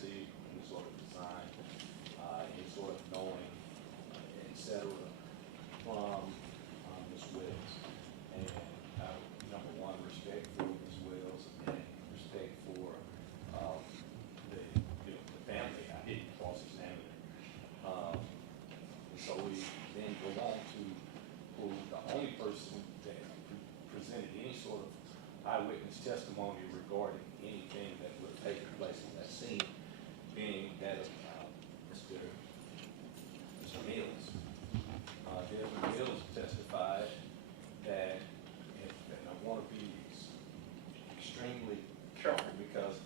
received any sort of design, any sort of knowing, etc. from Ms. Wells. And number one, respect for Ms. Wells and respect for the family. I didn't cross-examine it. So we then go on to who the only person that presented any sort of eyewitness testimony regarding anything that would have taken place in that scene, being that of Mr. Mills. Desmond Mills testified that, and I want to be extremely careful because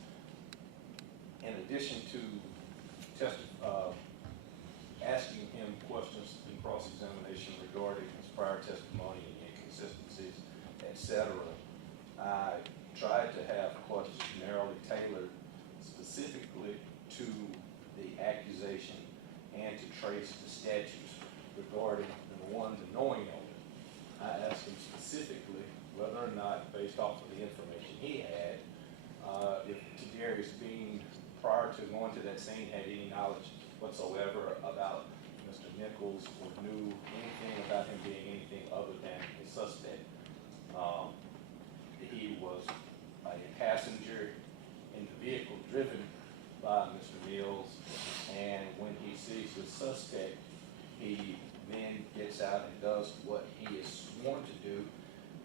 in addition to asking him questions in cross-examination regarding his prior testimony and inconsistencies, etc., I tried to have questions narrowly tailored specifically to the accusation and to trace the statutes regarding, number one, the knowing element. I asked him specifically whether or not, based off of the information he had, if Darius Bean, prior to going to that scene, had any knowledge whatsoever about Mr. Nichols or knew anything about him being anything other than a suspect. He was a passenger in the vehicle driven by Mr. Mills, and when he sees the suspect, he then gets out and does what he is sworn to do.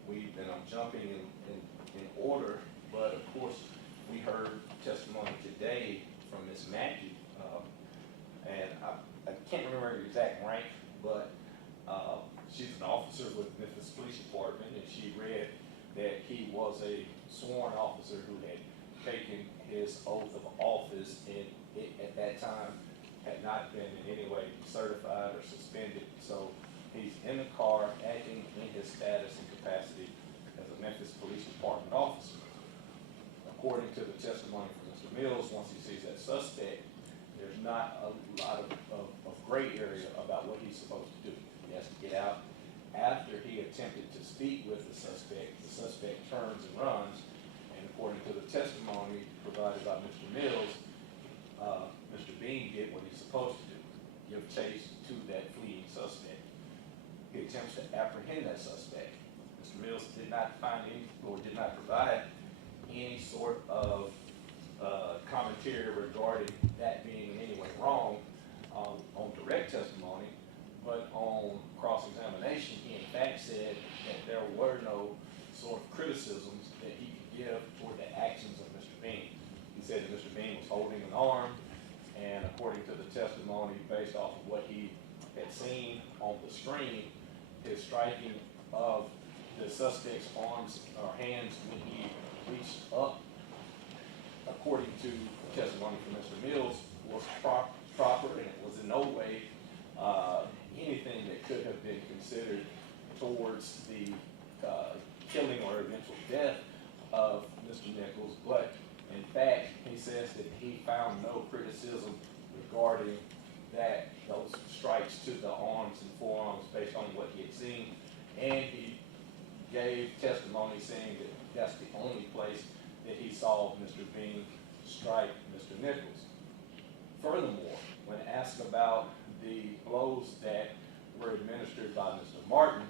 I'm jumping in order, but of course, we heard testimony today from Ms. Mackey, and I can't remember her exact rank, but she's an officer with the Memphis Police Department, and she read that he was a sworn officer who had taken his oath of office and it, at that time, had not been in any way certified or suspended. So he's in the car acting in his status and capacity as a Memphis Police Department officer. According to the testimony from Mr. Mills, once he sees that suspect, there's not a lot of gray area about what he's supposed to do. He has to get out. After he attempted to speak with the suspect turns and runs, and according to the testimony provided by Mr. Mills, Mr. Bean did what he's supposed to do, give chase to that fleeing suspect. He attempts to apprehend that suspect. Mr. Mills did not find any, or did not provide any sort of commentary regarding that being in any way wrong on direct testimony, but on cross-examination, he in fact said that there were no sort of criticisms that he could give toward the actions of Mr. Bean. He said that Mr. Bean was holding an arm, and according to the testimony, based off of what he had seen on the screen, his striking of the suspect's arms or hands when he reached up, according to testimony from Mr. Mills, was proper, and it was in no way anything that could have been considered towards the killing or eventual death of Mr. Nichols, but in fact, he says that he found no criticism regarding those strikes to the arms and forearms based on what he had seen, and he gave testimony saying that that's the only place that he saw Mr. Bean strike Mr. Nichols. Furthermore, when asked about the blows that were administered by Mr. Martin,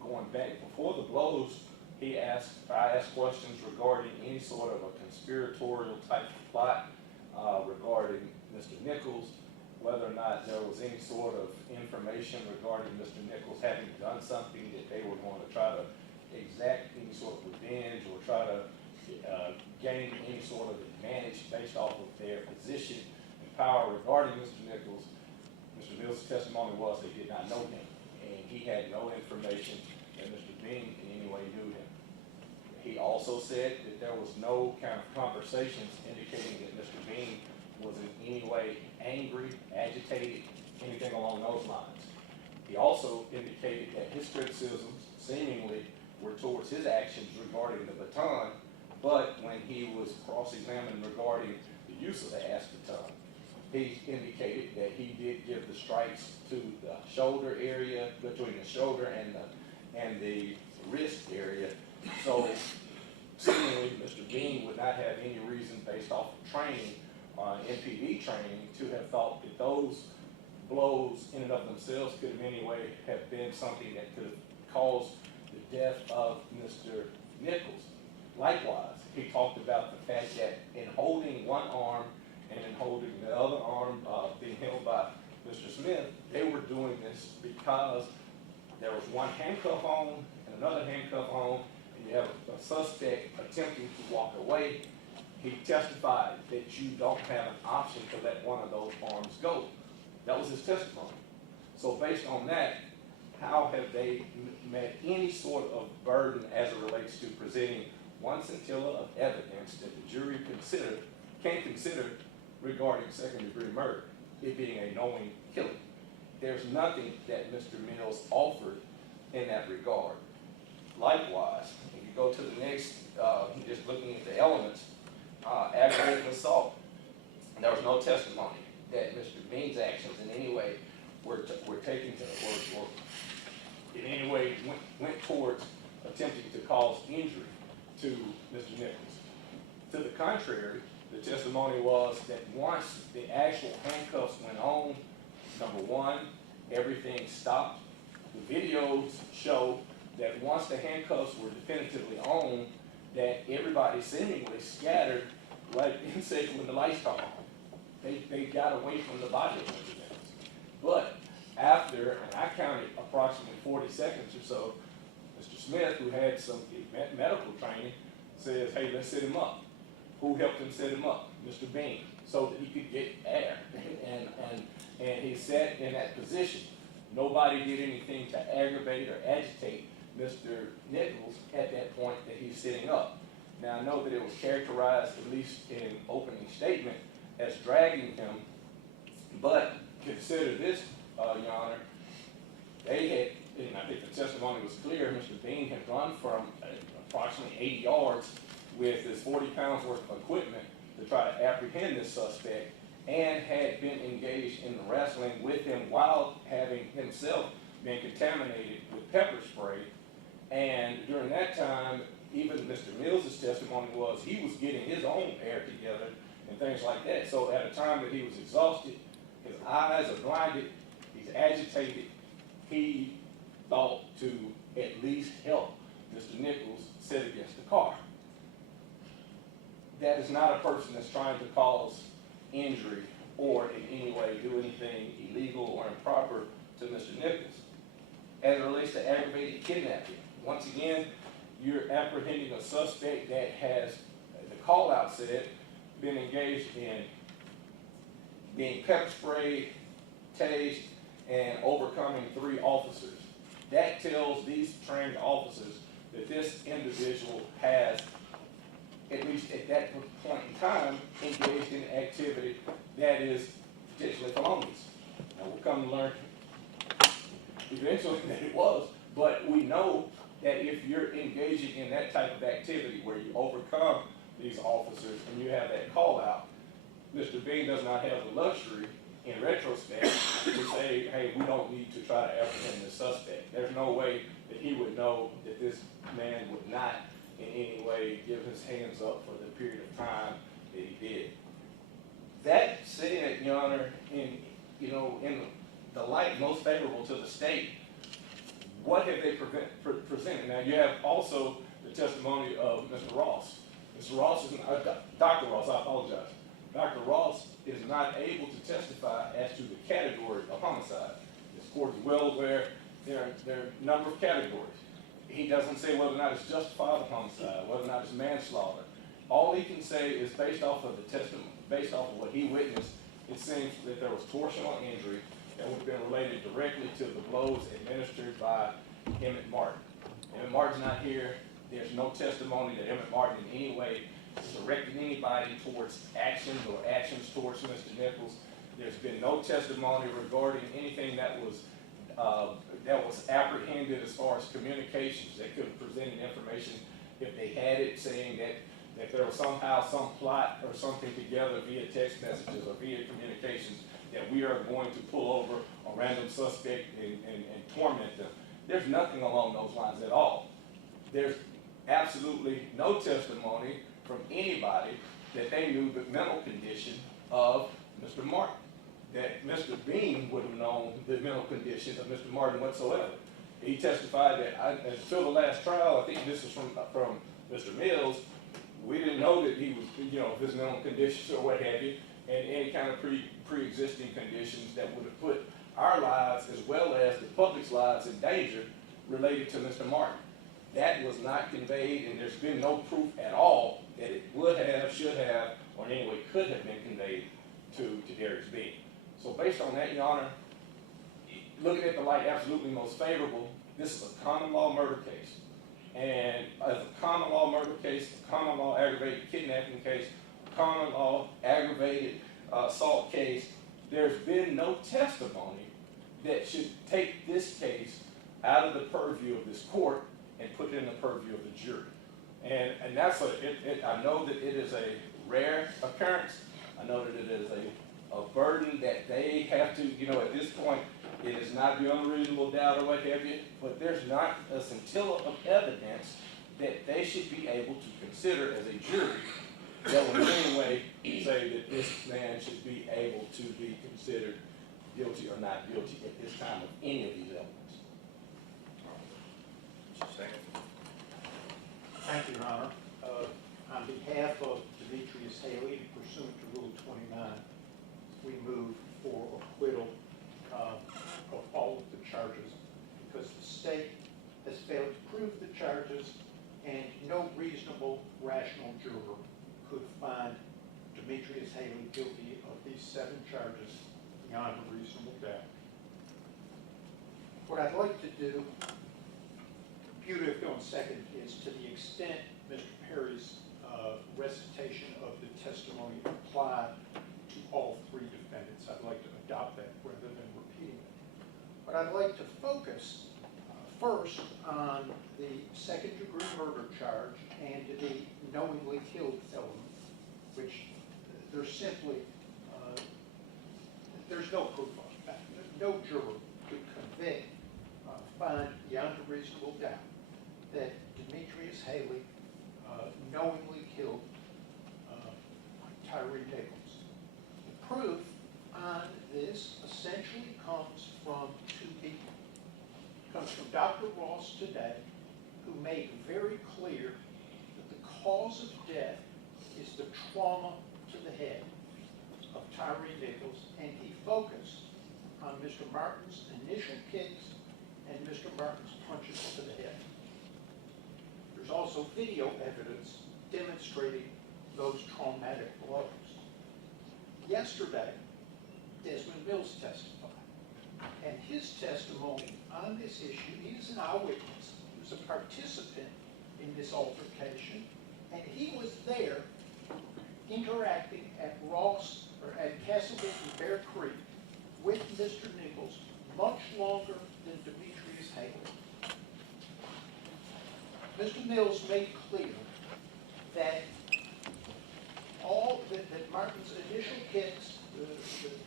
going back before the blows, I asked questions regarding any sort of a conspiratorial type of plot regarding Mr. Nichols, whether or not there was any sort of information regarding Mr. Nichols having done something that they were going to try to exact any sort of revenge or try to gain any sort of advantage based off of their position and power regarding Mr. Nichols. Mr. Mills' testimony was they did not know him, and he had no information that Mr. Bean in any way knew him. He also said that there was no kind of conversations indicating that Mr. Bean was in any way angry, agitated, anything along those lines. He also indicated that his criticisms seemingly were towards his actions regarding the baton, but when he was cross-examined regarding the use of the baton, he indicated that he did give the strikes to the shoulder area, between the shoulder and the wrist area. So seemingly Mr. Bean would not have any reason based off of training MPD training to have thought that those blows in and of themselves could in any way have been something that could have caused the death of Mr. Nichols. Likewise, he talked about the fact that in holding one arm and in holding the other arm being held by Mr. Smith, they were doing this because there was one handcuff on and another handcuff on, and you have a suspect attempting to walk away. He testified that you don't have an option to let one of those arms go. That was his testimony. So based on that, how have they met any sort of burden as it relates to presenting one scintilla of evidence that the jury can consider regarding second-degree murder, it being a knowing killing? There's nothing that Mr. Mills offered in that regard. Likewise, if you go to the next, just looking at the elements, aggravated assault, there was no testimony that Mr. Bean's actions in any way were taken to, or in any way went towards attempting to cause injury to Mr. Nichols. To the contrary, the testimony was that once the actual handcuffs went on, number one, everything stopped. The videos show that once the handcuffs were definitively on, that everybody seemingly scattered like insects when the lights come on. They got away from the body of Mr. Nichols. But after, and I counted approximately 40 seconds or so, Mr. Smith, who had some medical training, says, hey, let's set him up. Who helped him set him up? Mr. Bean, so that he could get air. And he sat in that position. Nobody did anything to aggravate or agitate Mr. Nichols at that point that he's sitting up. Now, I know that it was characterized, at least in opening statement, as dragging him, but consider this, Your Honor, they had, and I think the testimony was clear, Mr. Bean had run from approximately 80 yards with his 40 pounds worth of equipment to try to apprehend this suspect, and had been engaged in wrestling with him while having himself been contaminated with pepper spray. And during that time, even Mr. Mills' testimony was he was getting his own air together and things like that. So at a time that he was exhausted, his eyes are blinded, he's agitated, he thought to at least help Mr. Nichols sit against the car. That is not a person that's trying to cause injury or in any way do anything illegal or improper to Mr. Nichols. As it relates to aggravated kidnapping, once again, you're apprehending a suspect that has, the call-out said, been engaged in being pepper sprayed, tased, and overcoming 3 officers. That tells these trained officers that this individual has, at least at that point in time, engaged in activity that is potentially felonious. Now, we'll come to learn eventually that it was, but we know that if you're engaging in that type of activity where you overcome these officers and you have that call out, Mr. Bean does not have the luxury, in retrospect, to say, hey, we don't need to try to apprehend this suspect. There's no way that he would know that this man would not in any way give his hands up for the period of time that he did. That said, Your Honor, in the light most favorable to the state, what have they presented? Now, you have also the testimony of Mr. Ross. Mr. Ross is Dr. Ross, I apologize. Dr. Ross is not able to testify as to the category of homicide. This court is well aware there are a number of categories. He doesn't say whether or not it's justifiable homicide, whether or not it's manslaughter. All he can say is based off of the testimony, based off of what he witnessed, it seems that there was torsional injury that would have been related directly to the blows administered by Emmett Martin. Emmett Martin's not here. There's no testimony that Emmett Martin in any way directed anybody towards actions or actions towards Mr. Nichols. There's been no testimony regarding anything that was apprehended as far as communications that could have presented information if they had it, saying that there was somehow some plot or something together via text messages or via communications that we are going to pull over a random suspect and torment them. There's nothing along those lines at all. There's absolutely no testimony from anybody that they knew the mental condition of Mr. Martin, that Mr. Bean would have known the mental condition of Mr. Martin whatsoever. He testified that until the last trial, I think this is from Mr. Mills, we didn't know that he was, of his mental conditions or what have you, and any kind of pre-existing conditions that would have put our lives as well as the public's lives in danger related to Mr. Martin. That was not conveyed, and there's been no proof at all that it would have, should have, or in any way could have been conveyed to Darius Bean. So based on that, Your Honor, looking at the light absolutely most favorable, this is a common law murder case. And as a common law murder case, a common law aggravated kidnapping case, a common law aggravated assault case, there's been no testimony that should take this case out of the purview of this court and put it in the purview of the jury. And that's I know that it is a rare occurrence. I know that it is a burden that they have to, at this point, it is not beyond reasonable doubt or what have you, but there's not a scintilla of evidence that they should be able to consider as a jury that will in any way say that this man should be able to be considered guilty or not guilty at this time of any of these elements. Second. Thank you, Your Honor. On behalf of Demetrius Haley, pursuant to Rule 29, we move for acquittal of all of the charges because the state has failed to prove the charges and no reasonable, rational juror could find Demetrius Haley guilty of these 7 charges beyond a reasonable doubt. What I'd like to do, the beauty of going second, is to the extent Mr. Perry's recitation of the testimony applied to all 3 defendants, I'd like to adopt that rather than repeating it. But I'd like to focus first on the second-degree murder charge and the knowingly killed element, which there's simply, there's no proof of that. No juror could convict, find beyond a reasonable doubt that Demetrius Haley knowingly killed Tyre Nichols. The proof on this essentially comes from 2 people. It comes from Dr. Ross today, who made very clear that the cause of death is the trauma to the head of Tyre Nichols, and he focused on Mr. Martin's initial kicks and Mr. Martin's punches to the head. There's also video evidence demonstrating those traumatic blows. Yesterday, Desmond Mills testified, and his testimony on this issue, he is an eyewitness, he was a participant in this altercation, and he was there interacting at Castlegate and Bear Creek with Mr. Nichols much longer than Demetrius Haley. Mr. Mills made clear that that Martin's initial kicks,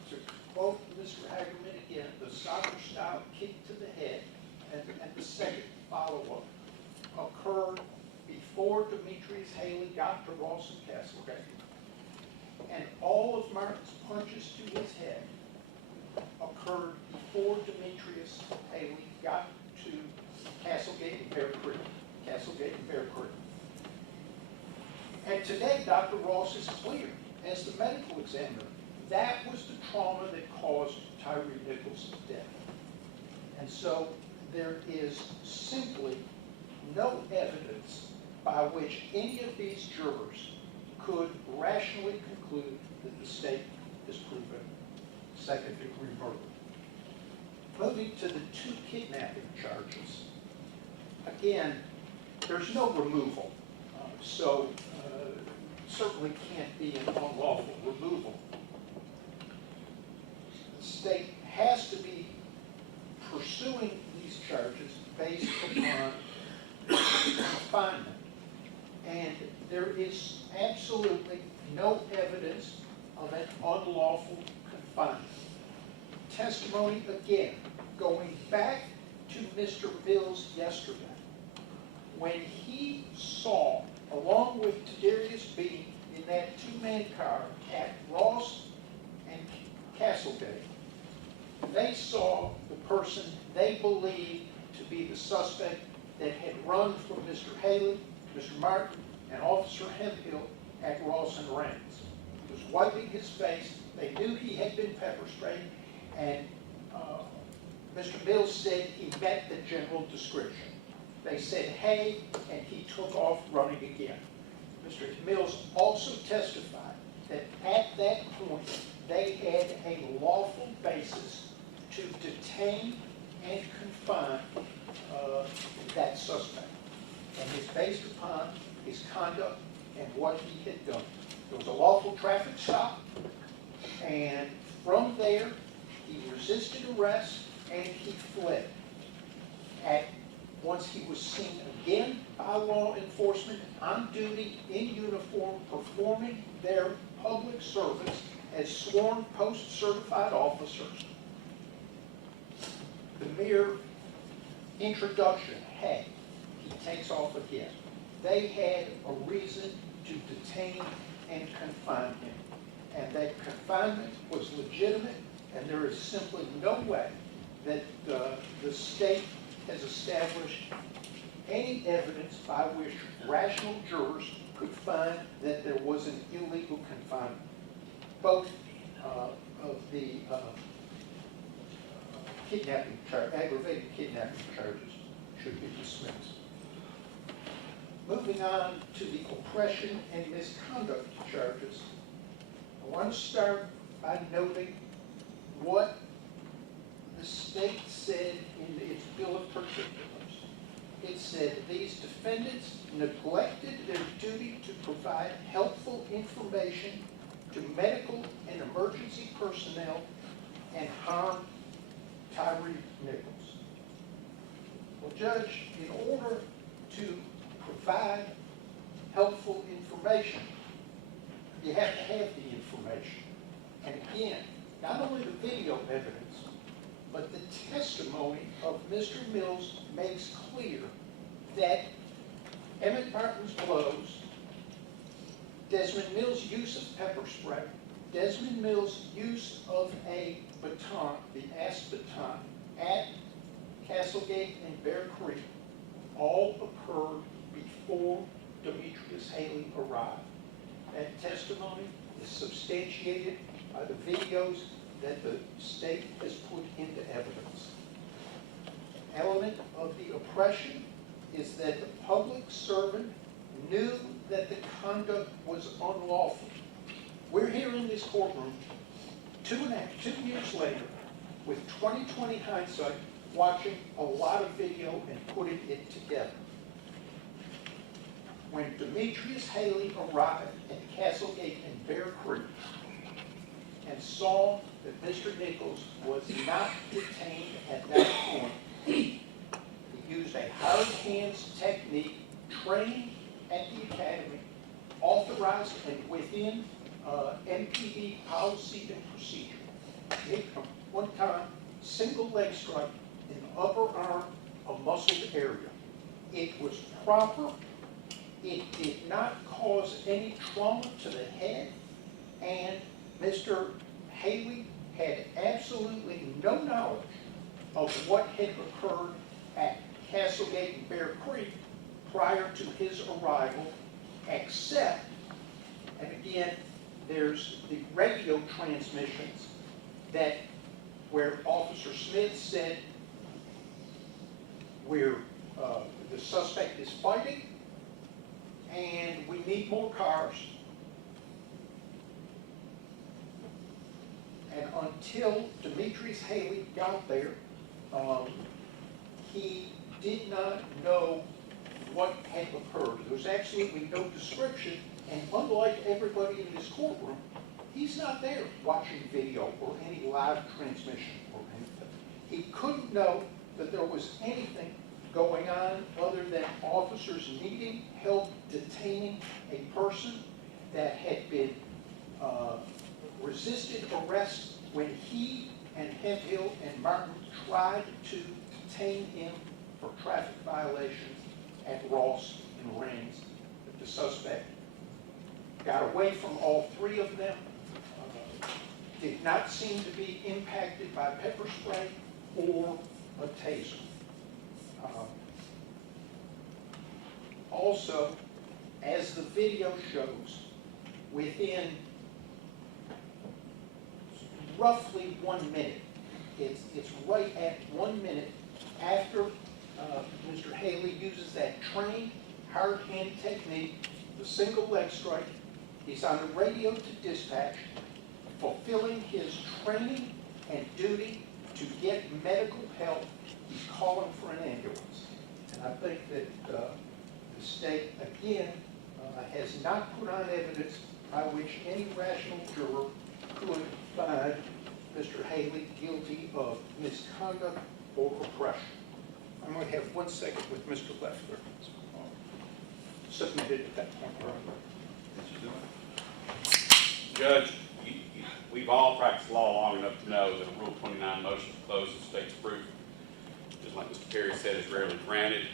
to quote Mr. Hagerman again, the soccer-style kick to the head and the second follow-up occurred before Demetrius Haley got to Ross and Castlegate. And all of Martin's punches to his head occurred before Demetrius Haley got to Castlegate and Bear Creek. And today, Dr. Ross is clear, as the medical examiner, that was the trauma that caused Tyre Nichols' death. And so there is simply no evidence by which any of these jurors could rationally conclude that the state has proven second-degree murder. Moving to the 2 kidnapping charges, again, there's no removal, so certainly can't be an unlawful removal. The state has to be pursuing these charges based upon confinement. And there is absolutely no evidence of an unlawful confinement. Testimony, again, going back to Mr. Mills yesterday, when he saw, along with Darius Bean in that 2-man car at Ross Castlegate, they saw the person they believed to be the suspect that had run from Mr. Haley, Mr. Martin, and Officer Hemphill at Ross and Raines. He was wiping his face. They knew he had been pepper sprayed, and Mr. Mills said he met the general description. They said, hey, and he took off running again. Mr. Mills also testified that at that point, they had a lawful basis to detain and confine that suspect. And it's based upon his conduct and what he had done. There was a lawful traffic stop, and from there, he resisted arrest and he fled. Once he was seen again by law enforcement on duty in uniform, performing their public service as sworn post-certified officers, the mere introduction, hey, he takes off again. They had a reason to detain and confine him. And that confinement was legitimate, and there is simply no way that the state has established any evidence by which rational jurors could find that there was an illegal confinement. Both of the aggravated kidnapping charges should be dismissed. Moving on to the oppression and misconduct charges, I want to start by noting what the state said in its bill of particulars. It said these defendants neglected their duty to provide helpful information to medical and emergency personnel and harmed Tyre Nichols. Well, Judge, in order to provide helpful information, you have to have the information. And again, not only the video evidence, but the testimony of Mr. Mills makes clear that Emmett Martin's blows, Desmond Mills' use of pepper spray, Desmond Mills' use of a baton, the ass baton, at Castlegate and Bear Creek, all occurred before Demetrius Haley arrived. That testimony is substantiated by the videos that the state has put into evidence. Element of the oppression is that the public servant knew that the conduct was unlawful. We're here in this courtroom 2 years later with 20/20 hindsight, watching a lot of video and putting it together. When Demetrius Haley arrived at Castlegate and Bear Creek and saw that Mr. Nichols was not detained at that point, he used a hard hands technique trained at the academy, authorized and within MPD policy and procedure. Hit him one time, single leg strike in the upper arm, a muscled area. It was proper. It did not cause any trauma to the head, and Mr. Haley had absolutely no knowledge of what had occurred at Castlegate and Bear Creek prior to his arrival, except, and again, there's the radio transmissions that where Officer Smith said the suspect is fighting and we need more cars. And until Demetrius Haley got there, he did not know what had occurred. There was absolutely no description, and unlike everybody in this courtroom, he's not there watching video or any live transmission or anything. He couldn't know that there was anything going on other than officers needing help detaining a person that had been resisted arrest when he and Hemphill and Martin tried to detain him for traffic violations at Ross and Raines. But the suspect got away from all three of them, did not seem to be impacted by pepper spray or a taser. Also, as the video shows, within roughly 1 minute, it's right at 1 minute after Mr. Haley uses that trained hard hand technique, the single leg strike. He's on the radio to dispatch, fulfilling his training and duty to get medical help. He's calling for an ambulance. And I think that the state, again, has not put on evidence by which any rational juror could find Mr. Haley guilty of misconduct or oppression. I'm going to have 1 second with Mr. Leffler. Submitted at that point. Judge, we've all practiced law long enough to know that a Rule 29 motion to close the state's proof, just like Mr. Perry said, is rarely granted.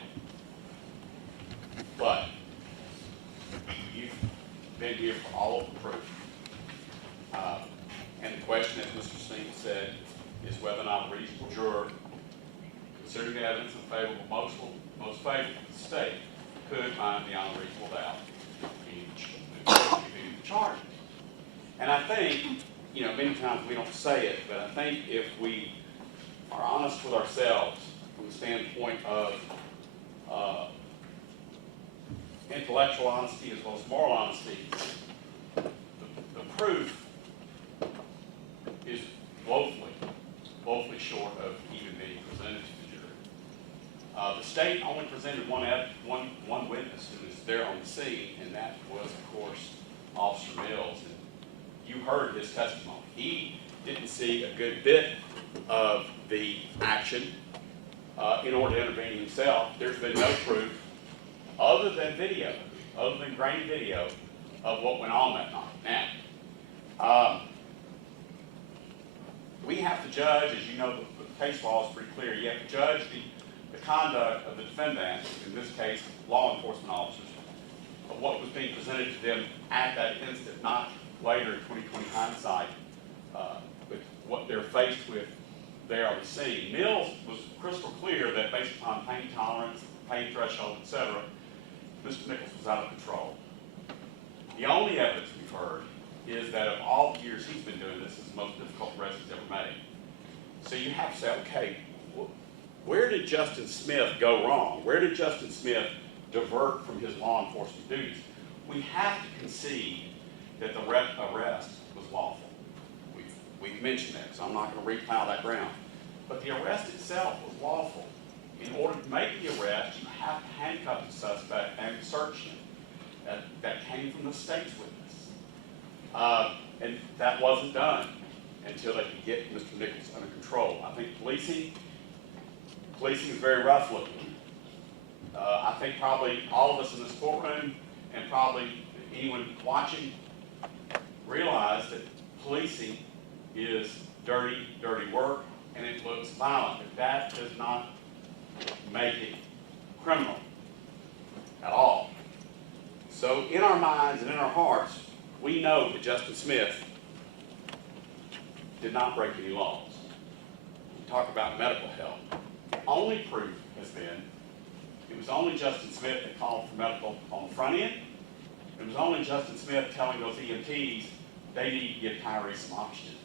But you've been here for all of the proof. And the question, as Mr. Singh said, is whether or not a reasonable juror, considering the evidence in favor of most favorable to the state, could find beyond a reasonable doubt the charge. And I think, many times we don't say it, but I think if we are honest with ourselves from the standpoint of intellectual honesty as well as moral honesty, the proof is woefully short of even being presented to the jury. The state only presented one witness who was there on the scene, and that was, of course, Officer Mills. And you heard his testimony. He didn't see a good bit of the action in order to intervene himself. There's been no proof other than video, other than grainy video of what went on that night. Now, we have to judge, as you know, the case law is pretty clear. You have to judge the conduct of the defendant, in this case, law enforcement officers, of what was being presented to them at that instant, not later in 2020 hindsight, with what they're faced with there on the scene. Mills was crystal clear that based upon pain tolerance, pain threshold, etc., Mr. Nichols was out of control. The only evidence we've heard is that of all the years he's been doing this, it's the most difficult arrest he's ever made. So you have to say, okay, where did Justin Smith go wrong? Where did Justin Smith divert from his law enforcement duties? We have to concede that the arrest was lawful. We've mentioned that, so I'm not going to replow that ground. But the arrest itself was lawful. In order to make the arrest, you have to handcuff the suspect and search him. That came from the state's witness. And that wasn't done until they could get Mr. Nichols under control. I think policing is very rough looking. I think probably all of us in this courtroom and probably anyone watching realize that policing is dirty, dirty work, and it looks violent. But that does not make it criminal at all. So in our minds and in our hearts, we know that Justin Smith did not break any laws. We talk about medical help. The only proof has been it was only Justin Smith that called for medical on the front end. It was only Justin Smith telling those EMTs they need to give Tyre some oxygen.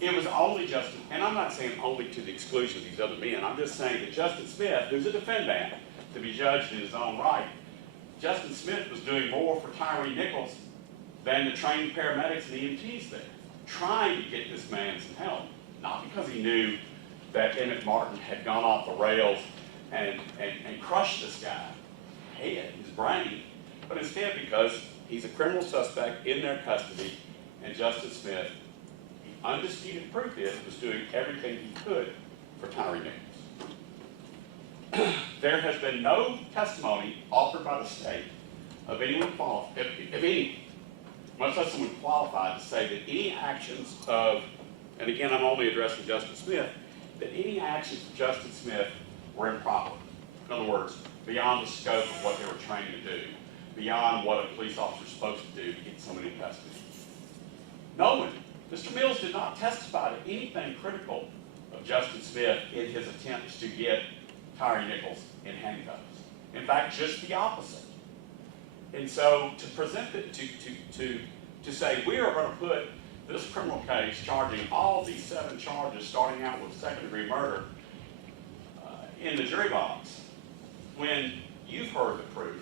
It was only Justin, and I'm not saying only to the exclusion of these other men. I'm just saying that Justin Smith, who's a defendant, to be judged in his own right, Justin Smith was doing more for Tyre Nichols than the trained paramedics and EMTs there, trying to get this man some help. Not because he knew that Emmett Martin had gone off the rails and crushed this guy, head, his brain, but instead because he's a criminal suspect in their custody, and Justin Smith, the undisputed proof is, was doing everything he could for Tyre Nichols. There has been no testimony offered by the state of anyone qualified, if any, much less someone qualified to say that any actions of, and again I'm only addressing Justin Smith, that any actions of Justin Smith were improper. In other words, beyond the scope of what they were trained to do, beyond what a police officer is supposed to do to get someone in custody. No one Mr. Mills did not testify to anything critical of Justin Smith in his attempts to get Tyre Nichols in handcuffs. In fact, just the opposite. And so to present it, to say we are going to put this criminal case charging all these 7 charges, starting out with second-degree murder, in the jury box, when you've heard the proof,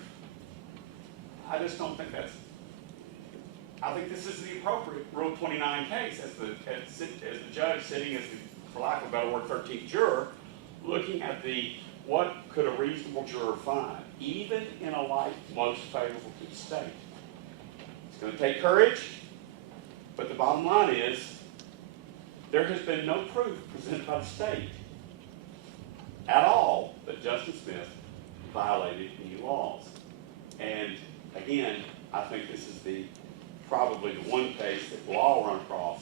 I just don't think that's. I think this is the appropriate Rule 29 case as the judge sitting as the, for lack of a better word, 13th juror, looking at the what could a reasonable juror find, even in a light most favorable to the state. It's going to take courage, but the bottom line is there has been no proof presented by the state at all that Justin Smith violated any laws. And again, I think this is probably the one case that we'll all run across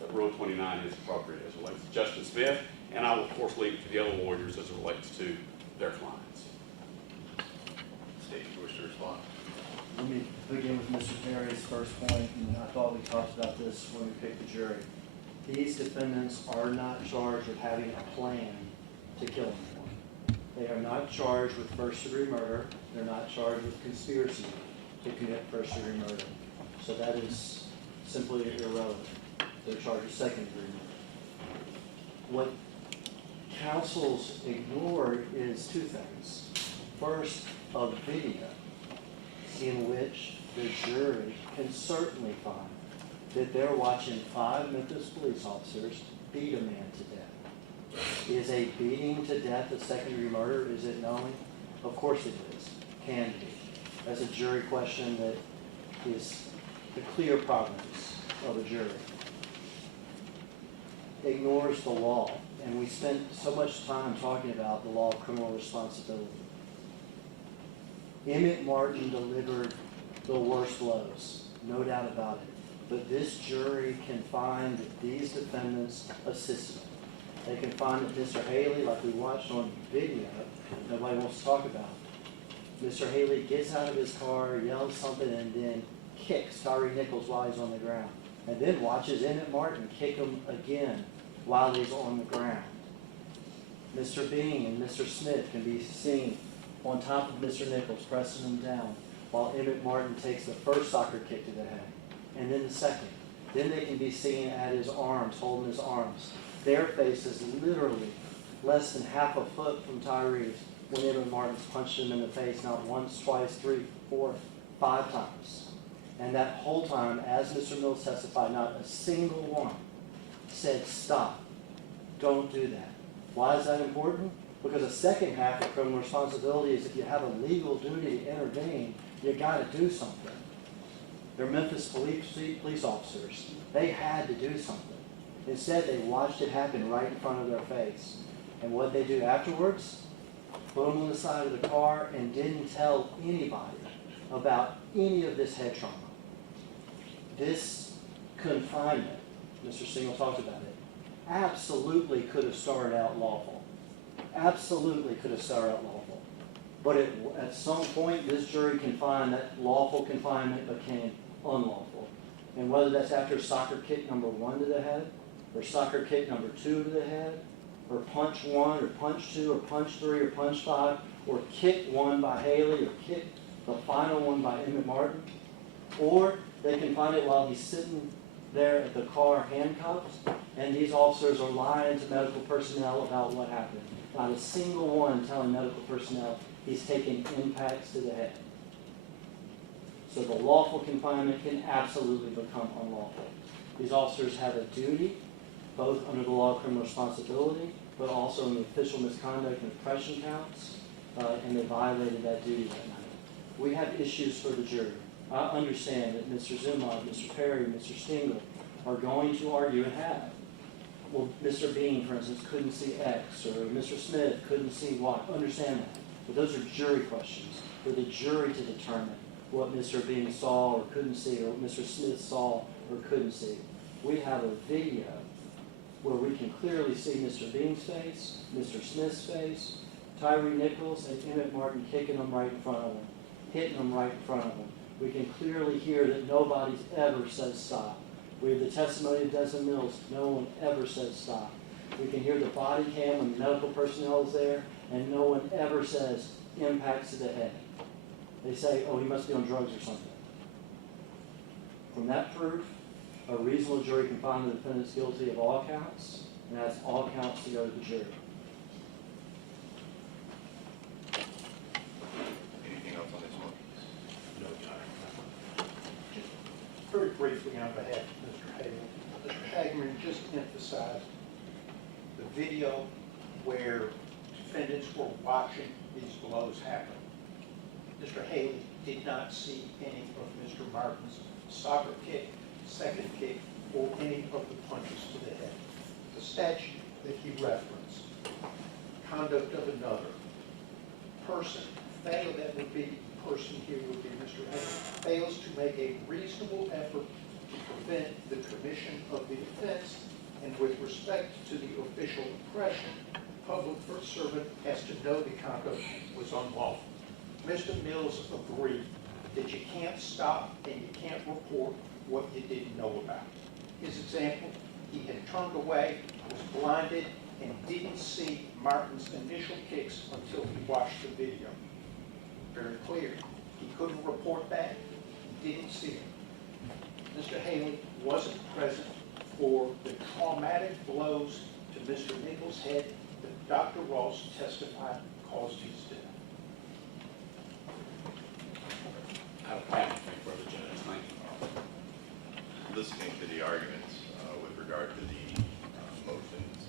that Rule 29 is appropriate as it relates to Justin Smith, and I will of course leave it to the other lawyers as it relates to their clients. Steve, you wish to respond? Let me begin with Mr. Perry's first point, and I thought we talked about this when we picked the jury. These defendants are not charged with having a plan to kill anyone. They are not charged with first-degree murder. They're not charged with conspiracy to commit first-degree murder. So that is simply irrelevant. They're charged with second-degree murder. What counsels ignored is 2 things. First, a video in which the jury can certainly find that they're watching 5 Memphis police officers beat a man to death. Is a beating to death a second-degree murder? Is it knowing? Of course it is. Can be. That's a jury question that is the clear province of a jury. Ignores the law. And we spent so much time talking about the law of criminal responsibility. Emmett Martin delivered the worst blows, no doubt about it. But this jury can find that these defendants assisted. They can find that Mr. Haley, like we watched on video, nobody wants to talk about. Mr. Haley gets out of his car, yells something, and then kicks Tyre Nichols while he's on the ground. And then watches Emmett Martin kick him again while he's on the ground. Mr. Bean and Mr. Smith can be seen on top of Mr. Nichols, pressing him down, while Emmett Martin takes the first soccer kick to the head, and then the second. Then they can be seen at his arms, holding his arms. Their face is literally less than half a foot from Tyre's when Emmett Martin's punched him in the face, not once, twice, 3, 4, 5 times. And that whole time, as Mr. Mills testified, not a single one said, stop, don't do that. Why is that important? Because the second half of criminal responsibility is if you have a legal duty to intervene, you got to do something. They're Memphis police officers. They had to do something. Instead, they watched it happen right in front of their face. And what they do afterwards? Put them on the side of the car and didn't tell anybody about any of this head trauma. This confinement, Mr. Single talked about it, absolutely could have started out lawful. Absolutely could have started out lawful. But at some point, this jury can find that lawful confinement became unlawful. And whether that's after soccer kick number 1 to the head, or soccer kick number 2 to the head, or punch 1, or punch 2, or punch 3, or punch 5, or kick 1 by Haley, or kick the final one by Emmett Martin, or they can find it while he's sitting there at the car handcuffed, and these officers are lying to medical personnel about what happened. Not a single one telling medical personnel he's taking impacts to the head. So the lawful confinement can absolutely become unlawful. These officers have a duty, both under the law of criminal responsibility, but also in the official misconduct and oppression counts, and they violated that duty that night. We have issues for the jury. I understand that Mr. Zumov, Mr. Perry, Mr. Stingle are going to argue and have. Well, Mr. Bean, for instance, couldn't see X, or Mr. Smith couldn't see Y. Understand that. But those are jury questions for the jury to determine what Mr. Bean saw or couldn't see, or what Mr. Smith saw or couldn't see. We have a video where we can clearly see Mr. Bean's face, Mr. Smith's face, Tyre Nichols and Emmett Martin kicking them right in front of them, hitting them right in front of them. We can clearly hear that nobody's ever said stop. We have the testimony of Desmond Mills. No one ever says stop. We can hear the body cam when the medical personnel is there, and no one ever says impacts to the head. They say, oh, he must be on drugs or something. From that proof, a reasonable jury can find the defendants guilty of all counts, and that's all counts to go to the jury. Anything else on this one? No, Your Honor. Just very briefly on behalf of Mr. Hagan. Mr. Hageman just emphasized the video where defendants were watching these blows happen. Mr. Haley did not see any of Mr. Martin's soccer kick, second kick, or any of the punches to the head. The statute that he referenced, conduct of another person, that would be, the person here would be Mr. Haley, fails to make a reasonable effort to prevent the commission of the offense, and with respect to the official oppression, public servant has to know the conduct was unlawful. Mr. Mills agreed that you can't stop and you can't report what you didn't know about. His example, he had turned away, was blinded, and didn't see Martin's initial kicks until he watched the video. Very clear. He couldn't report that. He didn't see it. Mr. Haley wasn't present for the traumatic blows to Mr. Nichols' head that Dr. Ross testified caused his death. I don't have anything further, Judge. Thank you. Listening to the arguments with regard to the motions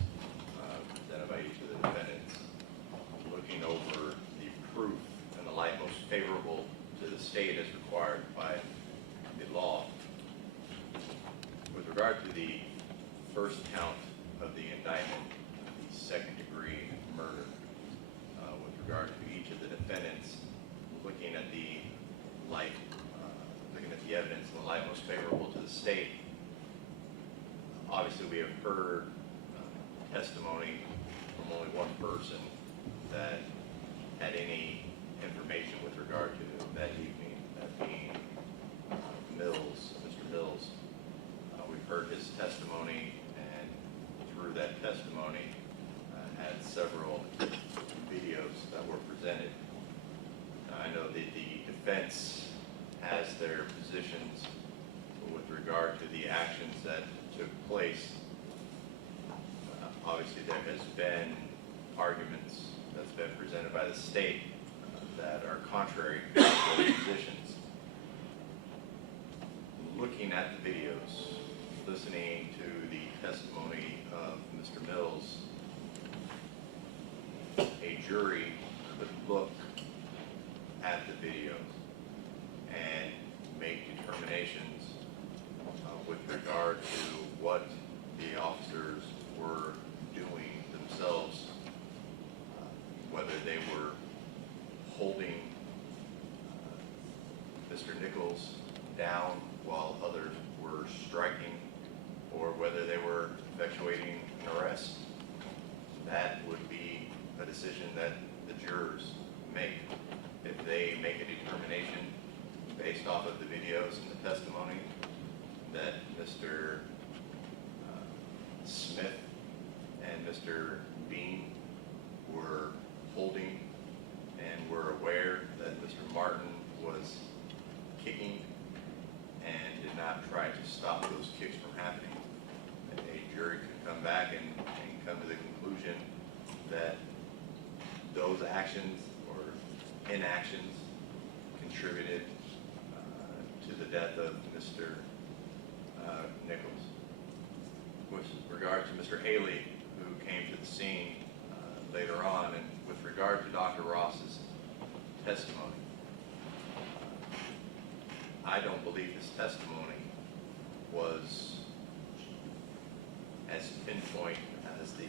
presented by each of the defendants, looking over the proof in the light most favorable to the state as required by the law. With regard to the first count of the indictment, the second-degree murder, with regard to each of the defendants, looking at the light, looking at the evidence in the light most favorable to the state, obviously we have heard testimony from only one person that had any information with regard to that evening, that being Mills, Mr. Mills. We've heard his testimony, and through that testimony had several videos that were presented. I know that the defense has their positions with regard to the actions that took place. Obviously, there has been arguments that's been presented by the state that are contrary to those positions. Looking at the videos, listening to the testimony of Mr. Mills, a jury could look at the videos and make determinations with regard to what the officers were doing themselves, whether they were holding Mr. Nichols down while others were striking, or whether they were effectuating an arrest. That would be a decision that the jurors make. If they make a determination based off of the videos and the testimony that Mr. Smith and Mr. Bean were holding and were aware that Mr. Martin was kicking and did not try to stop those kicks from happening, a jury could come back and come to the conclusion that those actions or inactions contributed to the death of Mr. Nichols. With regard to Mr. Haley, who came to the scene later on, and with regard to Dr. Ross's testimony, I don't believe his testimony was as pinpoint as the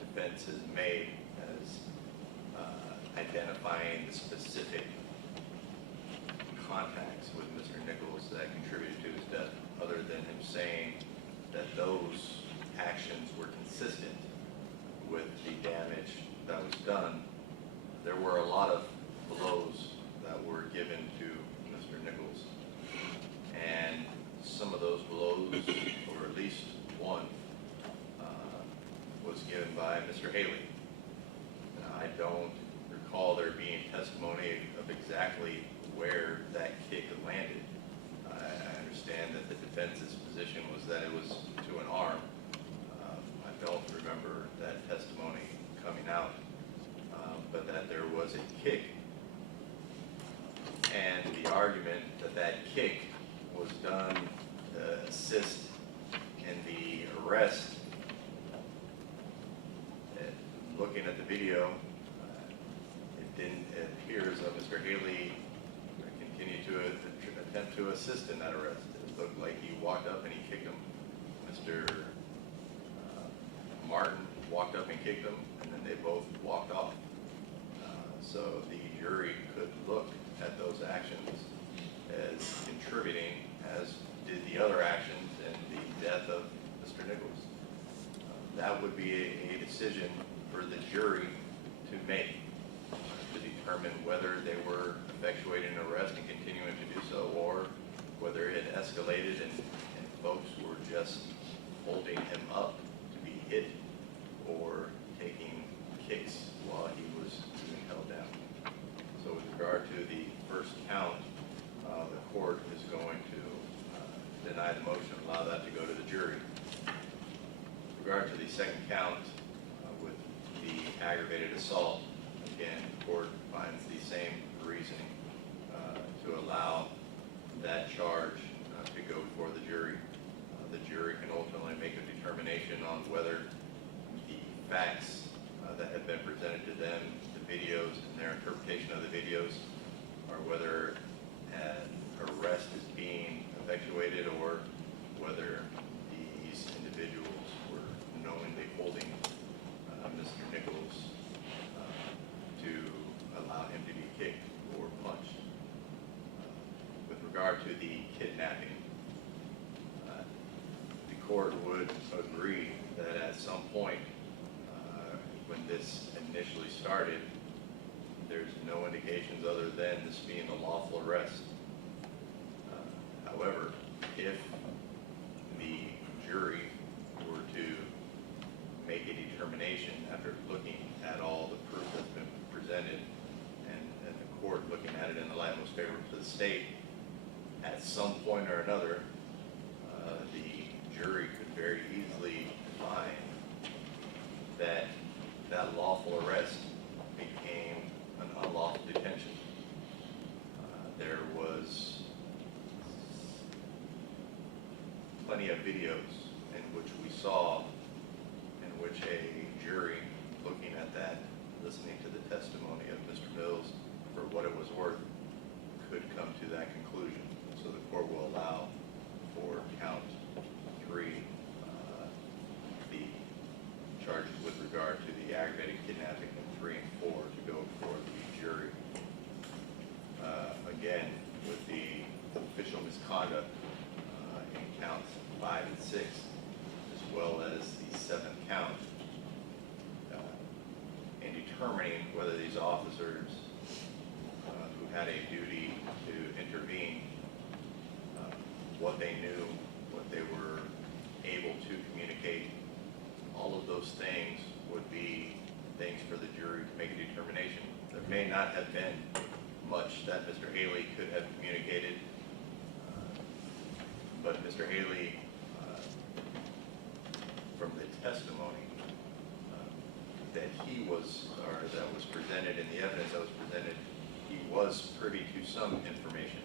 defense has made, as identifying the specific contacts with Mr. Nichols that contributed to his death, other than him saying that those actions were consistent with the damage that was done. There were a lot of blows that were given to Mr. Nichols, and some of those blows by Mr. Haley. I don't recall there being testimony of exactly where that kick landed. I understand that the defense's position was that it was to an arm. I don't remember that testimony coming out, but that there was a kick. And the argument that that kick was done to assist in the arrest. Looking at the video, it appears that Mr. Haley continued to attempt to assist in that arrest. It looked like he walked up and he kicked him. Mr. Martin walked up and kicked him, and then they both walked off. So the jury could look at those actions as contributing, as did the other actions in the death of Mr. Nichols. That would be a decision for the jury to make, to determine whether they were effectuating an arrest and continuing to do so, or whether it escalated and folks were just holding him up to be hit or taking kicks while he was being held down. So with regard to the first count, the court is going to deny the motion, allow that to go to the jury. With regard to the second count, with the aggravated assault, again, the court finds the same reasoning to allow that charge to go before the jury. The jury can ultimately make a determination on whether the facts that have been presented to them, the videos and their interpretation of the videos, or whether an arrest is being effectuated or whether these individuals were knowingly holding Mr. Nichols to allow him to be kicked or punched. With regard to the kidnapping, the court would agree that at some point when this initially started, there's no indications other than this being a lawful arrest. However, if the jury were to make a determination after looking at all the proof that's been presented and the court looking at it in the light most favorable to the state, at some point or another, the jury could very easily find that that lawful arrest became an unlawful detention. There was plenty of videos in which we saw in which a jury looking at that, listening to the testimony of Mr. Mills for what it was worth, could come to that conclusion. So the court will allow for count 3, the charges with regard to the aggravated kidnapping of 3 and 4 to go before the jury. Again, with the official misconduct in counts 5 and 6, as well as the 7th count, in determining whether these officers who had a duty to intervene, what they knew, what they were able to communicate, all of those things would be things for the jury to make a determination. There may not have been much that Mr. Haley could have communicated, but Mr. Haley, from the testimony that he was, or that was presented in the evidence that was presented, he was privy to some information.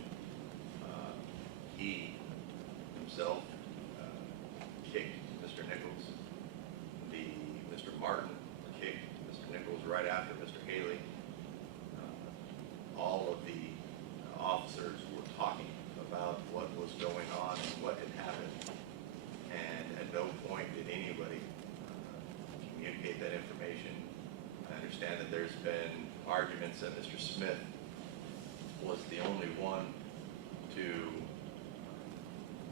He himself kicked Mr. Nichols. Mr. Martin kicked Mr. Nichols right after Mr. Haley. All of the officers were talking about what was going on and what had happened. And at no point did anybody communicate that information. I understand that there's been arguments that Mr. Smith was the only one to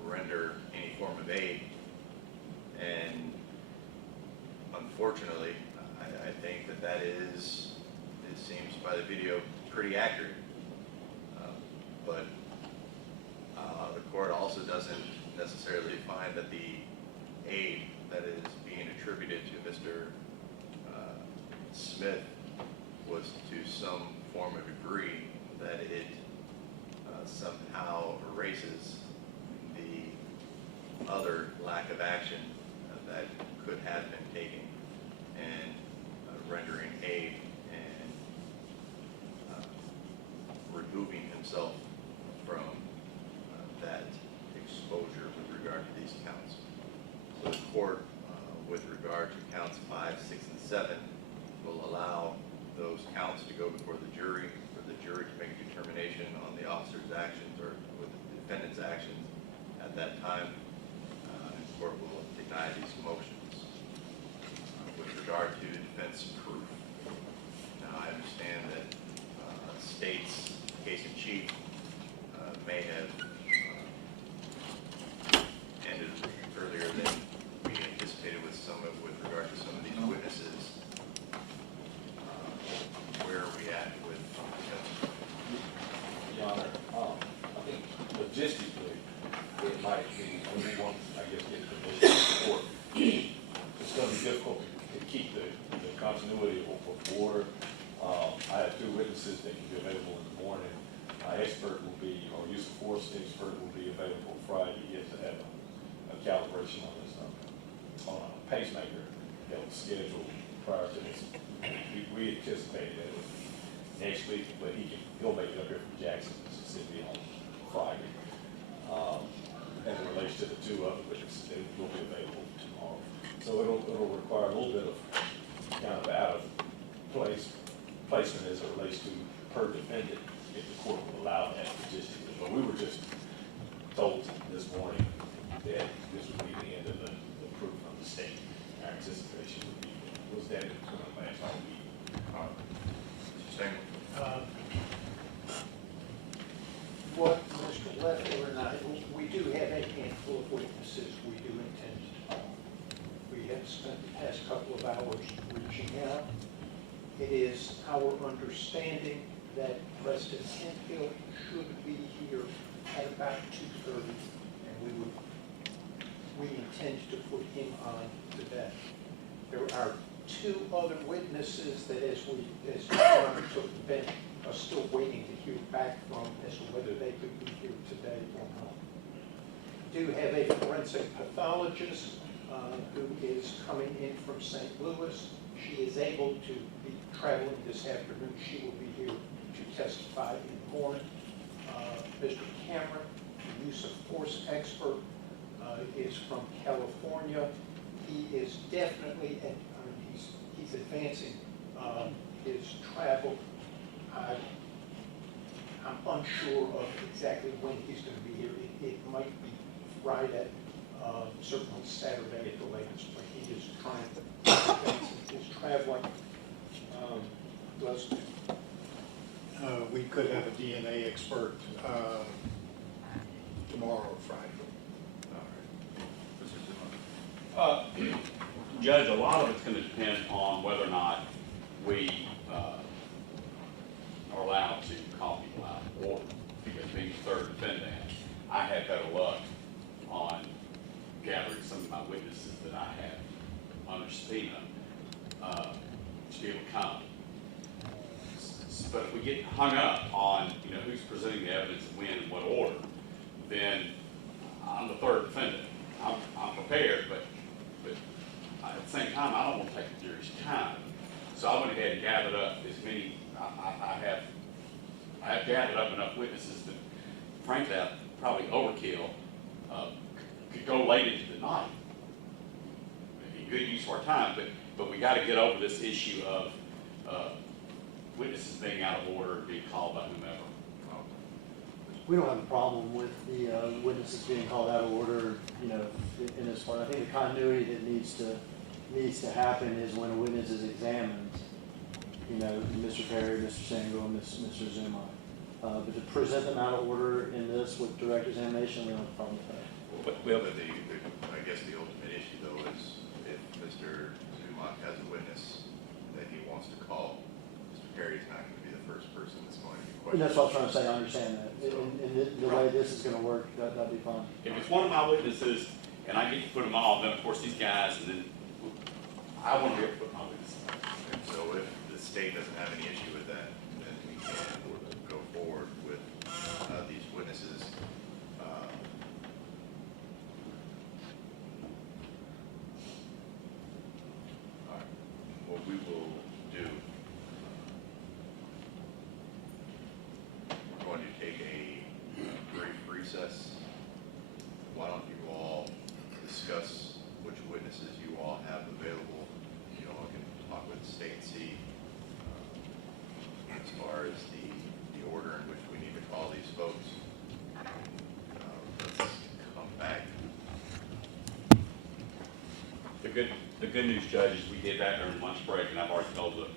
render any form of aid. And unfortunately, I think that is, it seems by the video, pretty accurate. But the court also doesn't necessarily find that the aid that is being attributed to Mr. Smith was to some form of degree that it somehow erases the other lack of action that could have been taken, and rendering aid and removing himself from that exposure with regard to these counts. So the court, with regard to counts 5, 6, and 7, will allow those counts to go before the jury, for the jury to make a determination on the officer's actions or with the defendant's actions. At that time, the court will deny these motions. With regard to defense proof, now I understand that state's case in chief may have ended earlier than we anticipated with regard to some of these witnesses. Where are we at with defense proof? Your Honor, I think logistically, it might be, when we want, I guess, get permission from the court, it's going to be difficult to keep the continuity of order. I have 2 witnesses that can be available in the morning. My expert will be, or use of force expert will be available Friday. He has to have a calibration on this, on a pacemaker that was scheduled prior to this. We anticipated that it would be next week, but he'll make it up here from Jackson, Mississippi on Friday. As it relates to the 2 other witnesses, they will be available tomorrow. So it'll require a little bit of kind of out of placement as it relates to per defendant, if the court will allow that logistically. But we were just told this morning that this would be the end of the proof from the state. Our anticipation was that it was going to last all week. Mr. Singh? What Mr. Leffler and I, we do have a handful of witnesses we do intend to call. We have spent the past couple of hours reaching out. It is our understanding that Preston Hemphill should be here at about 2:30, and we intend to put him on to that. There are 2 other witnesses that as John took the bench, are still waiting to hear back from as to whether they could be here today or not. Do have a forensic pathologist who is coming in from St. Louis. She is able to be traveling this afternoon. She will be here to testify in the morning. Mr. Cameron, the use of force expert, is from California. He is definitely, he's advancing his travel. I'm unsure of exactly when he's going to be here. It might be Friday, certainly Saturday at the latest, but he is trying to advance his traveling. We could have a DNA expert tomorrow or Friday. All right. Mr. Zimmer? Judge, a lot of it's going to depend on whether or not we are allowed to call people out of order, because being the 3rd defendant, I had better luck on gathering some of my witnesses that I have under subpoena to be able to come. But if we get hung up on, who's presenting the evidence and when and what order, then I'm the 3rd defendant. I'm prepared, but at the same time, I don't want to take the jury's time. So I went ahead and gathered up as many. I have gathered up enough witnesses that, frankly, probably overkill. Could go late into the night. It'd be good use of our time, but we got to get over this issue of witnesses being out of order and being called by whomever. We don't have a problem with the witnesses being called out of order, in this part. I think the continuity that needs to happen is when a witness is examined, Mr. Perry, Mr. Sango, and Mr. Zuma. But to present them out of order in this with direct examination, we don't have a problem with that. Well, I guess the ultimate issue, though, is if Mr. Zuma has a witness that he wants to call, Mr. Perry's not going to be the first person that's going to be And questioned. that's what I'm trying to say. I understand that. And the way this is going to work, that'd be fine. If it's one of my witnesses and I get to put them all, then of course these guys, and then I want to be able to put my witnesses on. And so if the state doesn't have any issue with that, then we can go forward with these witnesses. All right, what we will do, we're going to take a brief recess. Why don't you all discuss which witnesses you all have available? You all can talk with the state and see as far as the order in which we need to call these folks. Let's come back. The good news, Judge, is we did that during lunch break, and I've already told the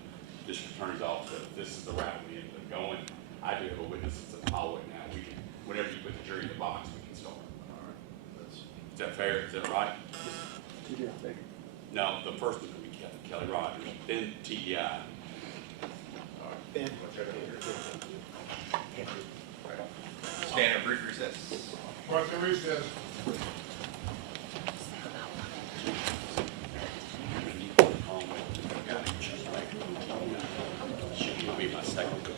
district attorney's office that if this is the route we ended up going. I do have a witness that's in the hallway now. We can, whenever you put the jury in the box, we can start. All right, let's Is that fair? Is that right? No, the first one could be Kelly Rogers, then TDI. Ben. stand at brief recess. What's the recess? Should be my second.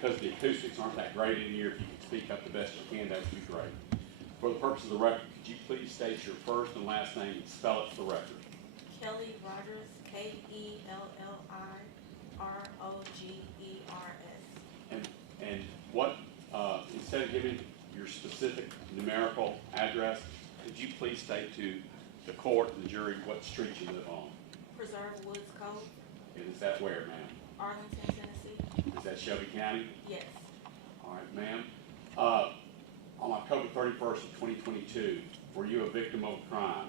because the acoustics aren't that great in here, if you could speak up the best you can, that would be great. For the purpose of the record, could you please state your first and last name and spell it for the record? Kelly Rogers, Kellirogers. And what, instead of giving your specific numerical address, could you please state to the court and the jury what street you live on? Preserve Woods Cove, And is that where, ma'am? Arlington, Tennessee. Is that Shelby County? Yes. All right, ma'am. On October 31st of 2022, were you a victim of a crime?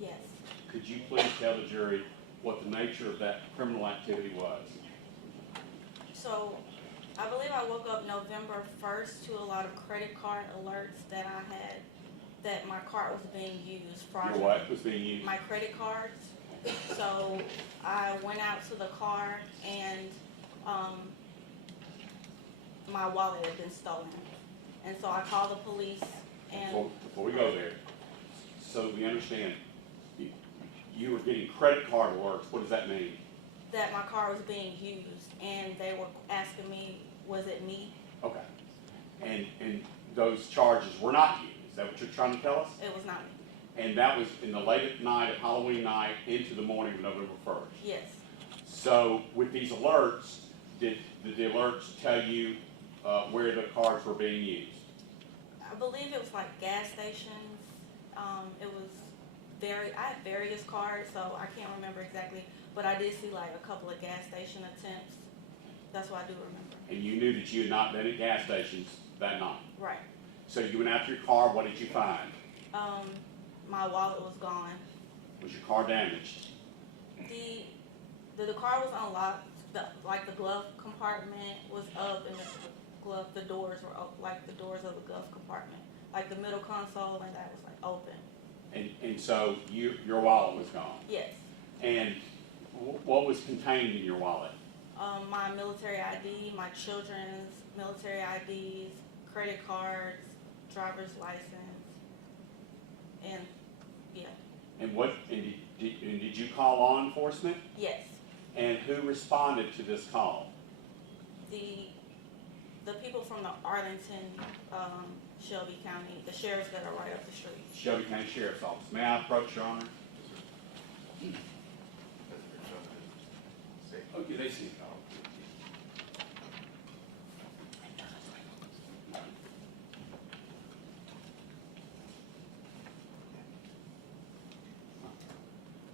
Yes. Could you please tell the jury what the nature of that criminal activity was? So, I believe I woke up November 1st to a lot of credit card alerts that I had, that my card was being used Your fraudulently. what was being used? My credit cards. So, I went out to the car and, my wallet had been stolen. And so I called the police and, Before we go there, so we understand, you were getting credit card alerts. What does that mean? that my car was being used, and they were asking me, was it me? Okay. And those charges were not you. Is that what you're trying to tell us? It was not me. And that was in the late night of Halloween night into the morning of November 1st. Yes. So with these alerts, did the alerts tell you where the cards were being used? I believe it was like gas stations. It was I had various cards, so I can't remember exactly, but I did see like a couple of gas station attempts. That's what I do remember. And you knew that you had not been at gas stations that night. Right. So you went out to your car, what did you find? My wallet was gone. Was your car damaged? The car was unlocked. The glove compartment was up, and the doors were up, like the doors of the glove compartment. Like the middle console and that was like open. And so your wallet was gone. Yes. And what was contained in your wallet? My military ID, my children's military IDs, credit cards, driver's license, and yeah. And did you call law enforcement? Yes. And who responded to this call? The people from the Arlington, Shelby County, the sheriffs that are right up the street. Shelby County Sheriff's Office. May I approach, Your Honor? Okay, they see the call.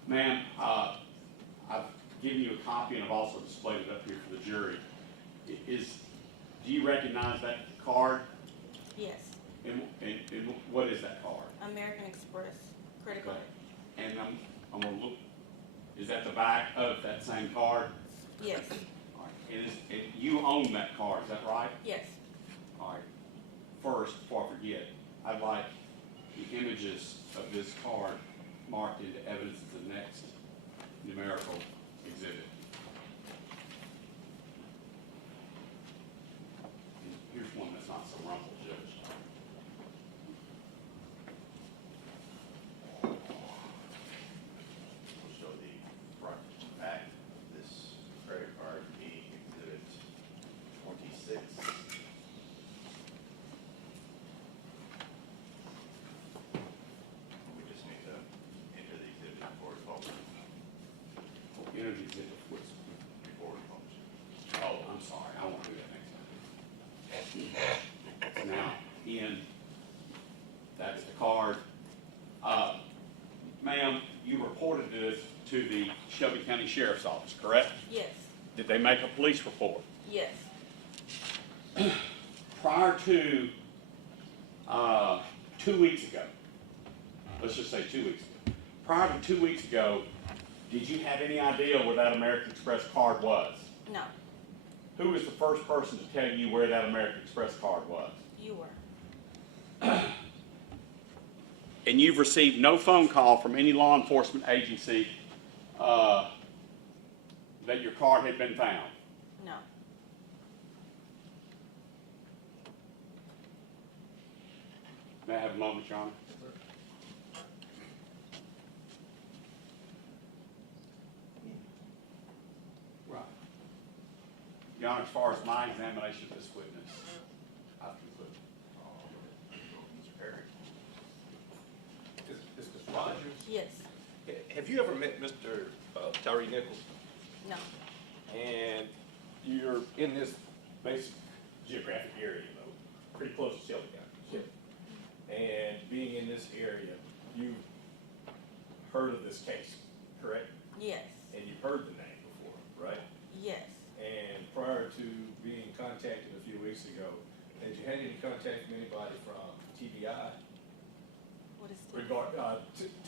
Ma'am, I've given you a copy and I've also displayed it up here for the jury. Do you recognize that card? Yes. And what is that card? American Express credit card. And I'm gonna look, is that the back of that same card? Yes. All right. And you own that card, is that right? Yes. All right. First, before I forget, I'd like the images of this card marked into evidence of the next numerical exhibit. And here's one that's not so rumpled, Judge. We'll show the front and back of this credit card, being exhibit 26. We just need to enter the exhibit before it's published. Energy exhibit, what's, Before it's published. oh, I'm sorry, I won't do that next time. Now, Ian, that's the card. Ma'am, you reported this to the Shelby County Sheriff's Office, correct? Yes. Did they make a police report? Yes. Prior to 2 weeks ago, let's just say 2 weeks ago, prior to 2 weeks ago, did you have any idea where that American Express card was? No. Who was the first person to tell you where that American Express card was? You were. And you've received no phone call from any law enforcement agency that your card had been found? No. May I have a moment, Your Honor? Right. Your Honor, as far as my examination of this witness, I've concluded. Mr. Perry? Is Mr. Rogers? Yes. Have you ever met Mr. Tyre Nichols? No. And you're in this basic geographic area, though, pretty close to Shelby County. And being in this area, you've heard of this case, correct? Yes. And you've heard the name before, right? Yes. And prior to being contacted a few weeks ago, had you had any contact from anybody from TBI, What is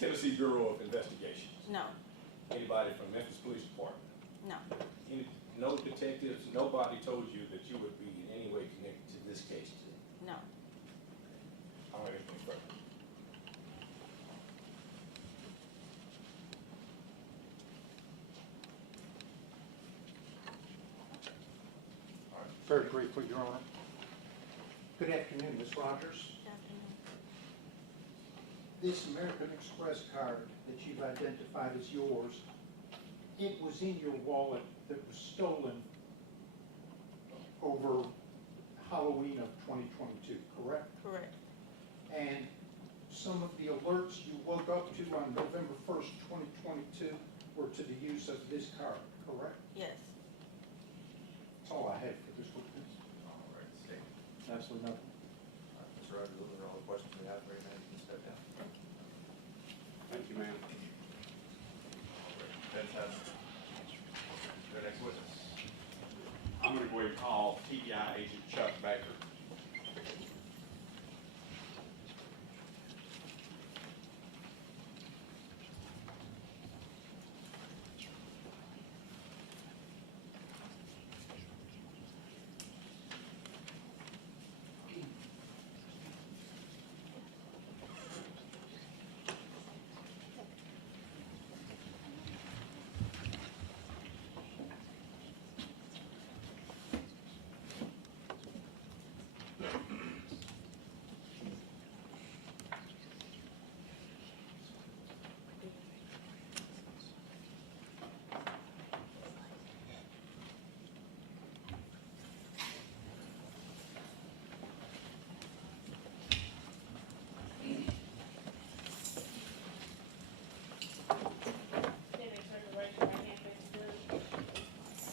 Tennessee Bureau of Investigations? No. Anybody from Memphis Police Department? No. No detectives, nobody told you that you would be in any way connected to this case? No. I don't have anything further. Very briefly, Your Honor. Good afternoon, Ms. Rogers. Good afternoon. This American Express card that you've identified as yours, it was in your wallet that was stolen over Halloween of 2022, correct? Correct. And some of the alerts you woke up to on November 1st, 2022 were to the use of this card, correct? Yes. That's all I have for this witness. All right, State. Absolutely nothing. All right, Mr. Rogers, those are all the questions we have right now. You can step down. Thank you, ma'am. Let's have the next witness. I'm going to go ahead and call TBI agent Chuck Baker.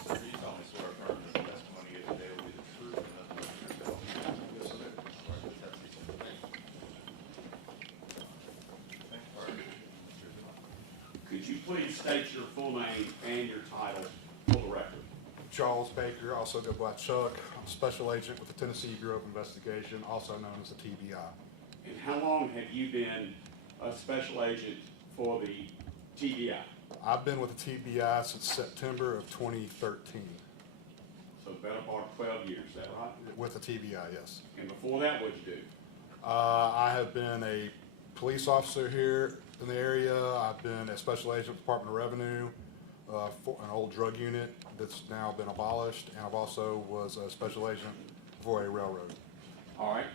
Sir, you solemnly swear affirm that the testimony you give today will be the truth and nothing but the truth. Yes, sir. All right, let's have these. Thank you. All right. Could you please state your full name and your title for the record? Charles Baker, also go by Chuck. I'm a special agent with the Tennessee Bureau of Investigation, also known as the TBI. And how long have you been a special agent for the TBI? I've been with the TBI since September of 2013. So better part of 12 years, is that right? With the TBI, yes. And before that, what'd you do? I have been a police officer here in the area. I've been a special agent with the Department of Revenue for an old drug unit that's now been abolished, and I've also was a special agent for a railroad. All right.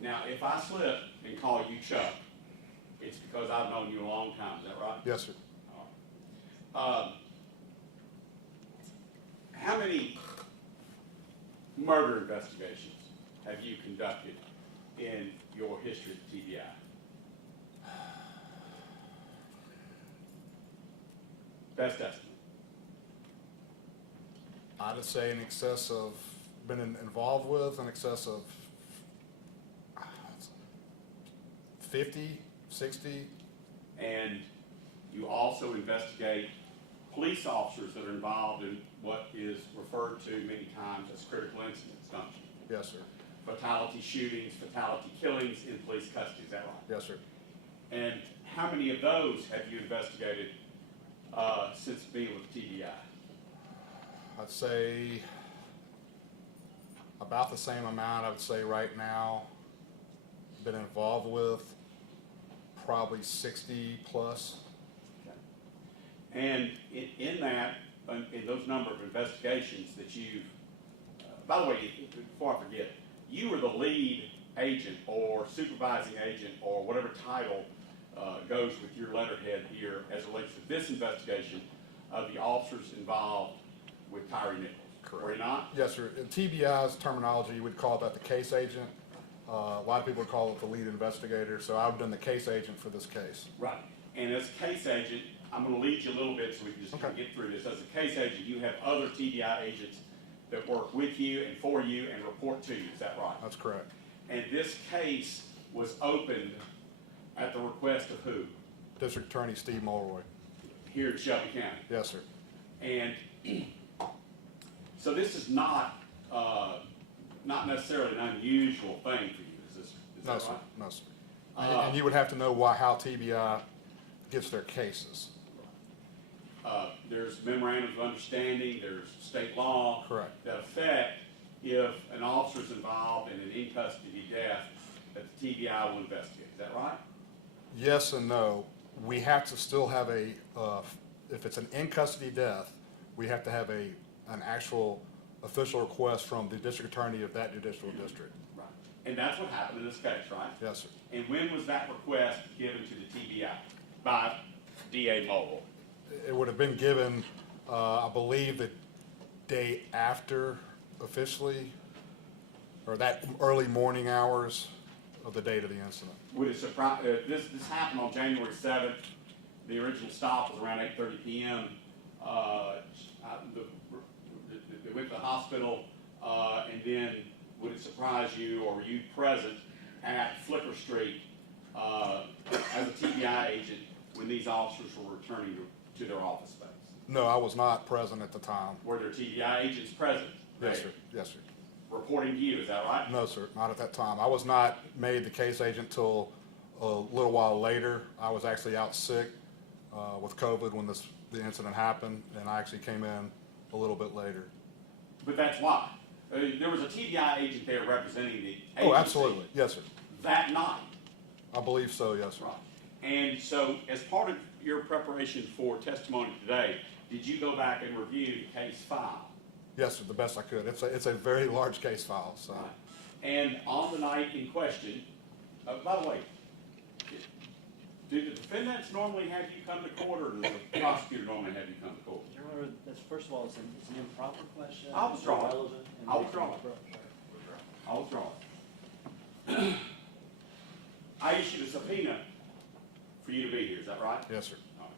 Now, if I slip and call you Chuck, it's because I've known you a long time, is that right? Yes, sir. All right. How many murder investigations have you conducted in your history at TBI? Best estimate. I'd say in excess of, involved with in excess of 50, 60. And you also investigate police officers that are involved in what is referred to many times as critical incidents, don't you? Yes, sir. Fatality shootings, fatality killings in police custody, is that right? Yes, sir. And how many of those have you investigated since being with TBI? I'd say about the same amount. I would say right now, been involved with probably 60 plus. And in that, in those number of investigations that you've, by the way, before I forget, you were the lead agent or supervising agent or whatever title goes with your letterhead here as it relates to this investigation of the officers involved with Tyre Nichols. Were you not? Yes, sir. In TBI's terminology, you would call that the case agent. A lot of people would call it the lead investigator, so I've been the case agent for this case. Right. And as a case agent, I'm gonna lead you a little bit so we can just kind of Okay. get through this. As a case agent, you have other TBI agents that work with you and for you and report to you, is that right? That's correct. And this case was opened at the request of who? District Attorney Steve Mulroy. Here in Shelby County. Yes, sir. And so this is not necessarily an unusual thing for you, is No, that sir. right? No, sir. And you would have to know how TBI gets their cases. There's memorandums of understanding, there's state law. Correct. That affect if an officer's involved in an in-custody death, that the TBI will investigate, is that right? Yes and no. We have to still have if it's an in-custody death, we have to have an actual official request from the district attorney of that judicial district. Right. And that's what happened in this case, right? Yes, sir. And when was that request given to the TBI? By DA Mulroy? It would have been given, I believe, the day after officially, or that early morning hours of the date of the incident. Would it surprise, this happened on January 7th. The original stop was around 8:30 p.m. They went to the hospital, and then would it surprise you, or were you present at Flicker Street as a TBI agent when these officers were returning to their office space? No, I was not present at the time. Were there TBI agents present? Yes, there, sir. Yes, sir. Reporting to you, is that right? No, sir, not at that time. I was not made the case agent till a little while later. I was actually out sick with COVID when the incident happened, and I actually came in a little bit later. But that's why. There was a TBI agent there representing the agency. Oh, absolutely. Yes, sir. That night. I believe so, yes, sir. Right. And so, as part of your preparation for testimony today, did you go back and review the case file? Yes, sir, the best I could. It's a very large case file, so. Right. And on the night in question, by the way, do the defendants normally have you come to court, or does the prosecutor normally have you come to court? Remember, that's, first of all, it's an improper question. I'll withdraw it. Irrelevant, and I'll withdraw it. I'll withdraw it. I issued a subpoena for you to be here, is that right? Yes, sir. All right.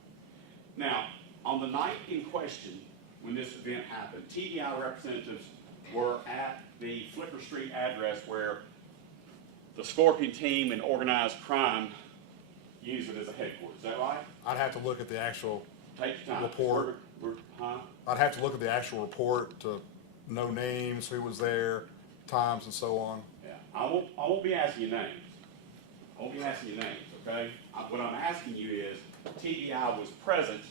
Now, on the night in question, when this event happened, TBI representatives were at the Flicker Street address where the Scorpion team and organized crime use it as a headquarters, is that right? I'd have to look at the actual, Take your time. Report. Huh? I'd have to look at the actual report to know names, who was there, times, and so on. Yeah, I won't be asking you names. I won't be asking you names, okay? What I'm asking you is, TBI was present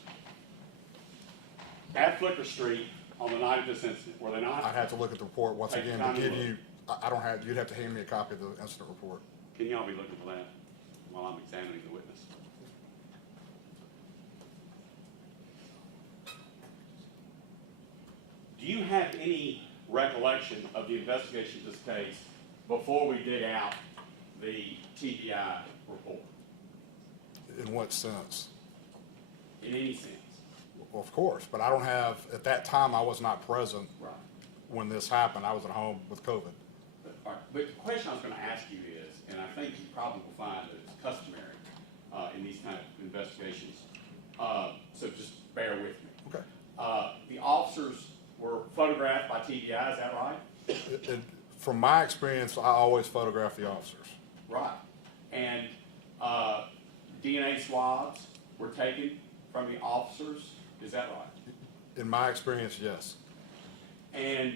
at Flicker Street on the night of this incident, were they not? I'd have to look at the report once Take again your time to and give look. you, I don't have, you'd have to hand me a copy of the incident report. Can y'all be looking for that while I'm examining the witness? Do you have any recollection of the investigation of this case before we dig out the TBI report? In what sense? In any sense? Well, of course, but I don't have, at that time, I was not present Right. when this happened. I was at home with COVID. All right, but the question I was going to ask you is, and I think you probably will find that it's customary in these kind of investigations, so just bear with me. Okay. The officers were photographed by TBI, is that right? From my experience, I always photograph the officers. Right. And DNA swabs were taken from the officers, is that right? In my experience, yes. And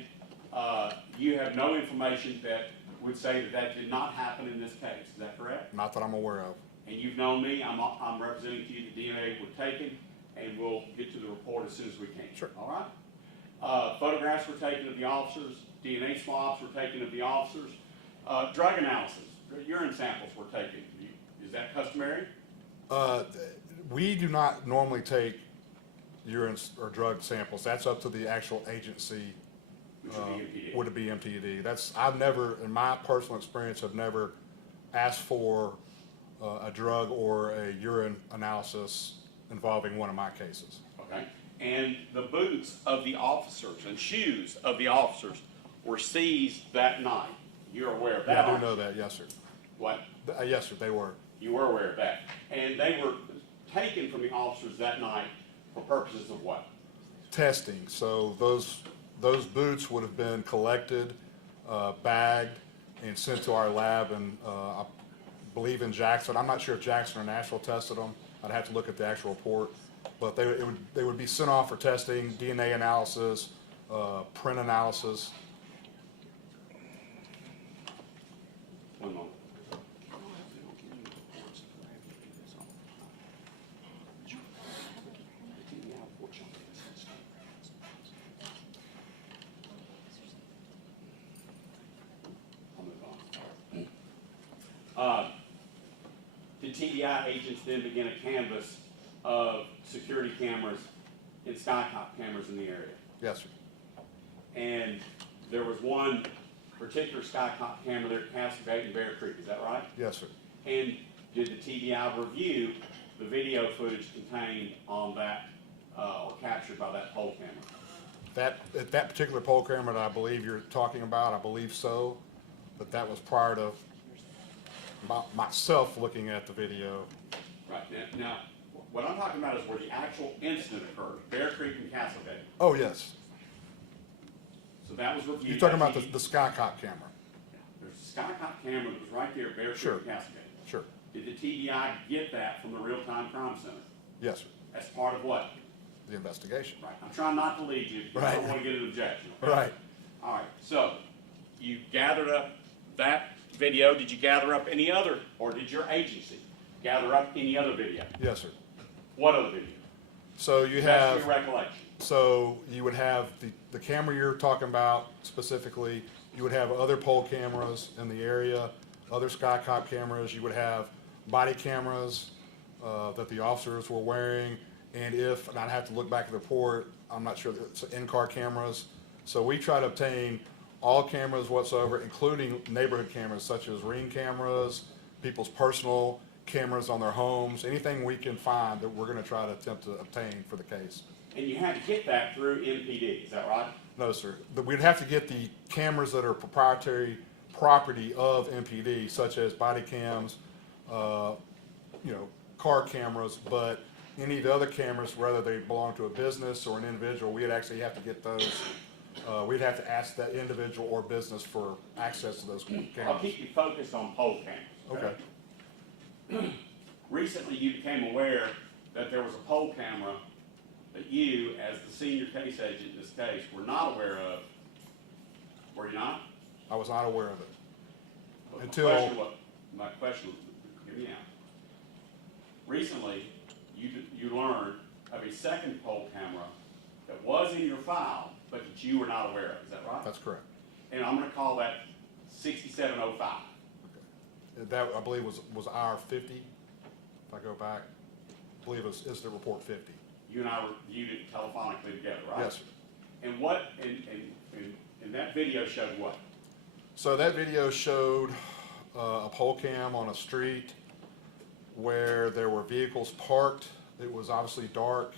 you have no information that would say that that did not happen in this case, is that correct? Not that I'm aware of. And you've known me, I'm representing to you the DNA were taken, and we'll get to the report as soon as we can. Sure. All right? Photographs were taken of the officers, DNA swabs were taken of the officers, drug analysis, urine samples were taken. Is that customary? We do not normally take urine or drug samples. That's up to the actual agency. Which would be MPD. Would it be MPD? I've never, in my personal experience, have never asked for a drug or a urine analysis involving one of my cases. Okay. And the boots of the officers and shoes of the officers were seized that night. You're aware of that, Yeah, I do aren't know you? that, yes, sir. What? Yes, sir, they were. You were aware of that. And they were taken from the officers that night for purposes of what? Testing, so those boots would have been collected, bagged, and sent to our lab, and I believe in Jackson. I'm not sure if Jackson or Nashville tested them. I'd have to look at the actual report, but they would be sent off for testing, DNA analysis, print analysis. One moment. Did TDI agents then begin a canvass of security cameras and Skycop cameras in the area? Yes, sir. And there was one particular Skycop camera there at Cascade and Bear Creek, is that right? Yes, sir. And did the TDI review the video footage contained on that, or captured by that poll camera? That particular poll camera that I believe you're talking about, I believe so, but that was prior to myself looking at the video. Right, now, what I'm talking about is where the actual incident occurred, Bear Creek and Castlegate. Oh, yes. So that was reviewed. You're talking by about the Skycop camera? There's a Skycop camera that was right there, Bear Creek Sure. and Castlegate. Sure. Did the TDI get that from the Real-Time Crime Center? Yes, sir. As part of what? The investigation. Right, I'm trying not to lead you, because I don't Right. want to get an objection. Okay? Right. All right, so you gathered up that video. Did you gather up any other, or did your agency gather up any other video? Yes, sir. What other video? So you That's have, your recollection. so you would have the camera you're talking about specifically, you would have other poll cameras in the area, other Skycop cameras, you would have body cameras that the officers were wearing, and I'd have to look back at the report, I'm not sure, it's in-car cameras. So we try to obtain all cameras whatsoever, including neighborhood cameras such as Ring cameras, people's personal cameras on their homes, anything we can find that we're gonna try to attempt to obtain for the case. And you had to get that through MPD, is that right? No, sir. We'd have to get the cameras that are proprietary property of MPD, such as body cams, car cameras, but any of the other cameras, whether they belong to a business or an individual, we'd actually have to get those. We'd have to ask that individual or business for access to those I'll cameras. keep you focused on poll cameras. Okay. Recently, you became aware that there was a poll camera that you, as the senior case agent in this case, were not aware of. Were you not? I was not aware of it. But Until- my question was, hear me out. Recently, you learned of a second poll camera that was in your file, but that you were not aware of, is that right? That's correct. And I'm gonna call that 6705. That, I believe, was our 50, if I go back. I believe it's the report 50. You and I reviewed it telephonically together, right? Yes, sir. And and that video showed what? So that video showed a pole cam on a street where there were vehicles parked. It was obviously dark.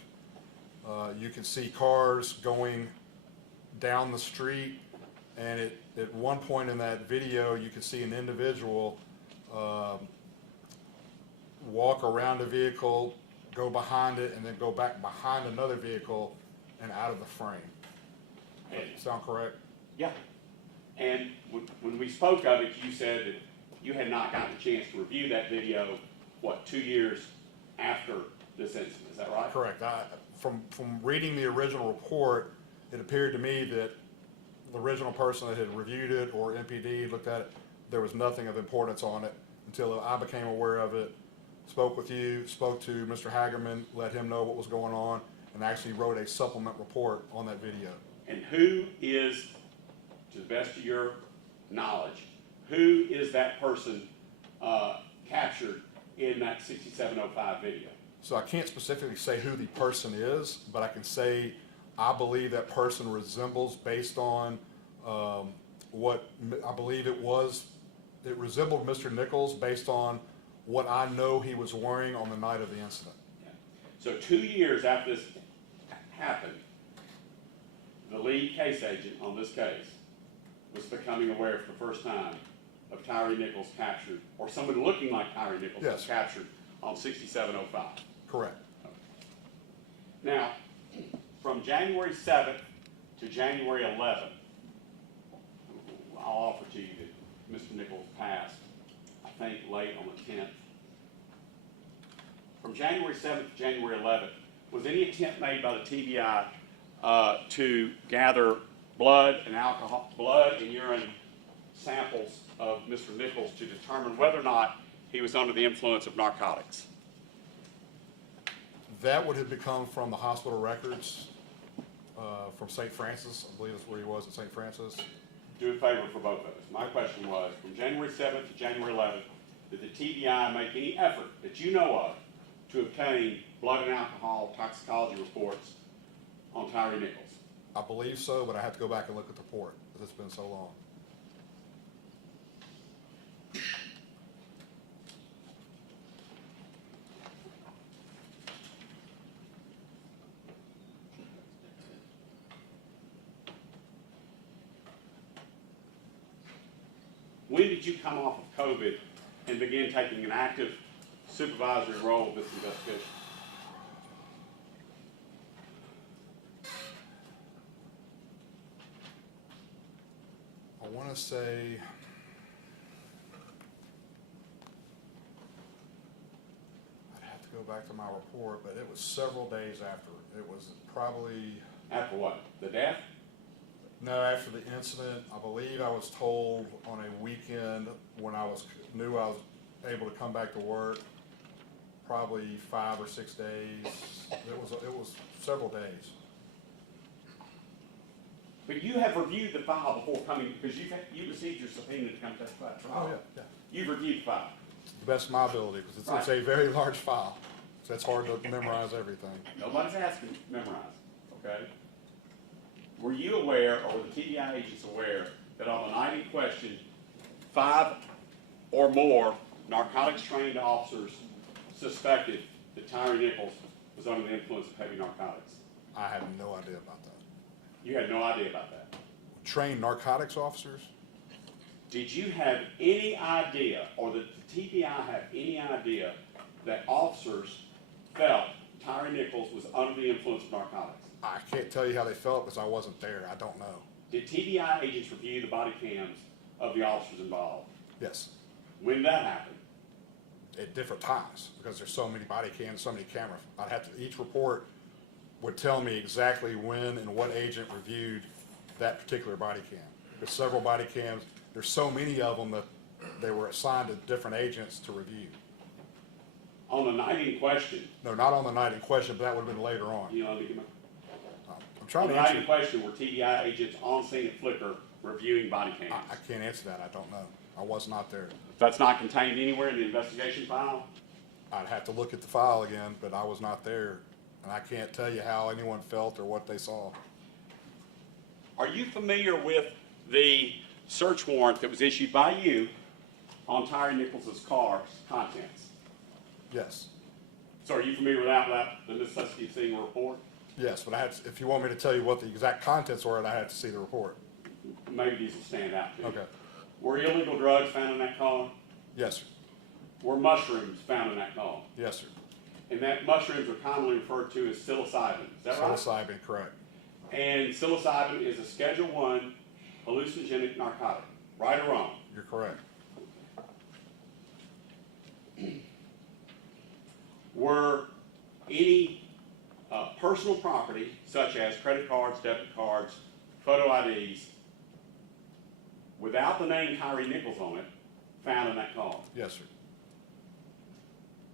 You could see cars going down the street, and at one point in that video, you could see an individual walk around a vehicle, go behind it, and then go back behind another vehicle and out of the frame. Sound correct? Yeah. And when we spoke of it, you said that you had not gotten a chance to review that video, 2 years after this incident, is that right? Correct. From reading the original report, it appeared to me that the original person that had reviewed it or MPD looked at it, there was nothing of importance on it until I became aware of it, spoke with you, spoke to Mr. Hagerman, let him know what was going on, and actually wrote a supplement report on that video. And who is, to the best of your knowledge, who is that person captured in that 6705 video? So I can't specifically say who the person is, but I can say I believe that person resembles, based on what I believe it was, it resembled Mr. Nichols based on what I know he was wearing on the night of the incident. Yeah. So 2 years after this happened, the lead case agent on this case was becoming aware for the first time of Tyre Nichols captured, or someone looking like Tyre Nichols was Yes. captured on 6705. Correct. Now, from January 7th to January 11th, I'll offer to you that Mr. Nichols passed, I think, late on the 10th. From January 7th to January 11th, was any attempt made by the TBI to gather blood and urine samples of Mr. Nichols to determine whether or not he was under the influence of narcotics? That would have become from the hospital records, from St. Francis. I believe that's where he was at St. Francis. Do a favor for both of us. My question was, from January 7th to January 11th, did the TBI make any effort that you know of to obtain blood and alcohol toxicology reports on Tyre Nichols? I believe so, but I have to go back and look at the report, because it's been so long. When did you come off of COVID and begin taking an active supervisory role in this investigation? I want to say, I'd have to go back to my report, but it was several days after. It was probably, After what? The death? no, after the incident. I believe I was told on a weekend when knew I was able to come back to work, probably 5 or 6 days. It was several days. But you have reviewed the file before coming, because you received your subpoena to come testify at trial. Oh, yeah. You've reviewed the file. To the best of my ability, because it's Right. a very large file. So it's hard to memorize everything. Nobody's asking to memorize, okay? Were you aware, or were the TBI agents aware, that on the night in question, 5 or more narcotics-trained officers suspected that Tyre Nichols was under the influence of heavy narcotics? I have no idea about that. You had no idea about that. Trained narcotics officers? Did you have any idea, or did the TBI have any idea, that officers felt Tyre Nichols was under the influence of narcotics? I can't tell you how they felt because I wasn't there. I don't know. Did TBI agents review the body cams of the officers involved? Yes, When did that happen? at different times because there's so many body cams, so many cameras. Each report would tell me exactly when and what agent reviewed that particular body cam. There's several body cams. There's so many of them that they were assigned to different agents to review. On the night in question, No, not on the night in question, but that would have been later on. you know, let me get my, I'm trying on the to night answer. in question, were TBI agents on scene at Flickr reviewing body cams? I can't answer that. I don't know. I was not there. That's not contained anywhere in the investigation file? I'd have to look at the file again, but I was not there. And I can't tell you how anyone felt or what they saw. Are you familiar with the search warrant that was issued by you on Tyre Nichols' car's contents? Yes. So are you familiar with that without the necessity of seeing a report? Yes, but if you want me to tell you what the exact contents were, I had to see the report. Maybe these will stand out to you. Okay. Were illegal drugs found in that car? Yes, sir. Were mushrooms found in that car? Yes, sir. And that mushrooms are commonly referred to as psilocybin. Is that right? Psilocybin, correct. And psilocybin is a Schedule I hallucinogenic narcotic. Right or wrong? You're correct. Were any personal property, such as credit cards, debit cards, photo IDs, without the name Tyre Nichols on it, found in that car? Yes, sir.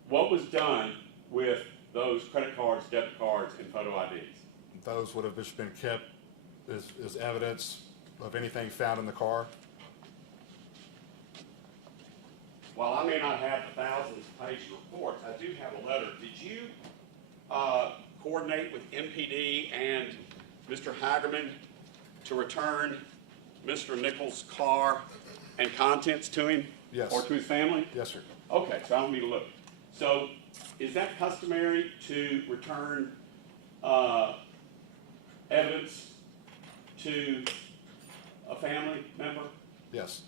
What was done with those credit cards, debit cards, and photo IDs? Those would have just been kept as evidence of anything found in the car. While I may not have the thousands of page reports, I do have a letter. Did you coordinate with MPD and Mr. Hagerman to return Mr. Nichols' car and contents to him? Yes. Or to his family? Yes, sir. Okay, so I don't need to look. So is that customary to return evidence to a family member, Yes.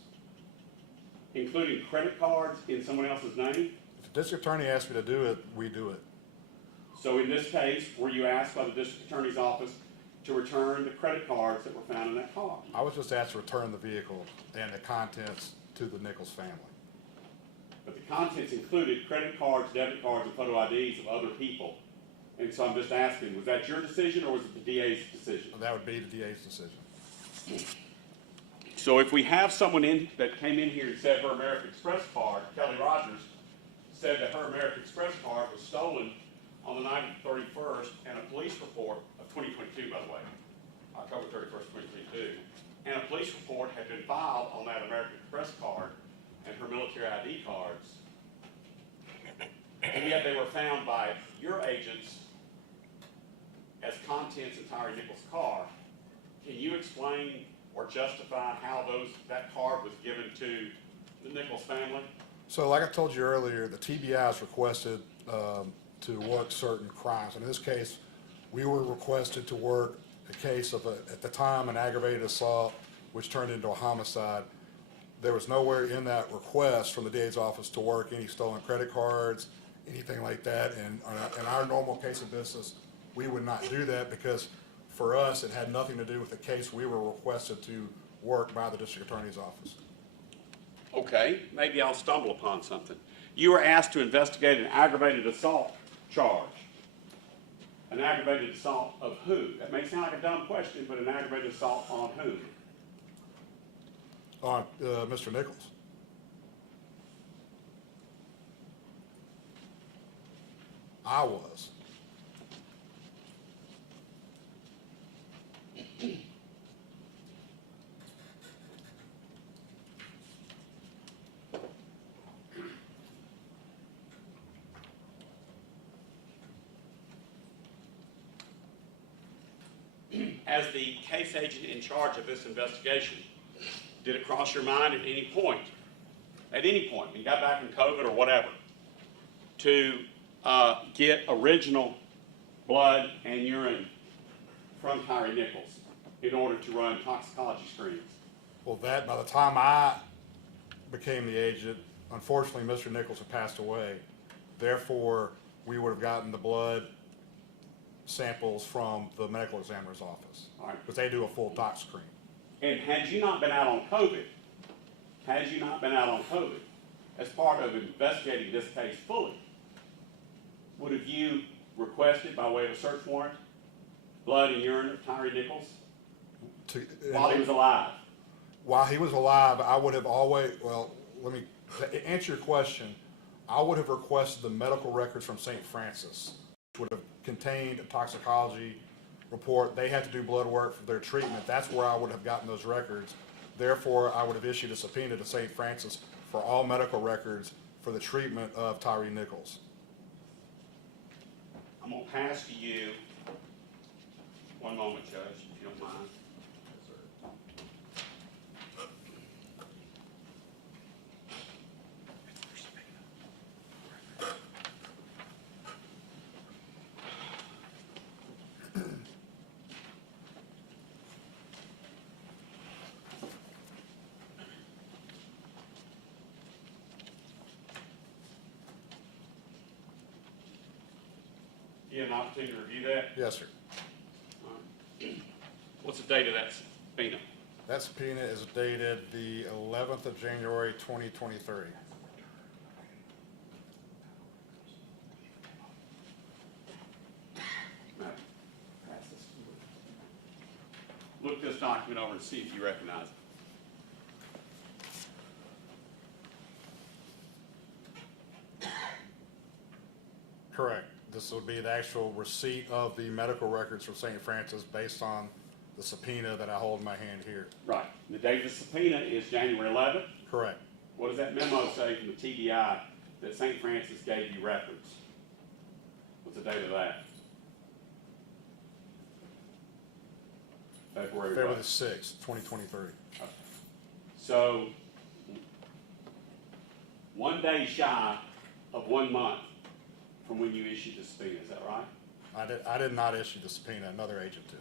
including credit cards in someone else's name? If the district attorney asks me to do it, we do it. So in this case, were you asked by the district attorney's office to return the credit cards that were found in that car? I was just asked to return the vehicle and the contents to the Nichols family. But the contents included credit cards, debit cards, and photo IDs of other people. And so I'm just asking, was that your decision or was it the DA's decision? That would be the DA's decision. So if we have someone in that came in here and said her American Express card, Kelly Rogers, said that her American Express card was stolen on the night of the 31st, and a police report of 2022, by the way, October 31st, 2022, and a police report had been filed on that American Express card and her military ID cards, and yet they were found by your agents as contents in Tyre Nichols' car. Can you explain or justify how that card was given to the Nichols family? So like I told you earlier, the TBIs requested to work certain crimes. And in this case, we were requested to work a case of, at the time, an aggravated assault, which turned into a homicide. There was nowhere in that request from the DA's office to work any stolen credit cards, anything like that. And in our normal case of business, we would not do that because for us, it had nothing to do with the case we were requested to work by the district attorney's office. Okay, maybe I'll stumble upon something. You were asked to investigate an aggravated assault charge. An aggravated assault of who? That may sound like a dumb question, but an aggravated assault on who? On Mr. Nichols. I was. As the case agent in charge of this investigation, did it cross your mind at any point, when you got back from COVID or whatever, to get original blood and urine from Tyre Nichols in order to run toxicology screens? Well, that, by the time I became the agent, unfortunately, Mr. Nichols had passed away. Therefore, we would have gotten the blood samples from the medical examiner's office. All right. Because they do a full tox screen. And had you not been out on COVID, as part of investigating this case fully, would have you requested, by way of a search warrant, blood and urine of Tyre Nichols while he was alive? While he was alive, I would have always, well, let me answer your question. I would have requested the medical records from St. Francis, which would have contained a toxicology report. They had to do blood work for their treatment. That's where I would have gotten those records. Therefore, I would have issued a subpoena to St. Francis for all medical records for the treatment of Tyre Nichols. I'm going to pass to you. One moment, Judge, if you don't mind. You had an opportunity to review that? Yes, sir. What's the date of that subpoena? That subpoena is dated the 11th of January, 2023. Matt, pass this to you. Look this document over and see if you recognize it. Correct. This would be the actual receipt of the medical records from St. Francis based on the subpoena that I hold in my hand here. Right. The date of the subpoena is January 11th. Correct. What does that memo say from the TBI that St. Francis gave you records? What's the date of that? February February what? the 6th, 2023. Okay. So, 1 day shy of 1 month from when you issued the subpoena, is that right? I did not issue the subpoena, another agent did.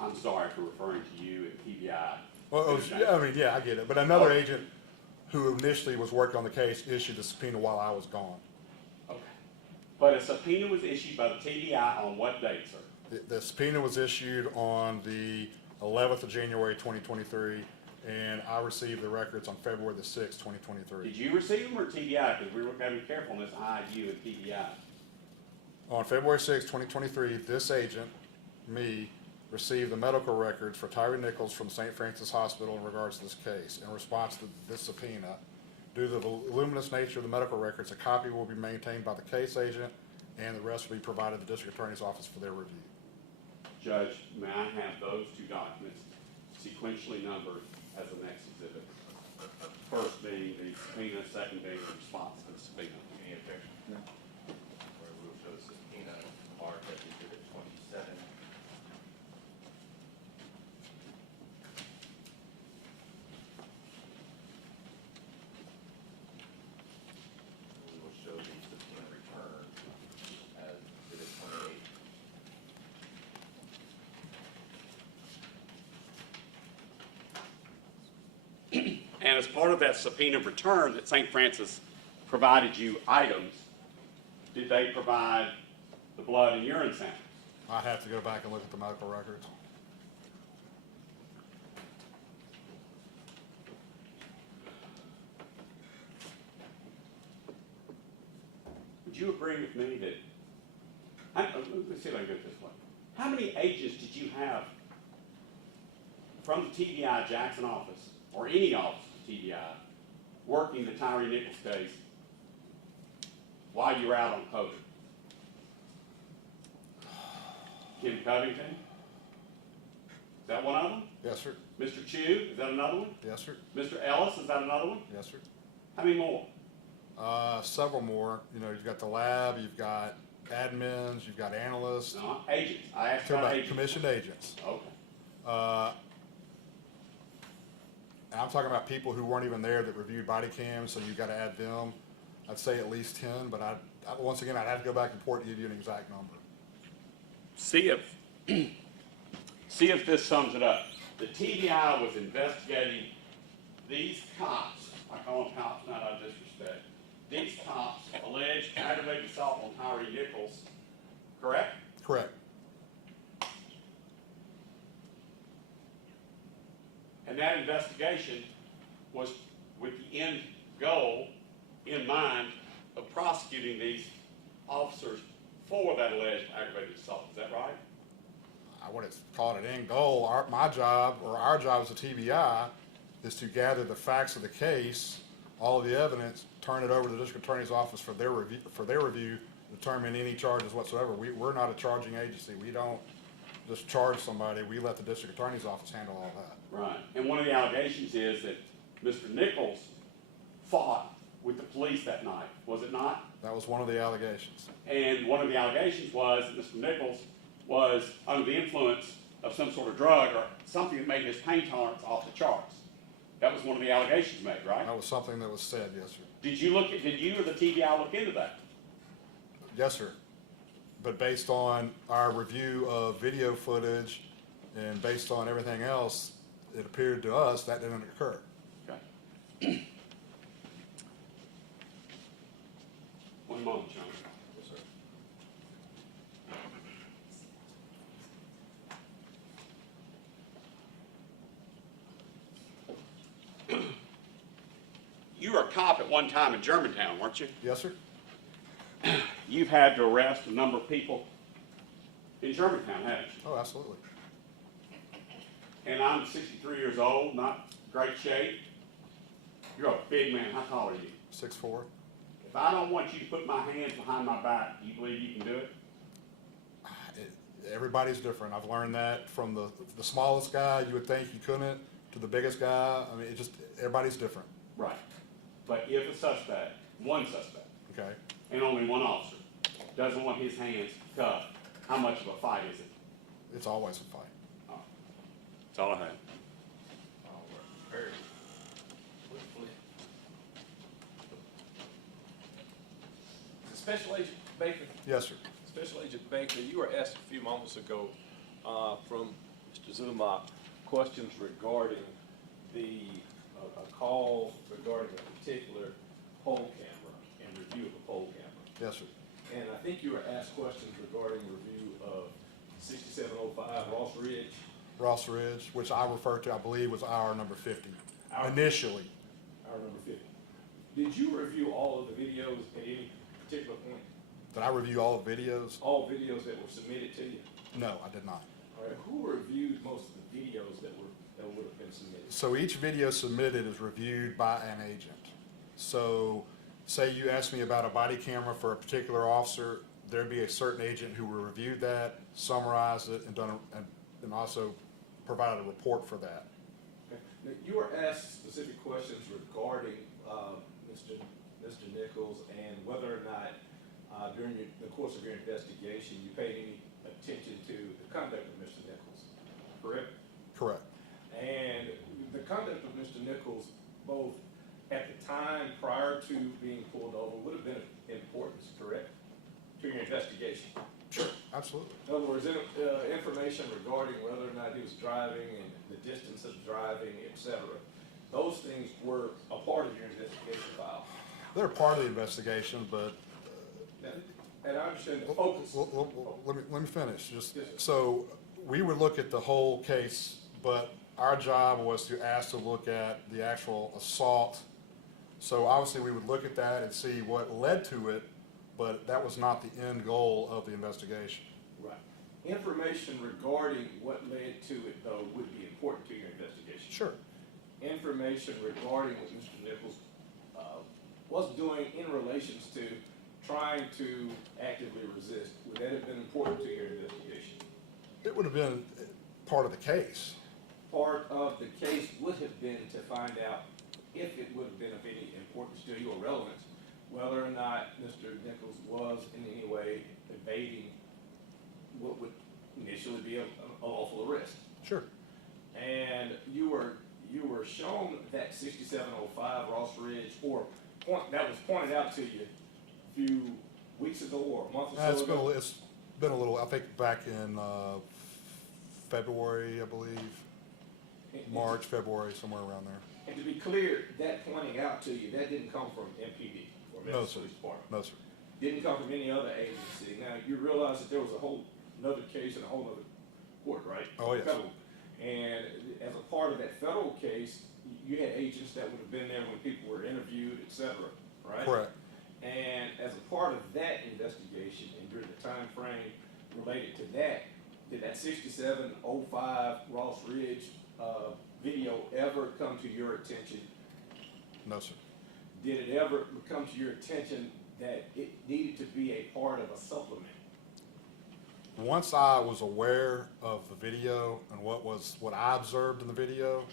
I'm sorry for referring to you and PBI. Well, yeah, I mean, yeah, I get it, but another agent who initially was working on the case issued the subpoena while I was gone. Okay. But a subpoena was issued by the TBI on what date, sir? The subpoena was issued on the 11th of January, 2023, and I received the records on February the 6th, 2023. Did you receive them or TBI? Because we were going to be careful on this I, you, and TBI. On February 6th, 2023, this agent, me, received the medical records for Tyre Nichols from St. Francis Hospital in regards to this case. In response to this subpoena, due to the voluminous nature of the medical records, a copy will be maintained by the case agent, and the rest will be provided to the District Attorney's Office for their review. Judge, may I have those two documents sequentially numbered as the next exhibit? First being the subpoena, second being the response to the subpoena. Any objection? No. Where we will show the subpoena marked as exhibit 27. We will show the subpoena return as exhibit 28. And as part of that subpoena return that St. Francis provided you items, did they provide the blood and urine samples? I'd have to go back and look at the medical records. Would you agree with me that, let's see if I can get this one. How many agents did you have from the TBI Jackson office, or any office of TBI, working the Tyre Nichols case while you were out on COVID? Kim Covington? Is that one of them? Yes, sir. Mr. Chu, is that another one? Yes, sir. Mr. Ellis, is that another one? Yes, sir. How many more? Several more. You know, you've got the lab, you've got admins, you've got analysts. No, agents. I asked Talking about about agents. commissioned agents. Okay. And I'm talking about people who weren't even there that reviewed body cams, so you've got to add them. I'd say at least 10, but once again, I'd have to go back and report to give you an exact number. See if this sums it up. The TBI was investigating these cops, I call them cops not out of disrespect, these cops alleged aggravated assault on Tyre Nichols, correct? Correct. And that investigation was with the end goal in mind of prosecuting these officers for that alleged aggravated assault. Is that right? I wouldn't call it an end goal. My job, or our job as a TBI, is to gather the facts of the case, all of the evidence, turn it over to the District Attorney's Office for their review, determine any charges whatsoever. We're not a charging agency. We don't just charge somebody. We let the District Attorney's Office handle all that. Right. And one of the allegations is that Mr. Nichols fought with the police that night, was it not? That was one of the allegations. And one of the allegations was that Mr. Nichols was under the influence of some sort of drug or something that made his pain tolerance off the charts. That was one of the allegations made, right? That was something that was said, yes, sir. Did you or the TBI look into that? Yes, sr. But based on our review of video footage and based on everything else, it appeared to us that didn't occur. Okay. One moment, John. Yes, sir. You were a cop at one time in Germantown, weren't you? Yes, sir. You've had to arrest a number of people in Germantown, haven't you? Oh, absolutely. And I'm 63 years old, not great shape. You're a big man. How tall are you? 6'4". If I don't want you to put my hands behind my back, do you believe you can do it? Everybody's different. I've learned that from the smallest guy, you would think you couldn't, to the biggest guy. I mean, everybody's different. Right. But if a suspect, one suspect, Okay. and only one officer, doesn't want his hands cuffed, how much of a fight is it? It's always a fight. That's all I have. Very. Special Agent Baker, Yes, sir. Special Agent Baker, you were asked a few moments ago from Mr. Mr. Zumach questions regarding a call regarding a particular poll camera and review of a poll camera. Yes, sir. And I think you were asked questions regarding review of 6705 Ross Ridge. Ross Ridge, which I refer to, I believe, was hour number 50 Hour- initially. Hour number 50. Did you review all of the videos at any particular point? Did I review all the videos? All videos that were submitted to you? No, I did not. All right, who reviewed most of the videos that would have been submitted? So each video submitted is reviewed by an agent. So say you asked me about a body camera for a particular officer, there'd be a certain agent who would review that, summarize it, and also provided a report for that. Okay. Now, you were asked specific questions regarding Mr. Nichols and whether or not during the course of your investigation you paid any attention to the conduct of Mr. Nichols, correct? Correct. And the conduct of Mr. Nichols, both at the time prior to being pulled over, would have been of importance, correct, to your investigation? Sure. Absolutely. In other words, information regarding whether or not he was driving and the distance of driving, et cetera, those things were a part of your investigation file. They're part of the investigation, but And I understand the focus. let me finish. Yes, sir. So we would look at the whole case, but our job was to ask to look at the actual assault. So obviously we would look at that and see what led to it, but that was not the end goal of the investigation. Right. Information regarding what led to it, though, would be important to your investigation. Sure. Information regarding what Mr. Nichols was doing in relations to trying to actively resist, would that have been important to your investigation? It would have been part of the case. Part of the case would have been to find out if it would have been of any importance to you or relevance, whether or not Mr. Nichols was in any way evading what would initially be a lawful arrest. Sure. And you were shown that 6705 Ross Ridge, that was pointed out to you a few weeks ago or a month or so ago. It's been a little, I think back in February, I believe, March, February, somewhere around there. And to be clear, that pointing out to you, that didn't come from MPD or No, Memphis sir. Police Department. No, sir. Didn't come from any other agency. Now, you realize that there was a whole another case in a whole other court, right? Oh, yes. Federal. And as a part of that federal case, you had agents that would have been there when people were interviewed, et cetera, right? Correct. And as a part of that investigation and during the time frame related to that, did that 6705 Ross Ridge video ever come to your attention? No, sir. Did it ever come to your attention that it needed to be a part of a supplement? Once I was aware of the video and what I observed in the video,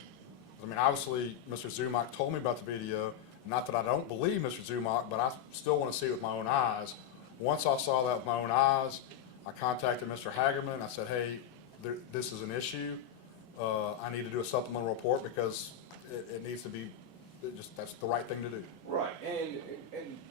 I mean, obviously, Mr. Zumach told me about the video. Not that I don't believe Mr. Zumach, but I still want to see it with my own eyes. Once I saw that with my own eyes, I contacted Mr. Hagerman. I said, hey, this is an issue. I need to do a supplemental report because it needs to be, that's the right thing to do. Right, and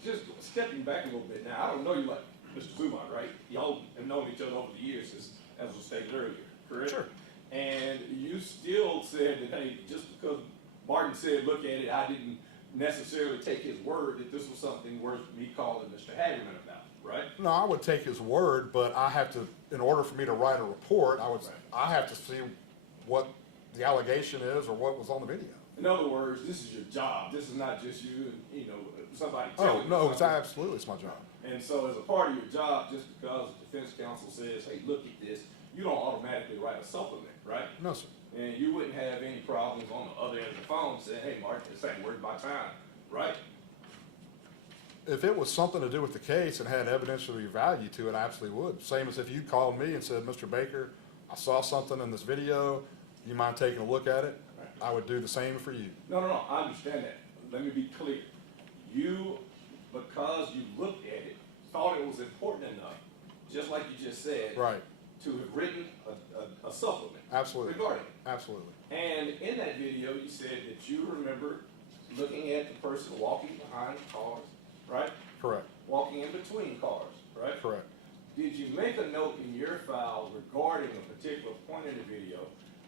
just stepping back a little bit now, I don't know you like Mr. Zumach, right? Y'all have known each other over the years, as was stated earlier, correct? Sure. And you still said that, hey, just because Martin said, look at it, I didn't necessarily take his word that this was something worth me calling Mr. Hagerman about, right? No, I would take his word, but I have to, in order for me to write a report, I have to see what the allegation is or what was on the video. In other words, this is your job. This is not just you and, somebody telling you. Oh, no, it's something. absolutely, it's my job. And so as a part of your job, just because the defense counsel says, hey, look at this, you don't automatically write a supplement, right? No, sir. And you wouldn't have any problems on the other end of the phone saying, hey, Mark, this ain't worth my time, right? If it was something to do with the case and had evidentiary value to it, I absolutely would. Same as if you called me and said, Mr. Baker, I saw something in this video, you mind taking a look at it? I would do the same for you. No, I understand that. Let me be clear. You, because you looked at it, thought it was important enough, just like you just said, Right, to have written a supplement. absolutely, Regarding it. absolutely. And in that video, you said that you remember looking at the person walking behind cars, right? Correct, Walking in between cars, right? correct. Did you make a note in your file regarding a particular point in the video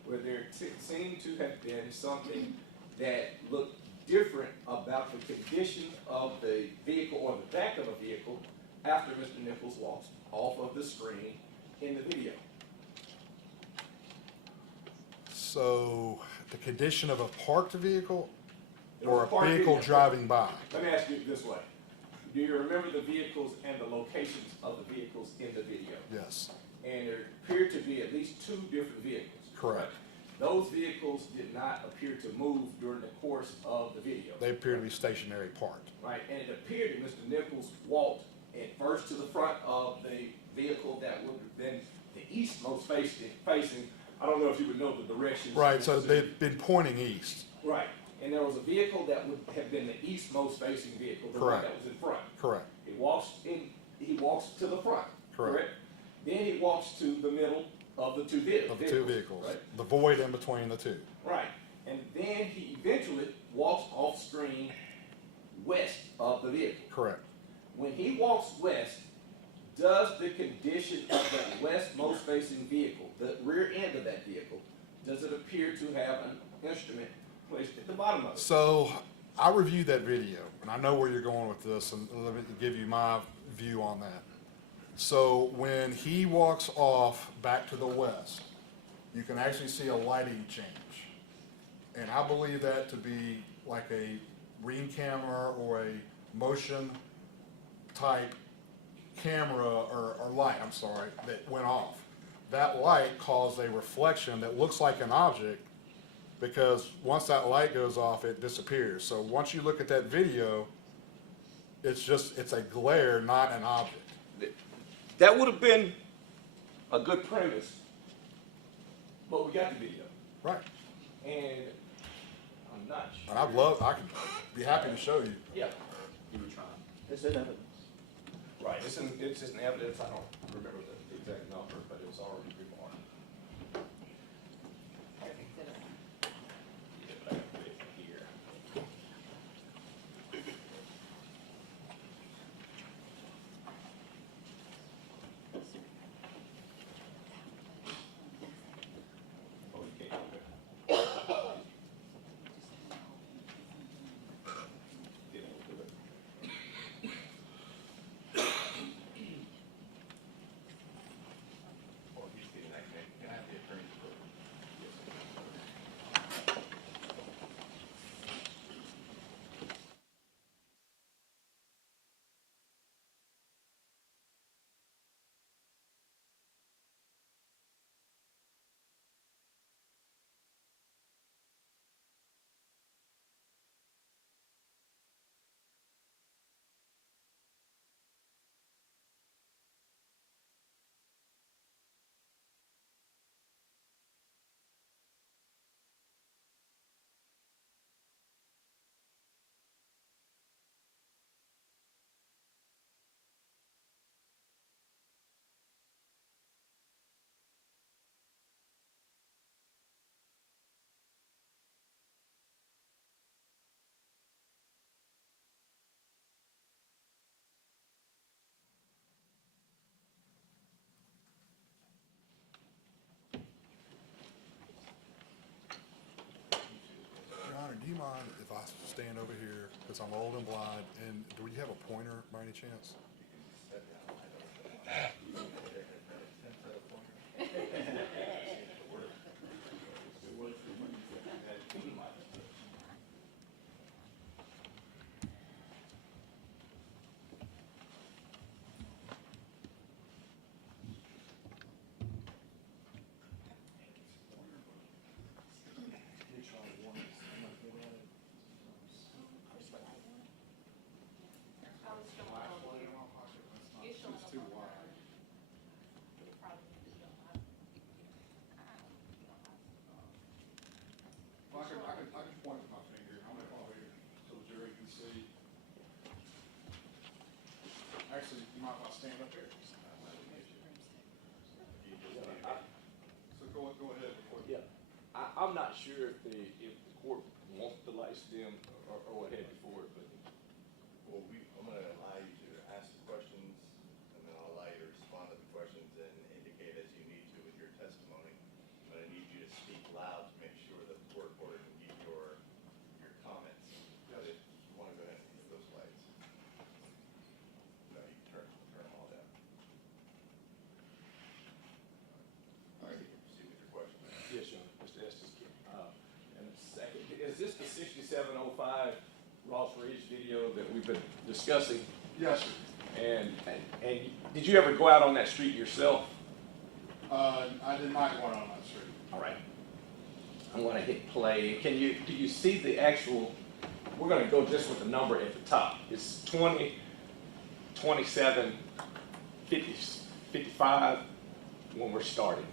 where there seemed to have been something that looked different about the condition of the vehicle or the back of a vehicle after Mr. Nichols walks off of the screen in the video. So the condition of a parked vehicle It was or a parked a vehicle vehicle. driving by? Let me ask you this way. Do you remember the vehicles and the locations of the vehicles in the video? Yes, And there appeared to be at least 2 different vehicles. correct. Those vehicles did not appear to move during the course of the video. They appear to be stationary parked. Right, and it appeared that Mr. Nichols walked at first to the front of the vehicle that would have been the eastmost facing. I don't know if you would know the directions. Right, so they've been pointing east. Right, and there was a vehicle that would have been the eastmost facing vehicle, the one Correct. that was in front. Correct, He walks to the front, Correct. correct? Then he walks to the middle of the two vehicles. of the two vehicles. Right? The void in between the two. Right, and then he eventually walks off screen west of the vehicle. Correct. When he walks west, does the condition of that westmost facing vehicle, the rear end of that vehicle, does it appear to have an instrument placed at the bottom of it? So I reviewed that video, and I know where you're going with this, and let me give you my view on that. So when he walks off back to the west, you can actually see a lighting change. And I believe that to be like a ring camera or a motion type camera or light, I'm sorry, that went off. That light caused a reflection that looks like an object, because once that light goes off, it disappears. So once you look at that video, it's a glare, not an object. That would have been a good premise, but we got the video, Right. and I'm not sure. And I can be happy to show you. Yeah, you were trying. It's in evidence. Right, it's just an evidence, I don't remember the exact number, but it was already remarked. Yeah, but I got it here. Oh, you can't do it. Didn't do it. Or he's getting that, can I have the attorney's report? Your Honor, do you mind if I stand over here, because I'm old and blind, and do you have a pointer by any chance? It's too wide. Well, I can point with my finger. I'm gonna follow here so the jury can see. Actually, you might want to stand up here. So go ahead before. Yeah, I'm not sure if the court wants the lights dim or what have you for it, but. Well, I'm gonna allow you to ask the questions, and then I'll allow you to respond to the questions and indicate as you need to with your testimony. But I need you to speak loud video that we've been discussing. Yes, sir. And did you ever go out on that street yourself? I did not go out on that street. All right. I'm gonna hit play. Do you see the actual, we're gonna go just with the number at the top. It's 20, 27, 50, 55 when we're starting.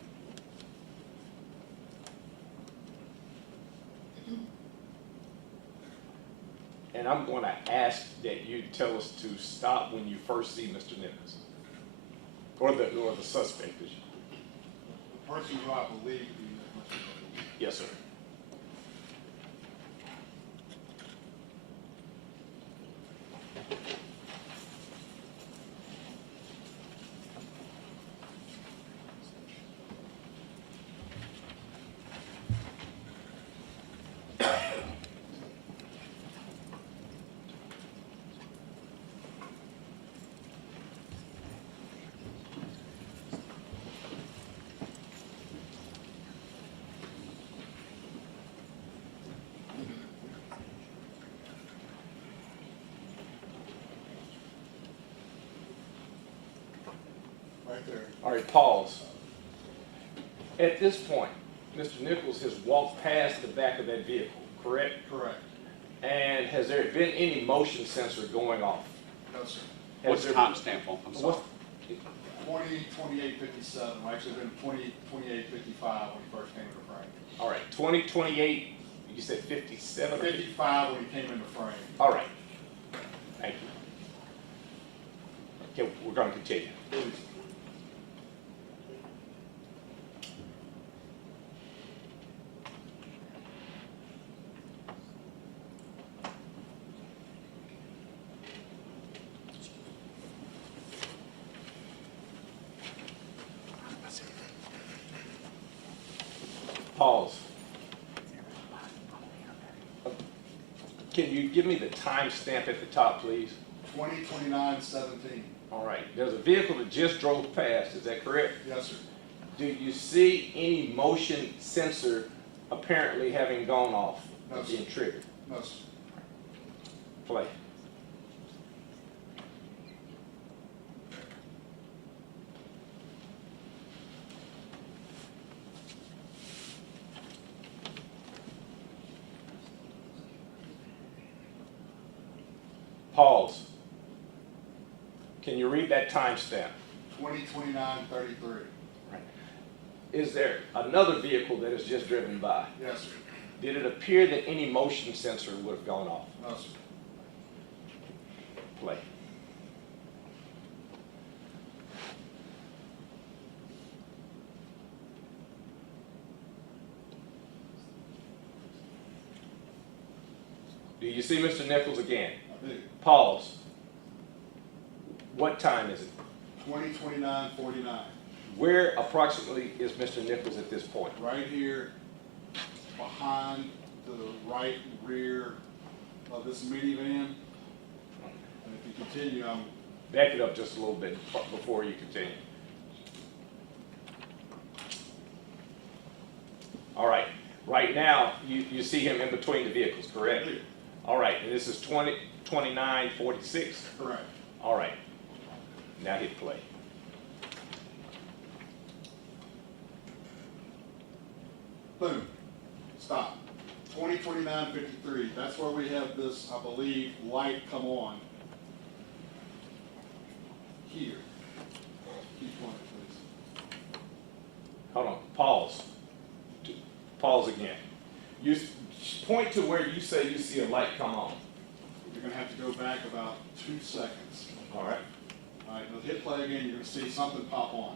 And I'm going to ask that you tell us to stop when you first see Mr. Nichols, or the suspect. The person who I believe to be Mr. Nichols. Yes, sir. Right there. All right, pause. At this point, Mr. Nichols has walked past the back of that vehicle, correct? Correct. And has there been any motion sensor going off? No, sir. Has What's the there- timestamp on? I'm sorry. What's- 28:57. Well, actually, been 28:55 when he first came into frame. All right, 2028, you said 57? 55 when he came into frame. All right. Thank you. Okay, we're going to continue. Pause. Can you give me the timestamp at the top, please? 20:29:17. All right, there's a vehicle that just drove past, is that correct? Yes, sir. Do you see any motion sensor apparently having gone off, No, or being sir. triggered? No, sir. Play. Pause. Can you read that timestamp? 20:29:33. Is there another vehicle that has just driven by? Yes, sir. Did it appear that any motion sensor would have gone off? No, sir. Play. Do you see Mr. Nichols again? I do. Pause. What time is it? 20:29:49. Where approximately is Mr. Nichols at this point? Right here, behind the right rear of this minivan. And if you continue, Back it up just a little bit before you continue. All right. Right now, you see him in between the vehicles, correct? All right. And this is 29:46? correct. All right. Now hit play. Boom. Stop. 20:29:53. That's where we have this, I believe, light come on. Here. Keep going, please. Hold on. Pause. Pause again. You point to where you say you see a light come on. You're gonna have to go back about 2 seconds. All right. All right, now hit play again, you're gonna see something pop on.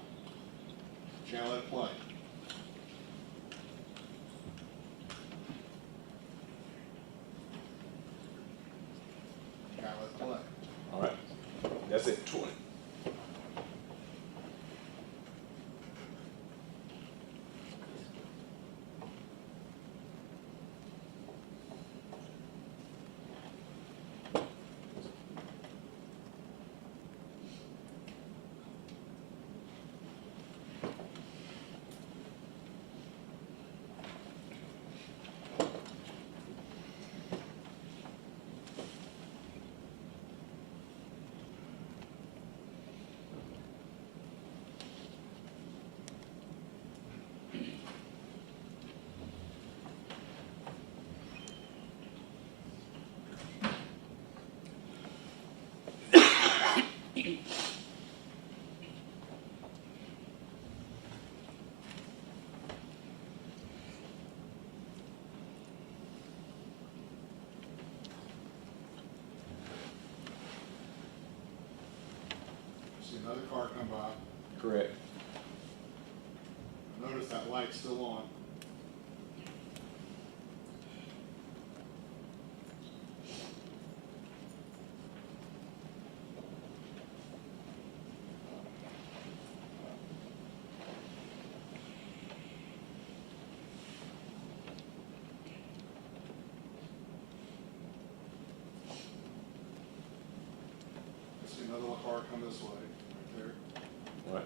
Okay, let it play. Okay, let it play. All right. That's it. 20. another car come by. Correct. Notice that light's still on. I see another car come this way, right there. Right.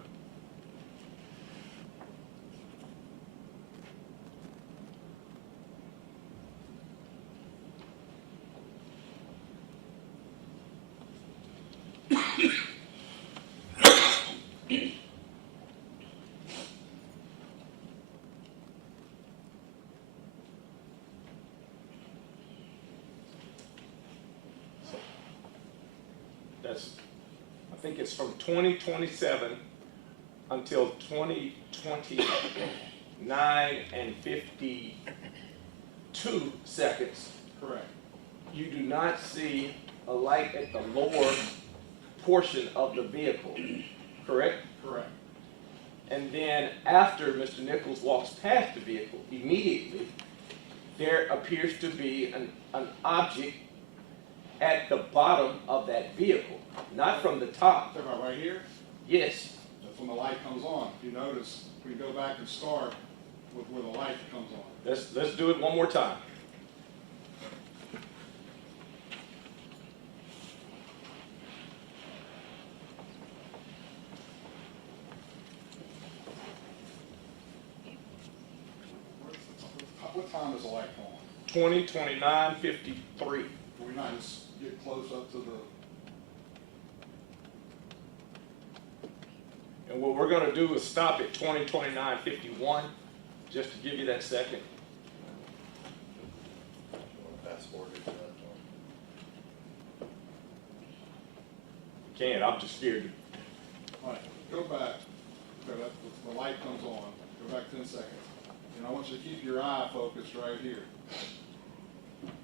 That's, I think it's from 2027 until 2029 and 52 seconds. Correct. You do not see a light at the lower portion of the vehicle, correct? Correct. And then after Mr. Nichols walks past the vehicle, immediately, there appears to be an object at the bottom of that vehicle, not from the top. Talking about right here? Yes, That's when the light comes on. If you notice, we go back and start with where the light comes on. let's do it one more time. What time does the light come on? 2029:53. Can we not just get close up to the, And what we're gonna do is stop at 2029:51, just to give you that second. Fast forward to that one. Can't, I'm just scared. all right, go back. Okay, the light comes on. Go back 10 seconds. And I want you to keep your eye focused right here.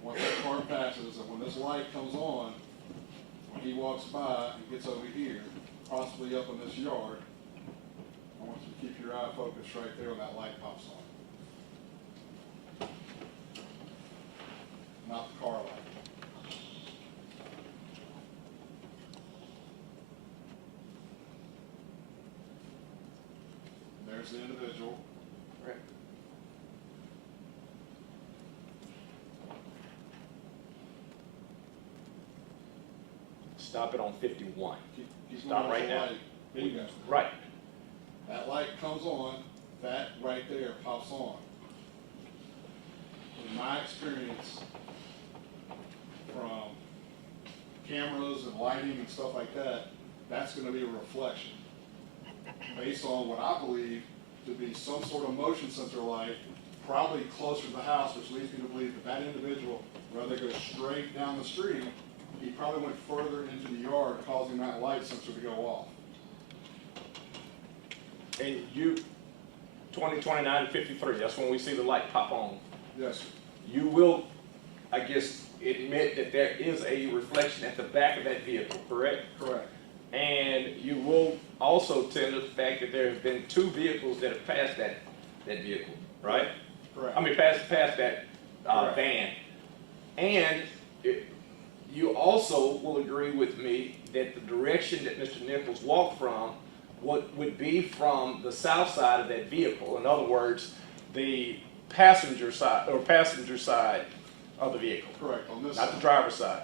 Once that car passes, and when this light comes on, when he walks by and gets over here, possibly up in this yard, I want you to keep your eye focused right there when that light pops on. Not the car light. There's the individual. Right. Stop it on 51. Keep Stop going right with the now. light. There you go. Right. That light comes on, that right there pops on. In my experience, from cameras and lighting and stuff like that, that's gonna be a reflection. Based on what I believe to be some sort of motion sensor light, probably closer to the house, which leads me to believe that that individual, rather than go straight down the street, he probably went further into the yard, causing that light sensor to go off. And you, 2029:53, that's when we see the light pop on. Yes, sir. You will, I guess, admit that there is a reflection at the back of that vehicle, correct? Correct. And you will also tend to the fact that there have been two vehicles that have passed that vehicle, right? Correct. I mean, passed that Correct. van. And you also will agree with me that the direction that Mr. Nichols walked from would be from the south side of that vehicle. In other words, the passenger side of the vehicle, Correct, on this not the side. driver's side,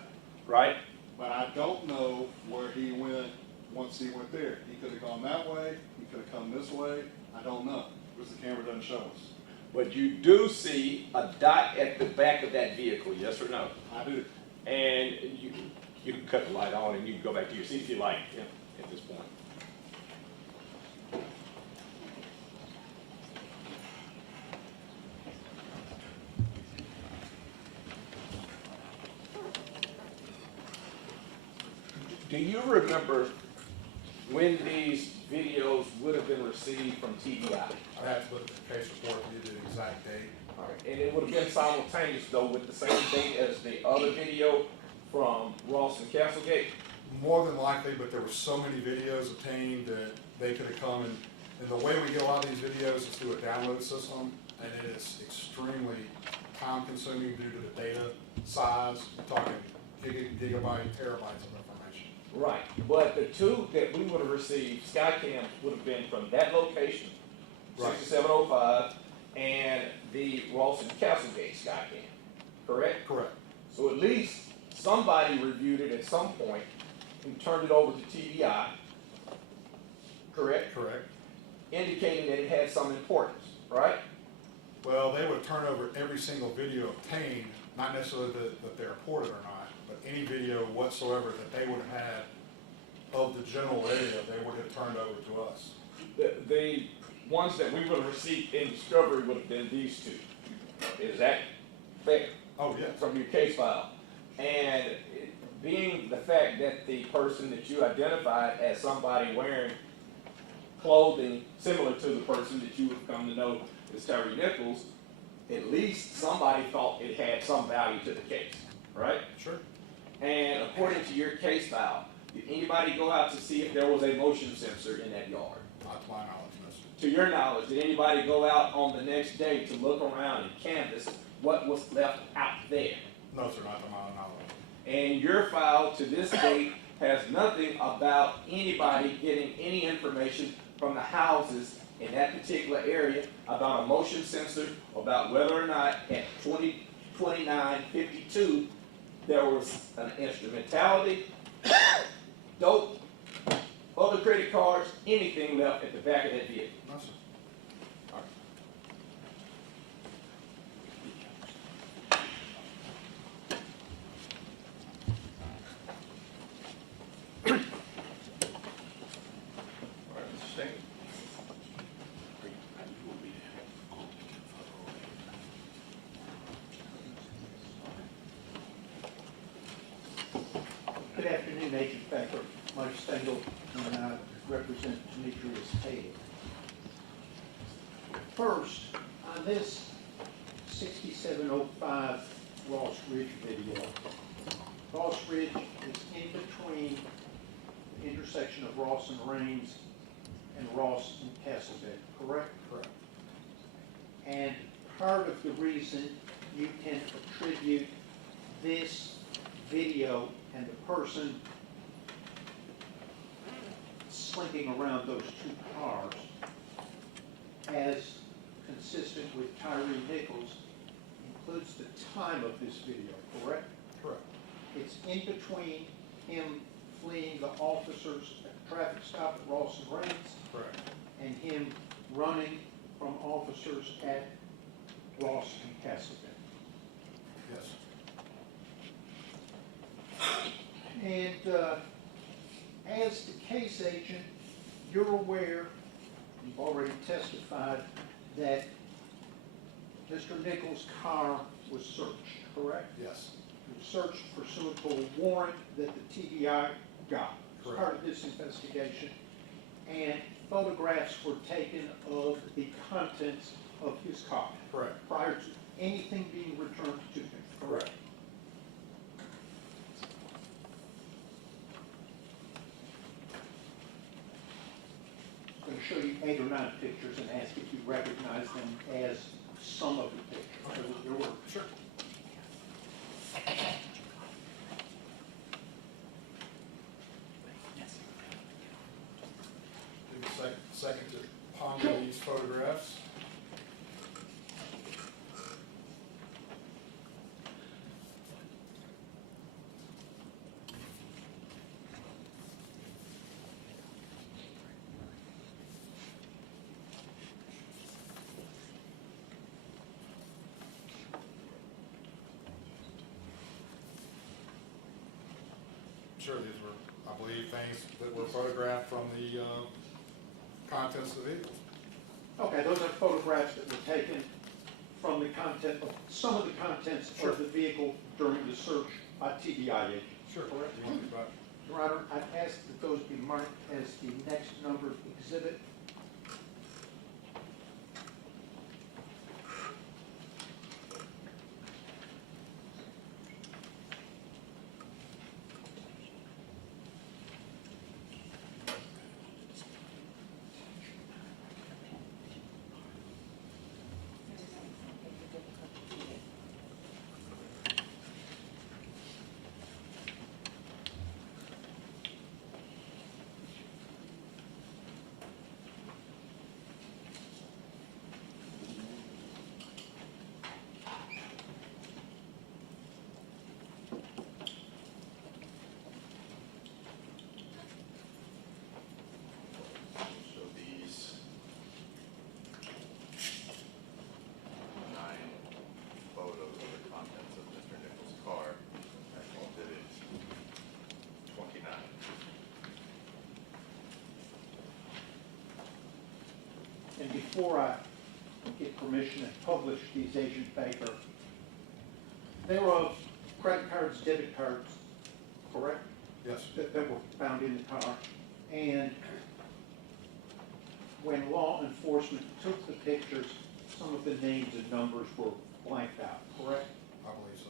right? But I don't know where he went once he went there. He could have gone that way, he could have come this way, I don't know, because the camera doesn't show us. But you do see a dot at the back of that vehicle, yes or no? I do. And you can cut the light on and you can go back to your seat if you like, at this point. Do you remember when these videos would have been received from TBI? I have to look at the case report, to give the exact date. All right, and it would have been simultaneous though with the same date as the other video from Ross and Castlegate? More than likely, but there were so many videos obtained that they could have come and the way we get a lot of these videos is through a download system, and it is extremely time consuming due to the data size. We're talking gigabyte, terabytes of information. Right, but the two that we would have received, Skycam would have been from that location, Right. 6705, and the Rawson Castlegate Skycam, correct? Correct. So at least somebody reviewed it at some point and turned it over to TBI, correct? Correct. Indicating that it had some importance, right? Well, they would turn over every single video obtained, not necessarily that they're reported or not, but any video whatsoever that they would have had of the general area, they would have turned over to us. The ones that we would have received in discovery would have been these two. Is that fair? Oh, yes. From your case file. And being the fact that the person that you identified as somebody wearing clothing similar to the person that you have come to know as Tyre Nichols, at least somebody thought it had some value to the case, right? Sure. And according to your case file, did anybody go out to see if there was a motion sensor in that yard? Not to my knowledge, no, sir. To your knowledge, did anybody go out on the next day to look around and canvass what was left out there? No, sir, not to my knowledge. And your file to this date has nothing about anybody getting any information from the houses in that particular area about a motion sensor, about whether or not at 2029-52 there was an instrumentality, dope, other credit cards, anything left at the back of that vehicle. No, sir. All right, Mr. Sting. Good afternoon, Agent Becker, Mike Stengel, and I represent Demetrius Haley. First, on this 6705 Ross Ridge video, Ross Ridge is in between the intersection of Ross and Rains and Ross and Castlebeck, correct? Correct. And part of the reason you can attribute this video and the person slinking around those two cars as consistent with Tyre Nichols includes the time of this video, correct? Correct. It's in between him fleeing the officers at the traffic stop at Ross and Rains Correct. and him running from officers at Ross and Castlebeck. Yes. And as the case agent, you're aware, you've already testified, that Mr. Nichols' car was searched, correct? Yes. It was searched pursuant to a warrant that the TBI got as Correct. part of this investigation. And photographs were taken of the contents of his car Correct. prior to anything being returned to him, correct? I'm going to show you 8 or 9 pictures and ask if you recognize them as some of the pictures. There were Sure. Give me a second to ponder these photographs. Sure, these were, I believe, things that were photographed from the contents of the vehicle. Okay, those are photographs that were taken from the content of, some of the contents Sure. of the vehicle during the search by TBI agents. Sure. Correct? You want to do that? Your Honor, I'd ask that those be marked as the next numbered exhibit. before I get permission to publish these, Agent Baker, there are credit cards, debit cards, correct? Yes. That were found in the car. And when law enforcement took the pictures, some of the names and numbers were blanked out, correct? I believe so,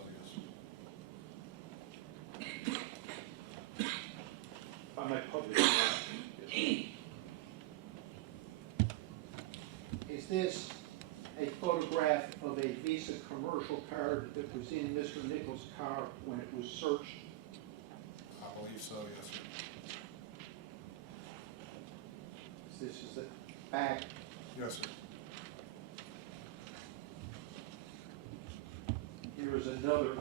yes. If I may publish that. Is this a photograph of a Visa commercial card that was in Mr. Nichols' car when it was searched? I believe so, yes, sir. This is the back. Yes, sir. Here is another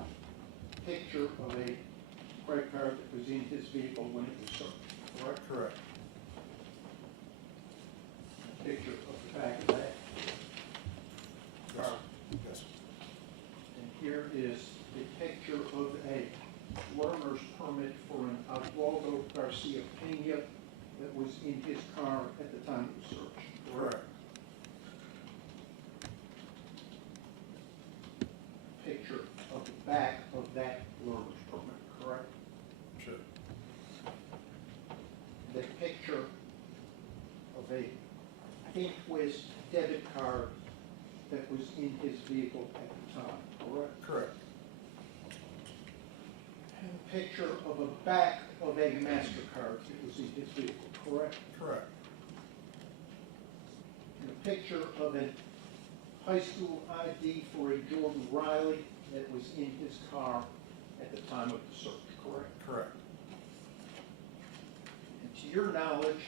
picture of a credit card that was in his vehicle when it was searched, correct? Correct. A picture of the back of that Yes, car. yes, sir. And here is a picture of a learner's permit for an Oswaldo Garcia Pena that was in his car at the time it was searched, correct? Correct. Picture of the back of that learner's permit, correct? Sure. The picture of a Inquis debit card that was in his vehicle at the time, correct? Correct. And a picture of a back of a MasterCard that was in his vehicle, correct? Correct. And a picture of a high school ID for a Jordan Riley that was in his car at the time of the search, correct? Correct. And to your knowledge,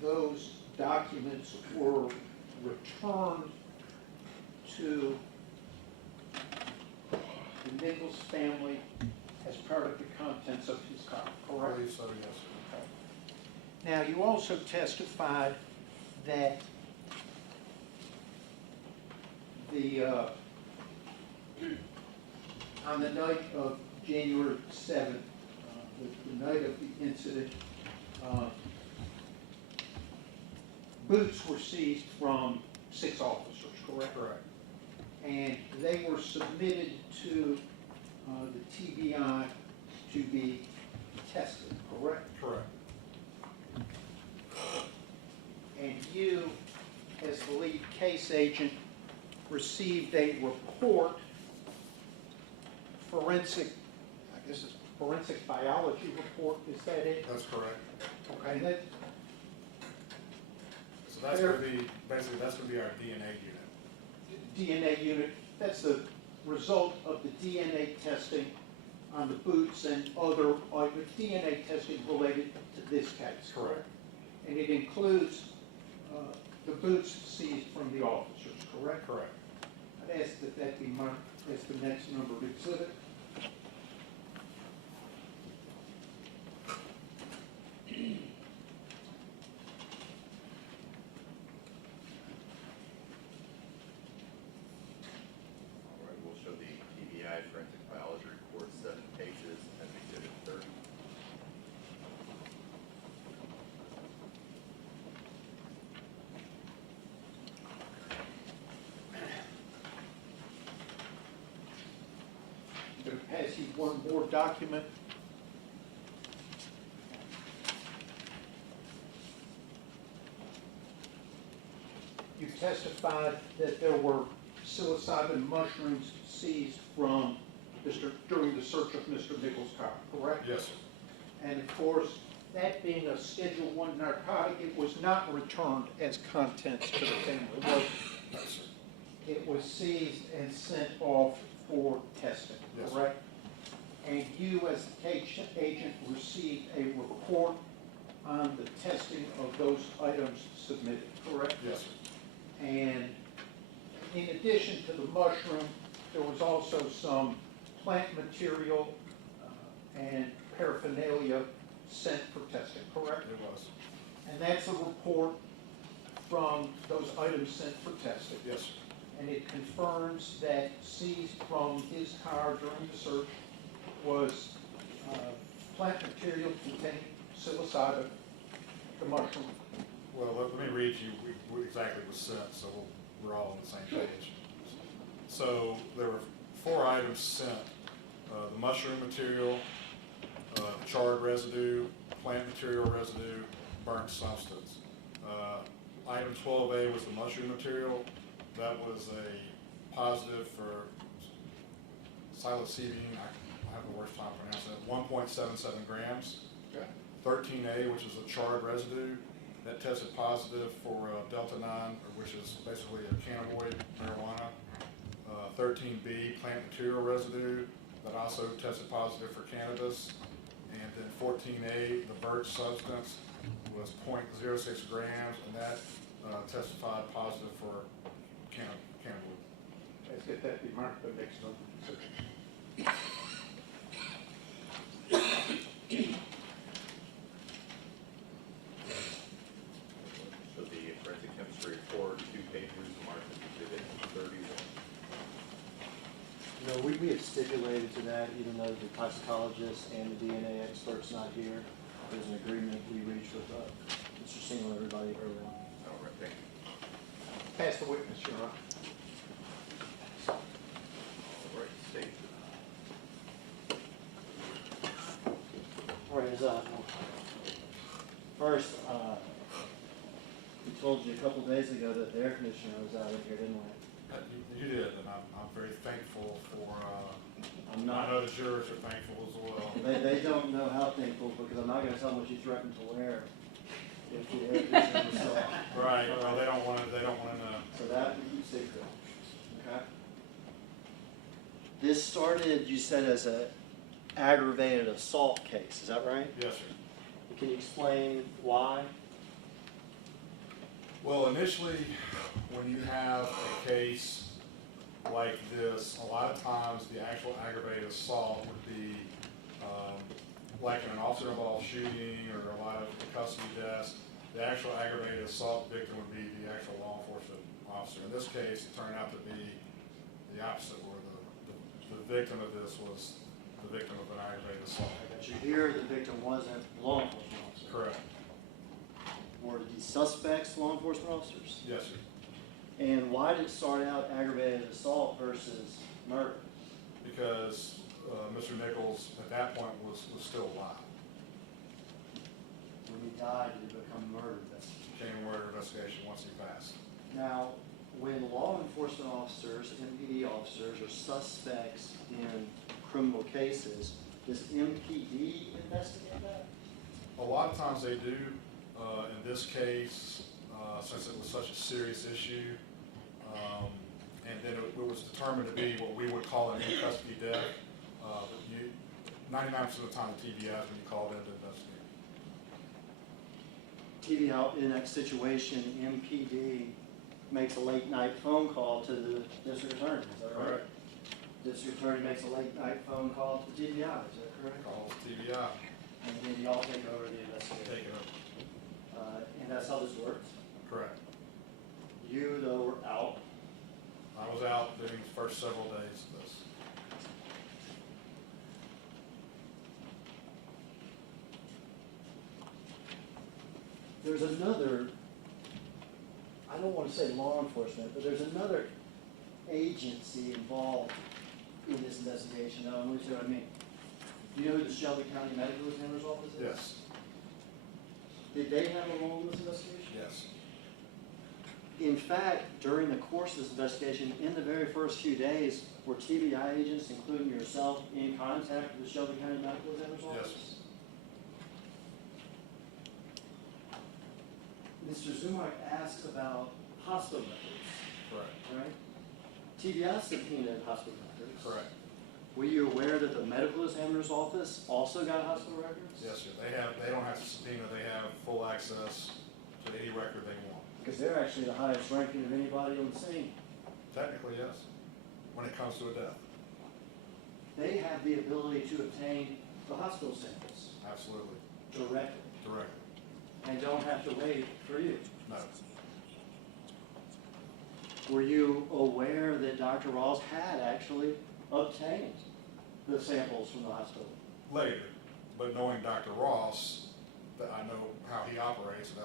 those documents were returned to the Nichols family as part of the contents of his car, I correct? believe so, yes, sir. Now, you also testified that on the night of January 7th, the night of the incident, boots were seized from 6 officers, correct? Correct. And they were submitted to the TBI to be tested, correct? Correct. And you, as the lead case agent, received a report, forensic biology report, is that it? That's correct. Okay, that, So that's gonna be, basically, that's gonna be our DNA unit. DNA unit, that's the result of the DNA testing on the boots and other DNA testing related to this case. Correct. And it includes the boots seized from the officers, correct? Correct. I'd ask that that be marked as the next numbered exhibit. All right, we'll show the TBI forensic biology report, 7 pages, as exhibit 30. I'm going to pass you one more document. You testified that there were psilocybin mushrooms seized from during the search of Mr. Nichols' car, correct? Yes, sir. And of course, that being a Schedule I narcotic, it was not returned as contents to the family, was it? No, sir. It was seized and sent off for testing, Yes. correct? And you, as the case agent, received a report on the testing of those items submitted, correct? Yes, sir. And in addition to the mushroom, there was also some plant material and paraphernalia sent for testing, correct? It was. And that's a report from those items sent for testing. Yes, sir. And it confirms that seized from his car during the search was plant material containing psilocybin, the mushroom, Well, let me read you what exactly was sent, so we're all on the same page. So there were 4 items sent: the mushroom material, charred residue, plant material residue, burnt substance. Item 12A was the mushroom material. That was a positive for psilocybin. I have the worst time pronouncing it. 1.77 grams. 13A, which is a charred residue, that tested positive for delta 9, which is basically a cannabinoid marijuana. 13B, plant material residue, that also tested positive for cannabis. And then 14A, the burnt substance, was 0.06 grams, and that testified positive for cannabinoid. Let's get that remarked the next one. So the forensic chemistry report, 2 pages, marked exhibit 31. No, we have stipulated to that, even though the toxicologist and the DNA expert's not here. There's an agreement we reached with Mr. Single and everybody early on. All right, thank you. Pass the witness, Your Honor. All right, state. All right, first, we told you a couple days ago that the air conditioner was out in here, didn't we? You did, and I'm very thankful for, I'm I not. know the jurors are thankful as well. They don't know how thankful, because I'm not gonna tell them what you threatened to wear if the air conditioner was still on. Right, well, they don't wanna know. So that we keep secret, okay? This started, you said, as a aggravated assault case, is that right? Yes, sir. Can you explain why? Well, initially, when you have a case like this, a lot of times the actual aggravated assault would be like in an officer-involved shooting or a lot of custody deaths. The actual aggravated assault victim would be the actual law enforcement officer. In this case, it turned out to be the opposite, where the victim of this was the victim of an aggravated assault. But you hear the victim wasn't a law enforcement officer. Correct. Were the suspects law enforcement officers? Yes, sir. And why did it start out aggravated assault versus murder? Because Mr. Nichols, at that point, was still alive. When he died, did it become murder investigation? Became a murder investigation once he passed. Now, when law enforcement officers, MPD officers, are suspects in criminal cases, does MPD investigate that? A lot of times they do. In this case, since it was such a serious issue, and then it was determined to be what we would call an in-custody death, 99% of the time the TBI is when you call it in to investigate. TBI, in that situation, MPD makes a late night phone call to the district attorney, is that right? Correct. District attorney makes a late night phone call to the TBI, is that correct? Calls TBI, And then y'all take over the investigation. take it up. And that's how this works. Correct. You, though, were out. I was out during the first several days of this. There's another, I don't want to say law enforcement, but there's another agency involved in this investigation. Now, let me see what I mean. Do you know who the Shelby County Medical Examiner's Office is? Yes, Did they have a role in this investigation? yes. In fact, during the course of this investigation, in the very first few days, were TBI agents, including yourself, in contact with the Shelby County Medical Examiner's Office? Mr. Zumark asked about hospital records, Correct. right? TBI subpoenaed hospital records. Correct. Were you aware that the medical examiner's office also got hospital records? Yes, sir. They don't have to subpoena, they have full access to any record they want. Because they're actually the highest ranking of anybody on the scene. Technically, yes, when it comes to a death. They have the ability to obtain the hospital samples Absolutely. directly Directly. and don't have to wait for you. No. Were you aware that Dr. Ross had actually obtained the samples from the hospital? Later, but knowing Dr. Ross, that I I know how he operates, and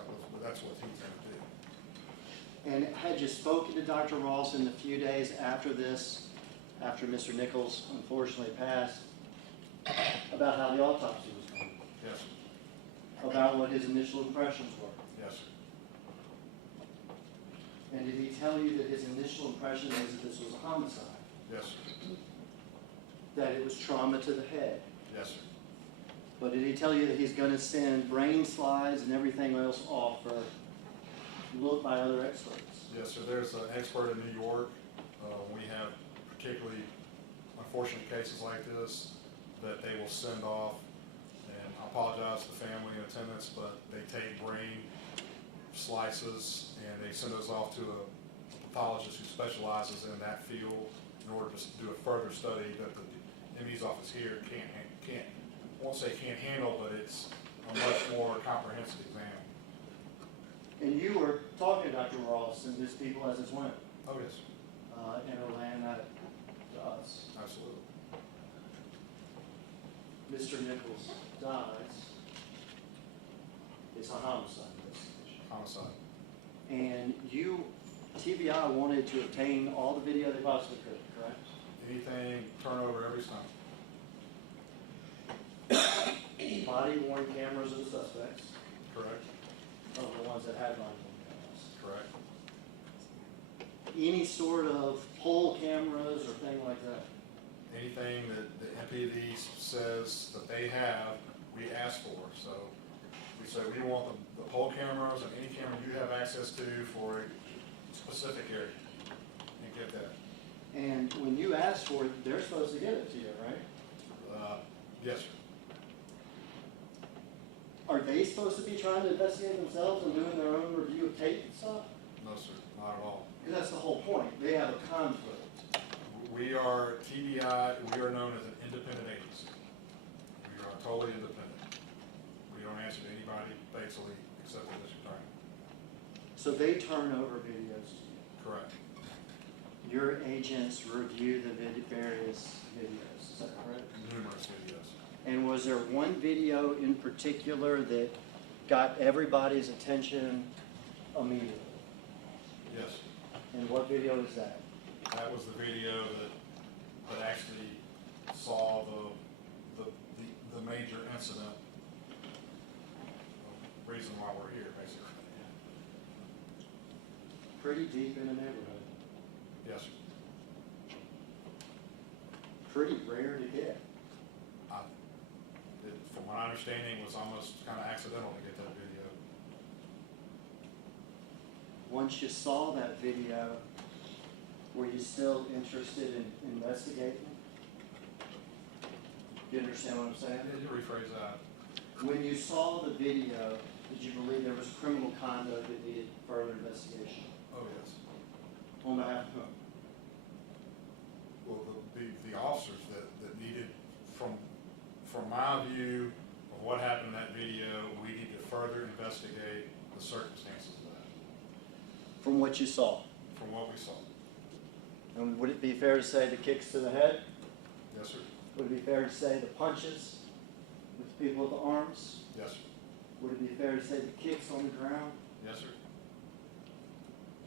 that's what he's gonna do. And had you spoken to Dr. Ross in the few days after this, after Mr. Nichols unfortunately passed, about how the autopsy was going? Yes, sir. About what his initial impressions were? Yes, sir. And did he tell you that his initial impression was that this was a homicide? Yes, sir. That it was trauma to the head? Yes, sir. But did he tell you that he's gonna send brain slides and everything else off for look by other experts? Yes, sir. There's an expert in New York. We have particularly unfortunate cases like this that they will send off, and I apologize to the family and attendants, but they take brain slices and they send those off to a pathologist who specializes in that field in order to do a further study that the MD's office here can't, I won't say can't handle, but it's a much more comprehensive exam. And you were talking to Dr. Ross and his people as this went, Oh, yes, in Atlanta to us. absolutely. Mr. Nichols dies. It's a homicide investigation. Homicide. And you, TBI wanted to obtain all the video they possibly could, correct? Anything, turn over every stone. Body worn cameras of the suspects, Correct? of the ones that had body worn cameras. Correct. Any sort of poll cameras or thing like that? Anything that the MPD says that they have, we ask for. So we say we want the poll cameras and any camera you have access to for a specific area, and get that. And when you ask for it, they're supposed to give it to you, right? Yes, sir. Are they supposed to be trying to investigate themselves and doing their own review of tape and stuff? No, sir, not at all. Because that's the whole point. They have a conflict. We are TBI, we are known as an independent agency. We are totally independent. We don't answer to anybody basically except for this attorney. So they turn over videos to you. Correct. Your agents review the various videos, is that correct? Numerous videos. And was there one video in particular that got everybody's attention immediately? Yes. And what video is that? That was the video that actually saw the major incident, reason why we're here, basically. Pretty deep in the neighborhood. Yes, sir. Pretty rare to get. From my understanding, it was almost kind of accidental to get that video. Once you saw that video, were you still interested in investigating? Do you understand what I'm saying? Did you rephrase that? When you saw the video, did you believe there was criminal conduct that needed further investigation? Oh, yes. On behalf of whom? Well, the officers that needed, from my view of what happened in that video, we need to further investigate the circumstances of that, From what you saw. from what we saw. And would it be fair to say the kicks to the head? Yes, sir. Would it be fair to say the punches with people with the arms? Yes, sir. Would it be fair to say the kicks on the ground? Yes, sir.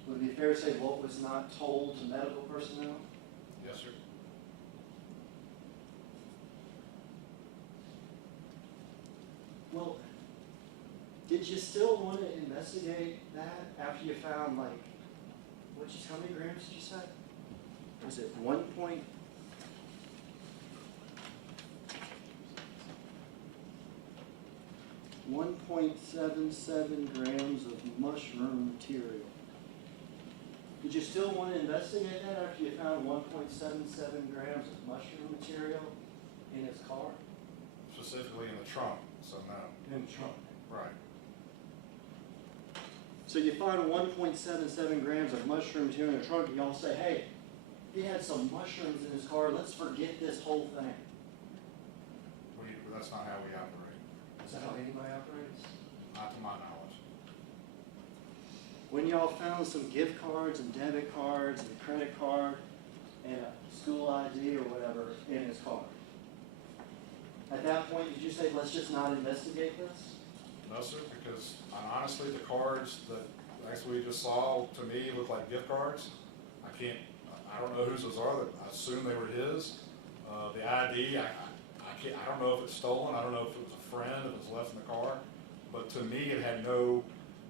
Would it be fair to say what was not told to medical personnel? Yes, sir. Well, did you still want to investigate that after you found, like, how many grams did you say? Was it 1.77 grams of mushroom material? Did you still want to investigate that after you found 1.77 grams of mushroom material in his car? Specifically in the trunk, so no. In the trunk. Right. So you find 1.77 grams of mushrooms here in the trunk, and y'all say, hey, he had some mushrooms in his car, let's forget this whole thing. That's not how we operate. Is that how anybody operates? Not to my knowledge. When y'all found some gift cards and debit cards and a credit card and a school ID or whatever in his car, at that point, did you say, let's just not investigate this? No, sir, because honestly, the cards that actually we just saw, to me, look like gift cards. I don't know whose those are, I assume they were his. The ID, I don't know if it's stolen, I don't know if it was a friend, if it was left in the car, but to me, it had no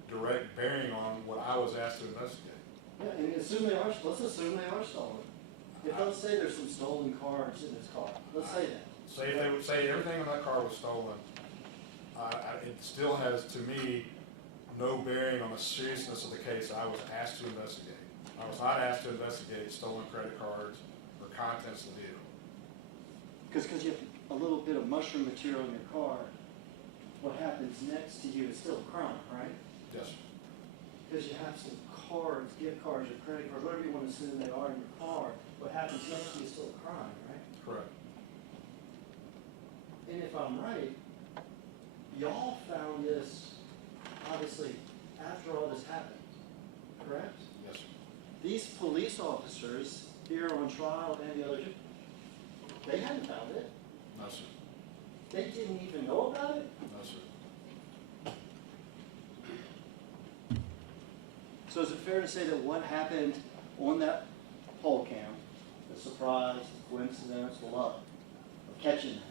direct bearing on what I was asked to investigate. Yeah, and let's assume they are stolen. If let's say there's some stolen cards in his car, let's say that. Say they would say everything in that car was stolen, it still has, to me, no bearing on the seriousness of the case I was asked to investigate. I was not asked to investigate stolen credit cards or contents of the vehicle. Because you have a little bit of mushroom material in your car, what happens next to you is still a crime, right? Yes, sir. Because you have some cards, gift cards or credit cards, whatever you want to assume they are in your car, what happens next to you is still a crime, right? Correct. And if I'm right, y'all found this, obviously, after all this happened, correct? Yes, sir. These police officers here on trial and the other two, they hadn't found it. No, sir. They didn't even know about it. No, sir. So is it fair to say that what happened on that poll cam, the surprise, the coincidence, the luck of catching that,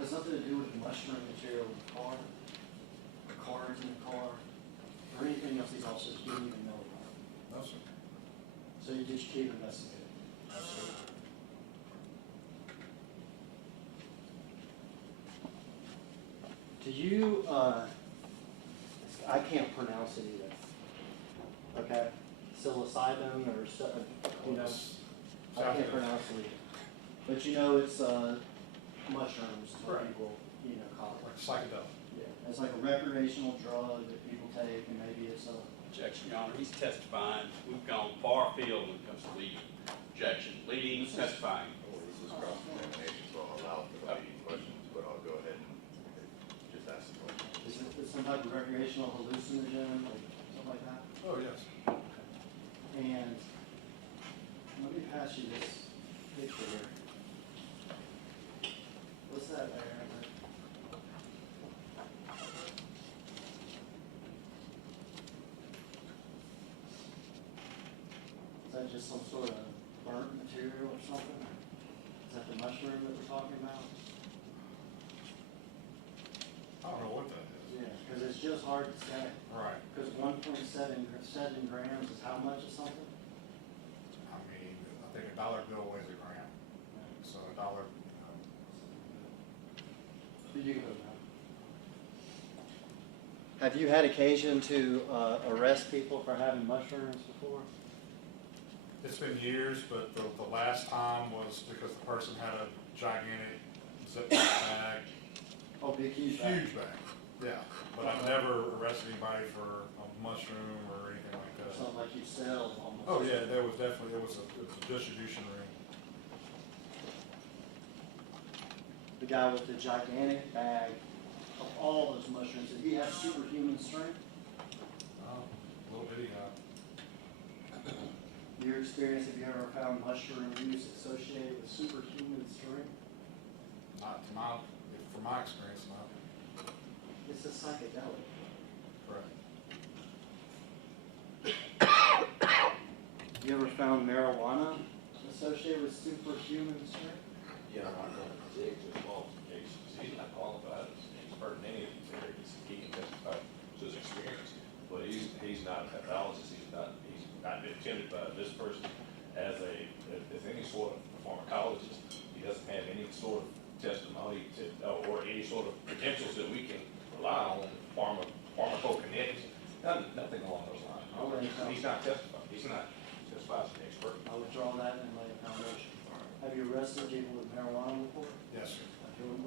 has nothing to do with the mushroom material in the car, the cards in the car, or anything else these officers didn't even know about? No, sir. So you just keep investigating? No, sir. Do you, I can't pronounce it either, okay? Psilocybin or, you know, I can't pronounce it either. But you know it's mushrooms, what Right. people, you know, call it. Like psychedelic. Yeah, it's like a recreational drug that people take, and maybe it's a, Objection, Your Honor, he's testifying. We've gone far afield when it comes to leading. Objection, leading, testifying. This is cross-examination, so I'll allow for the leading questions, but I'll go ahead and just ask the question. is it some type of recreational hallucinogen or something like that? Oh, yes. And let me pass you this picture here. What's that there? Is that just some sort of burnt material or something? Is that the mushroom that we're talking about? I don't know what that is. Yeah, because it's just hard to say. Right. Because 1.7 grams is how much of something? I mean, I think a dollar bill weighs a gram. So a dollar, You go now. Have you had occasion to arrest people for having mushrooms before? it's been years, but the last time was because the person had a gigantic Ziploc bag. Oh, big huge bag. Huge bag, yeah. But I've never arrested anybody for a mushroom or anything like that. Something like you sell almost. Oh, yeah, there was definitely, it was a distribution ring. The guy with the gigantic bag of all those mushrooms, did he have superhuman strength? Little bitty guy. Your experience, have you ever found mushroom use associated with superhuman strength? Not to my, from my experience, not. It's a psychedelic. Correct. You ever found marijuana associated with superhuman strength? Yeah, I'm going to dig to qualifications. He's not qualified as an expert in any of these areas. He can testify to his experience, but he's not a pathologist. He's not been attended by this person as any sort of pharmacologist. He doesn't have any sort of testimony or any sort of credentials that we can rely on, pharmacokinetics, nothing along those lines. He's not testifying. He's not testified as an expert. I'll withdraw that and lay a foundation. Have you arrested people with marijuana before? Yes, sir.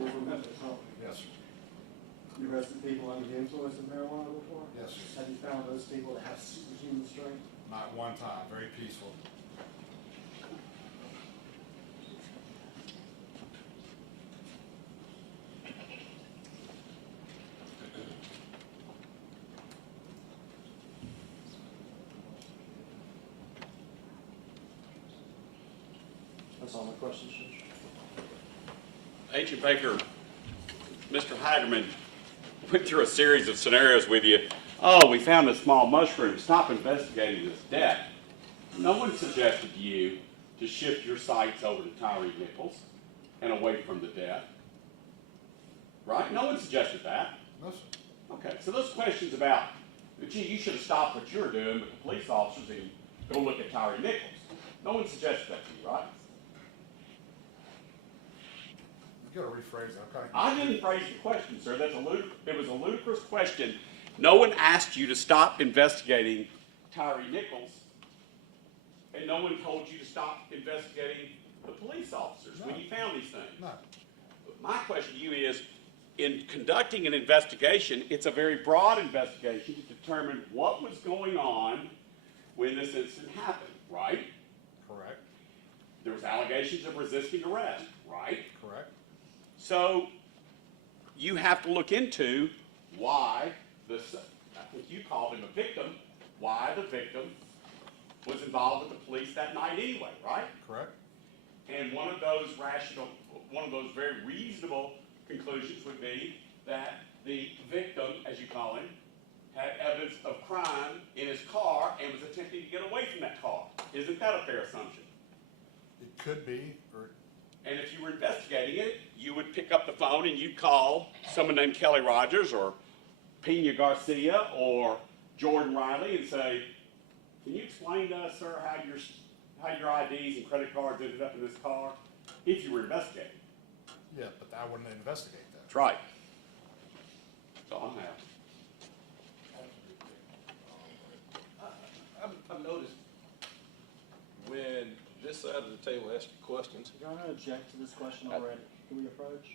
Over Memphis, huh? Yes, sir. You arrested people under the influence of marijuana before? Yes, sir. Have you found those people that have superhuman strength? Not one time, very peaceful. That's all my questions, Judge. Agent Baker, Mr. Hagerman went through a series of scenarios with you. Oh, we found a small mushroom. Stop investigating this death. No one suggested to you to shift your sights over to Tyre Nichols and away from the death. Right? No one suggested that. No, sir. Okay, so those questions about, gee, you should have stopped what you were doing, but the police officers didn't go look at Tyre Nichols. No one suggested that to you, right? You gotta rephrase that. Okay. I didn't phrase the question, sir. It was a ludicrous question. No one asked you to stop investigating Tyre Nichols, and no one told you to stop investigating the police officers when you found these things. No. My question to you is, in conducting an investigation, it's a very broad investigation to determine what was going on when this incident happened, right? Correct. There was allegations of resisting arrest, right? Correct. So you have to look into why this, I think you called him a victim, why the victim was involved with the police that night anyway, right? Correct. And one of those very reasonable conclusions would be that the victim, as you call him, had evidence of crime in his car and was attempting to get away from that car. Isn't that a fair assumption? It could be, or And if you were investigating it, you would pick up the phone and you'd call someone named Kelly Rogers or Pena Garcia or Jordan Riley and say, can you explain to us, sir, how your IDs and credit cards ended up in this car? If you were investigating. yeah, but I wouldn't investigate that. That's right. That's all I'm having. I've noticed when this side of the table asks you questions, Your Honor, object to this question already. Can we approach?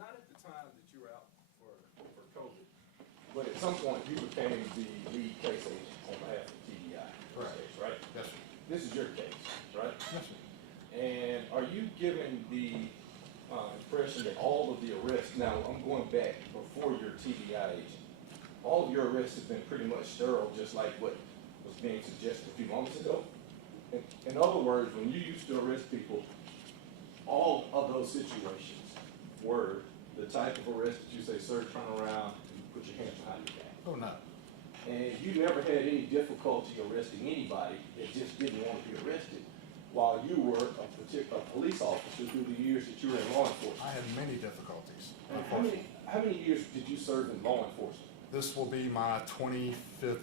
not at the time that you were out for COVID, but at some point you became the lead case agent on behalf of TDI. Right. Case, right? Yes, sir. This is your case, right? Yes, sir. And are you giving the impression that all of the arrests, now I'm going back before your TDI agent, all of your arrests have been pretty much sterile, just like what was being suggested a few moments ago? In other words, when you used to arrest people, all of those situations were the type of arrest that you say, sir, turn around and put your hands behind your back. Oh, no. And you never had any difficulty arresting anybody that just didn't want to be arrested while you were a police officer through the years that you were in law enforcement. I had many difficulties. And how many years did you serve in law enforcement? This will be my 25th,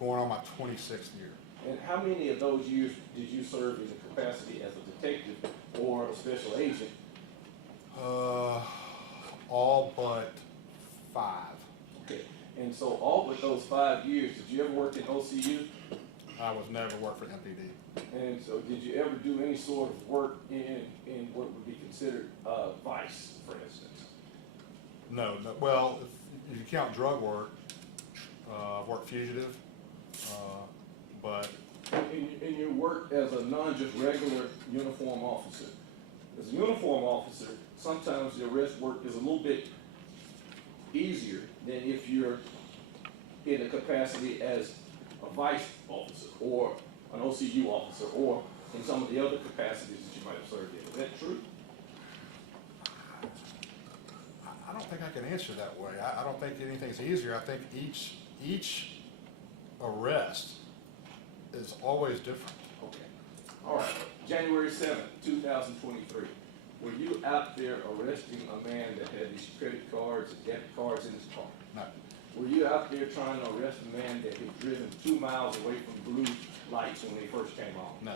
going on my 26th year. And how many of those years did you serve in the capacity as a detective or a special agent? All but 5. Okay. And so all but those 5 years, did you ever work in OCU? I was never worked for MPD. And so did you ever do any sort of work in what would be considered vice, for instance? No, well, if you count drug work, work fugitive, but In your work as a non-just regular uniform officer, as a uniform officer, sometimes the arrest work is a little bit easier than if you're in a capacity as a vice officer or an OCU officer or in some of the other capacities that you might have served in. Is that true? I don't think I can answer that way. I don't think anything's easier. I think each arrest is always different. Okay. All right. January 7th, 2023. Were you out there arresting a man that had these credit cards and debit cards in his car? No, Were you out there trying to arrest a man that had driven 2 miles away from blue lights when they first came on? no,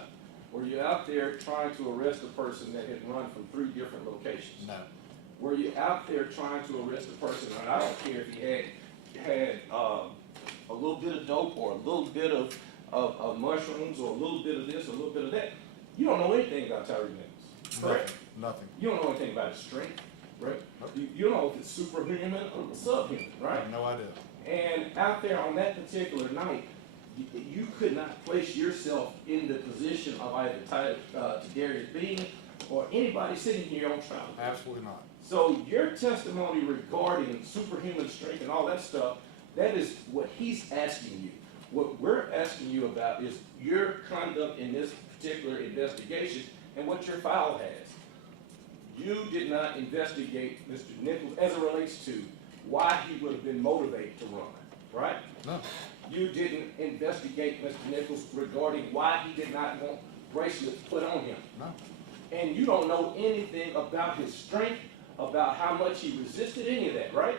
Were you out there trying to arrest a person that had run from 3 different locations? no, Were you out there trying to arrest a person, and I don't care if he had a little bit of dope or a little bit of mushrooms or a little bit of this or a little bit of that? You don't know anything about Tyre Nichols, correct? nothing. You don't know anything about his strength, right? Nope. You don't know if it's superhuman or subhuman, I right? have no idea. And out there on that particular night, you could not place yourself in the position of either Tyre Bean or anybody sitting here on trial. Absolutely not. So your testimony regarding superhuman strength and all that stuff, that is what he's asking you. What we're asking you about is your conduct in this particular investigation and what your file has. You did not investigate Mr. Nichols as it relates to why he would have been motivated to run, right? No, You didn't investigate Mr. Nichols regarding why he did not want bracelets put on him. no, And you don't know anything about his strength, about how much he resisted, any of that, right?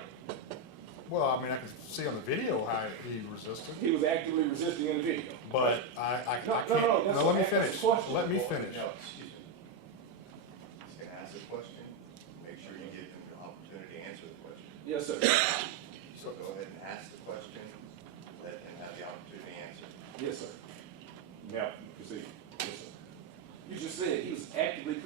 well, I mean, I can see on the video how he resisted, He was actively resisting in the video. but I No, can't, no, that's no, let me that's the finish. question. Let me finish. No, excuse me. He's gonna ask a question, make sure you give him the opportunity to answer the question. Yes, sir. So go ahead and ask the question, let him have the opportunity to answer. Yes, sir. Now, proceed. Yes, sir. You just said he was actively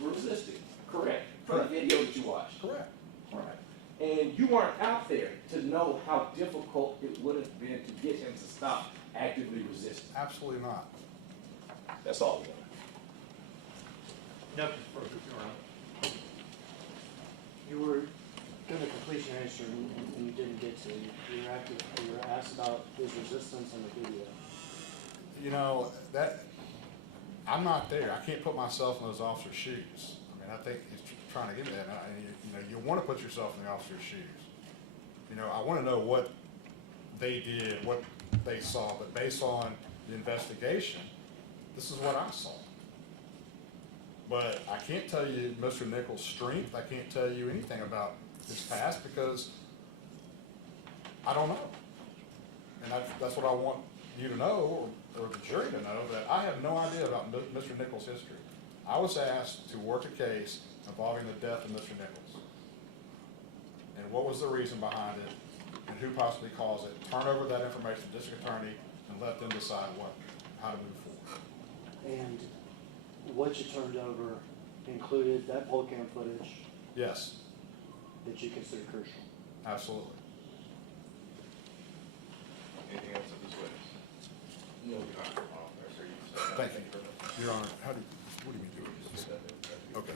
resisting, correct? From the video that you watched. Correct. Right. And you weren't out there to know how difficult it would have been to get him to stop actively resisting. Absolutely not. That's all we want. Nothing further, Your Honor. You were gonna complete your answer and you didn't get to. You were asked about his resistance in the video. You know, I'm not there. I can't put myself in those officers' shoes. I mean, I think he's trying to get that. You want to put yourself in the officer's shoes. You know, I want to know what they did, what they saw, but based on the investigation, this is what I saw. But I can't tell you Mr. Nichols' strength. I can't tell you anything about his past because I don't know. And that's what I want you to know, or the jury to know, that I have no idea about Mr. Nichols' history. I was asked to work a case involving the death of Mr. Nichols. And what was the reason behind it, and who possibly caused it, turn over that information to the district attorney and let them decide how to move forward. And what you turned over included that poll cam footage Yes, that you consider crucial. absolutely. Anything else of this witness? No. Thank you. Your Honor, what do you mean do it? Okay.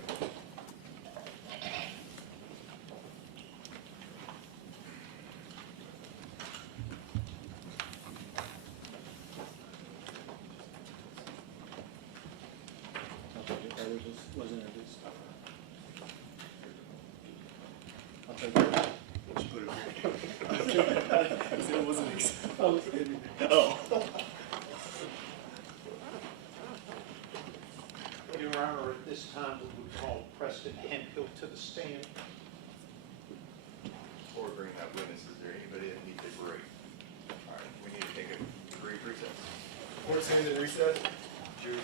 Wasn't introduced. I'll take it. It wasn't Oh, Oh. Your Honor, at this time, we would call Preston Hemphill to the stand. Before we bring that witness, is there anybody that needs a break? All right, we need to take a brief recess. Court stands in recess. Jury.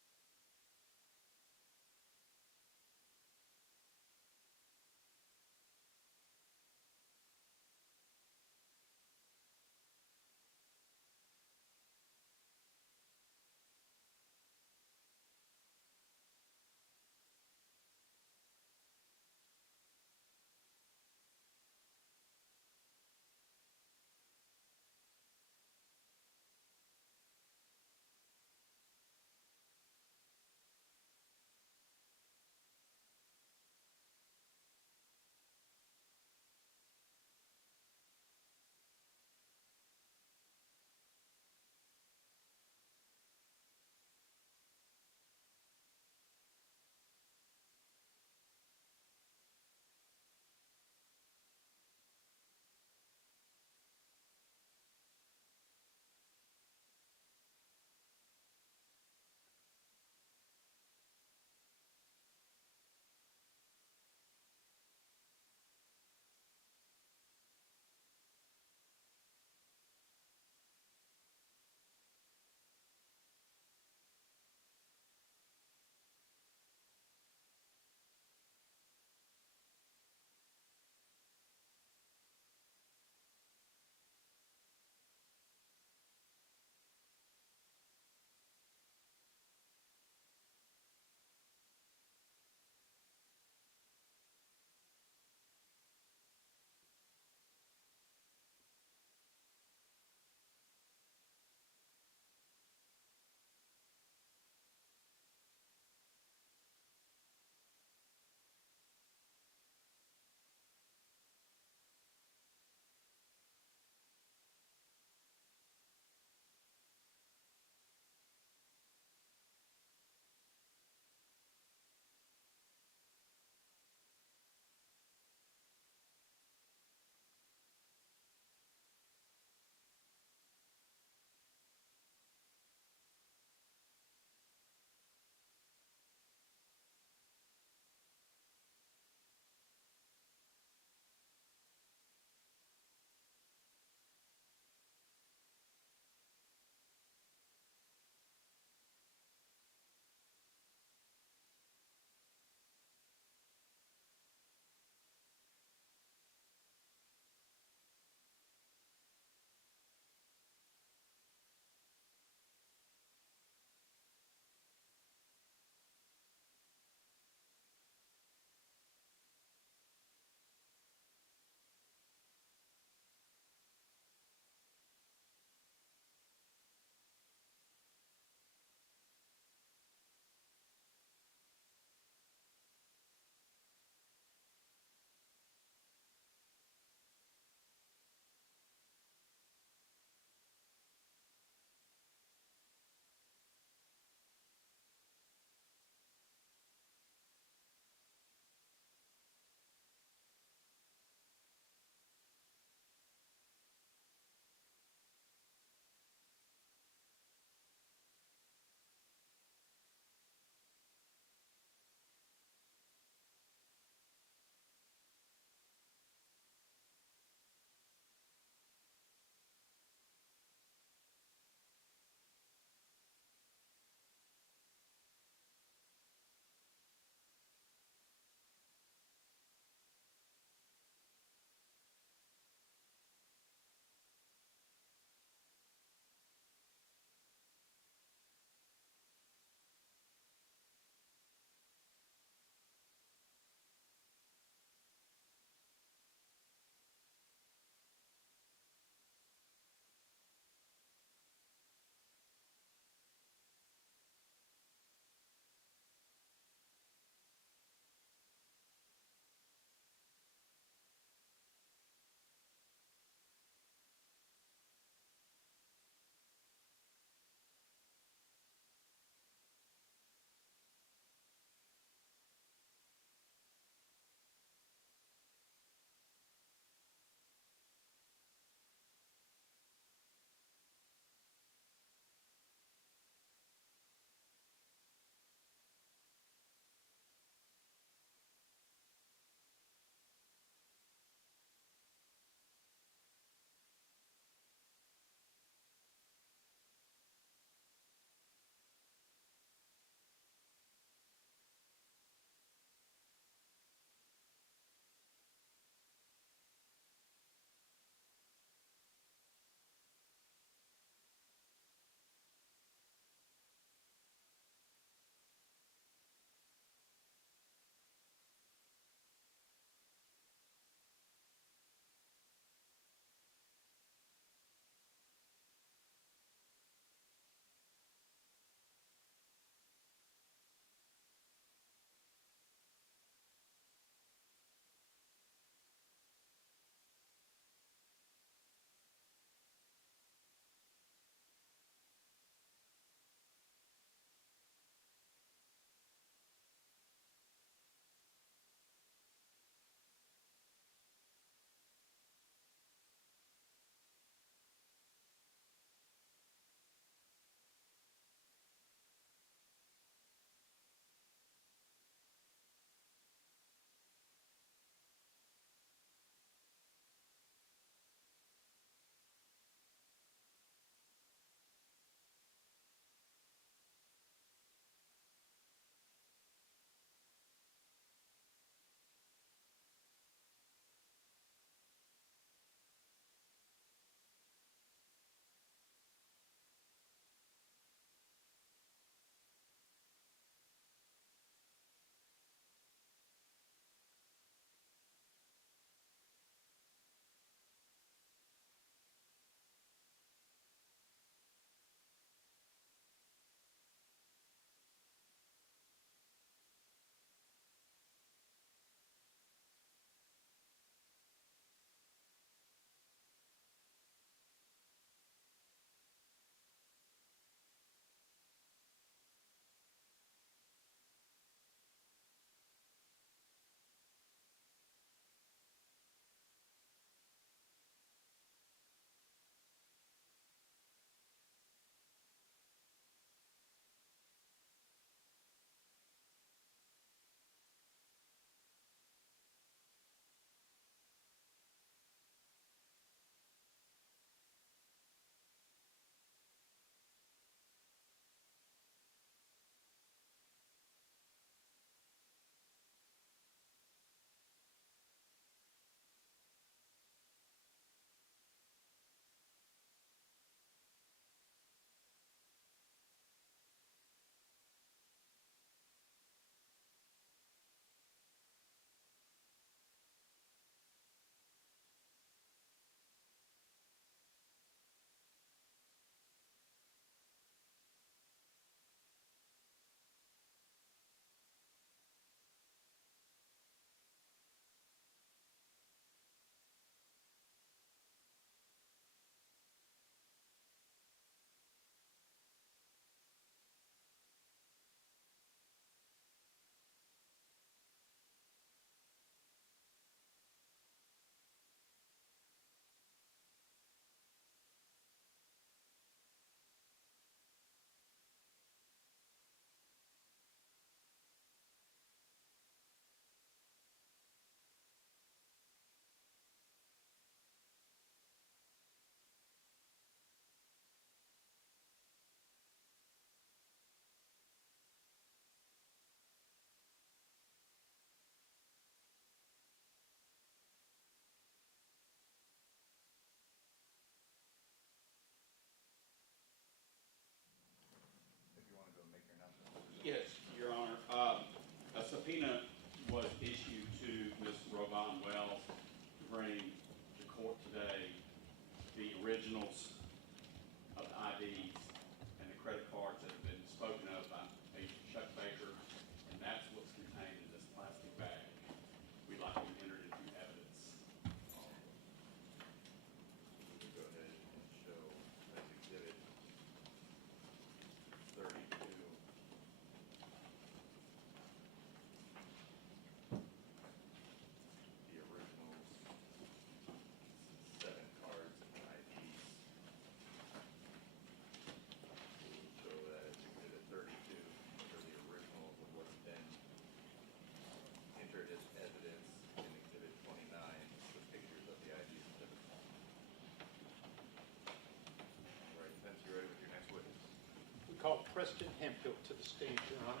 Preston Hemphill to the stage, Your Honor.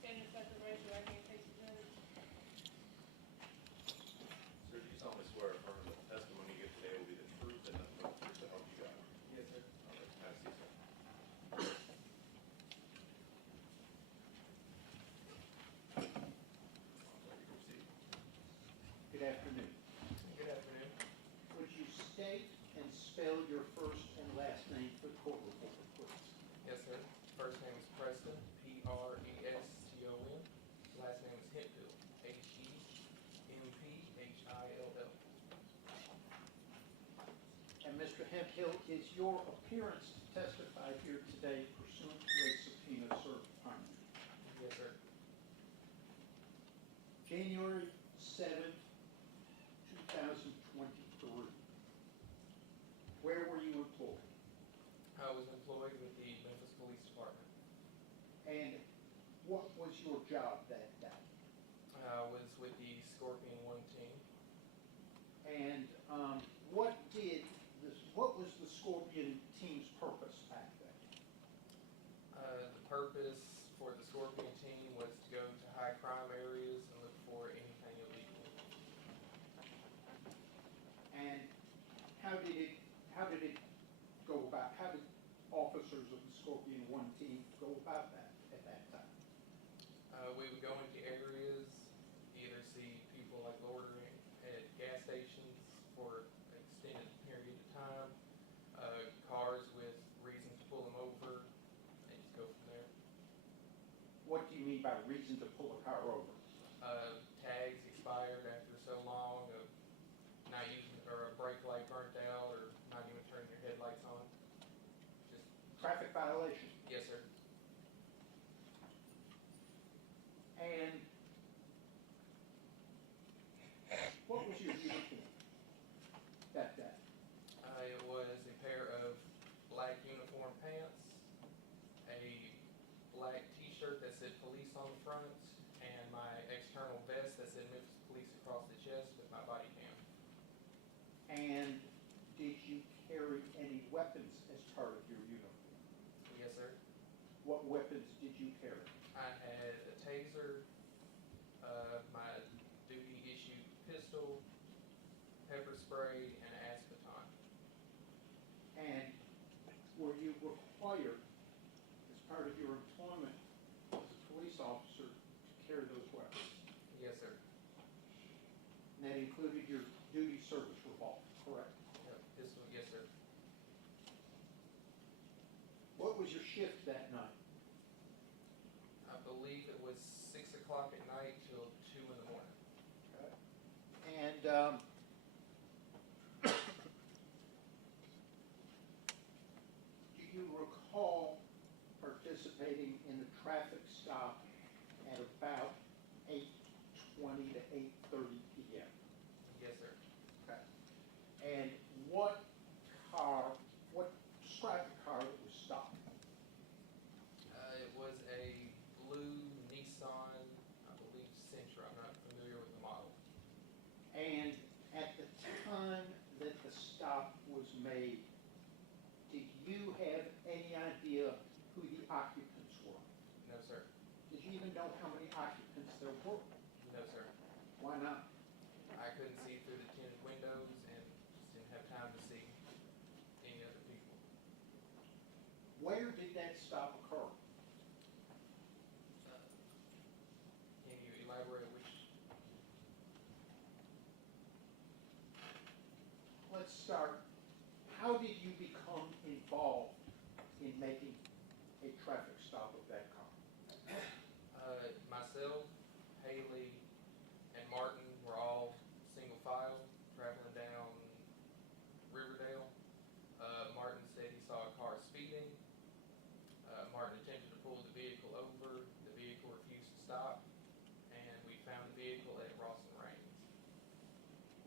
Stand and set the raise your right hand, face the judge. Sir, do you solemnly swear or affirm that the testimony you give today will be the truth and nothing but the truth to help you God? Yes, sir. All right, can I see, sir? All right, you can proceed. Good afternoon. Good afternoon. Would you state and spell your first and last name for the court reporter, please? Yes, sir. First name is Preston, Preston. Last name is Hemphill, Hemphill. And Mr. Hemphill, is your appearance to testify here today pursuant to a subpoena served upon you? Yes, sir. January 7th, 2023. Where were you employed? I was employed with the Memphis Police Department. And what was your job that day? I was with the Scorpion 1 team. And what was the Scorpion team's purpose back then? The purpose for the Scorpion team was to go to high crime areas and look for anything illegal. And how did it go about? How did officers of the Scorpion 1 team go about that at that time? We would go into areas, either see people like loitering at gas stations for an extended period of time, cars with reason to pull them over, and just go from there. What do you mean by reason to pull a car over? Tags expired after so long, of not using, or a brake light burnt out, or not even turning your headlights on. Just, Traffic violation. yes, sir. And what was your uniform that day? It was a pair of black uniform pants, a black t-shirt that said police on the front, and my external vest that said Memphis Police across the chest with my body cam. And did you carry any weapons as part of your uniform? Yes, sir. What weapons did you carry? I had a taser, my duty issued pistol, pepper spray, and an baton. And were you required, as part of your employment as a police officer, to carry those weapons? Yes, sir. And that included your duty service revolver, correct? Pistol, yes, sir. What was your shift that night? I believe it was 6 o'clock at night till 2 in the morning. And do you recall participating in the traffic stop at about 8:20 to 8:30 p.m.? Yes, sir. Okay. And describe the car that was stopped? It was a blue Nissan, I believe Sentra. I'm not familiar with the model. And at the time that the stop was made, did you have any idea who the occupants were? No, sir. Did you even know how many occupants there were? No, sir. Why not? I couldn't see through the tinted windows and just didn't have time to see any other people. Where did that stop occur? Can you elaborate which? Let's start. How did you become involved in making a traffic stop of that car? Myself, Haley, and Martin were all single file traveling down Riverdale. Martin said he saw a car speeding. Martin attempted to pull the vehicle over. The vehicle refused to stop, and we found the vehicle at Rawson Rains.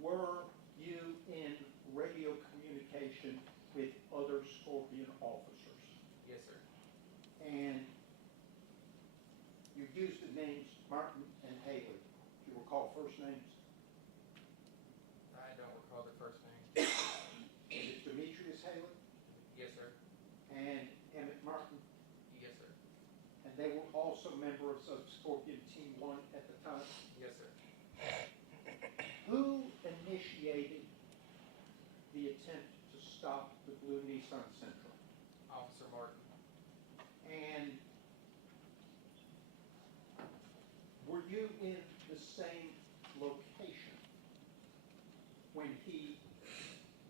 Were you in radio communication with other Scorpion officers? Yes, sir. And you used the names Martin and Haley. Do you recall first names? And they were also members of Scorpion Team 1 at the time? Yes, sir. Who initiated the attempt to stop the blue Nissan Sentra? Officer Martin. And were you in the same location when he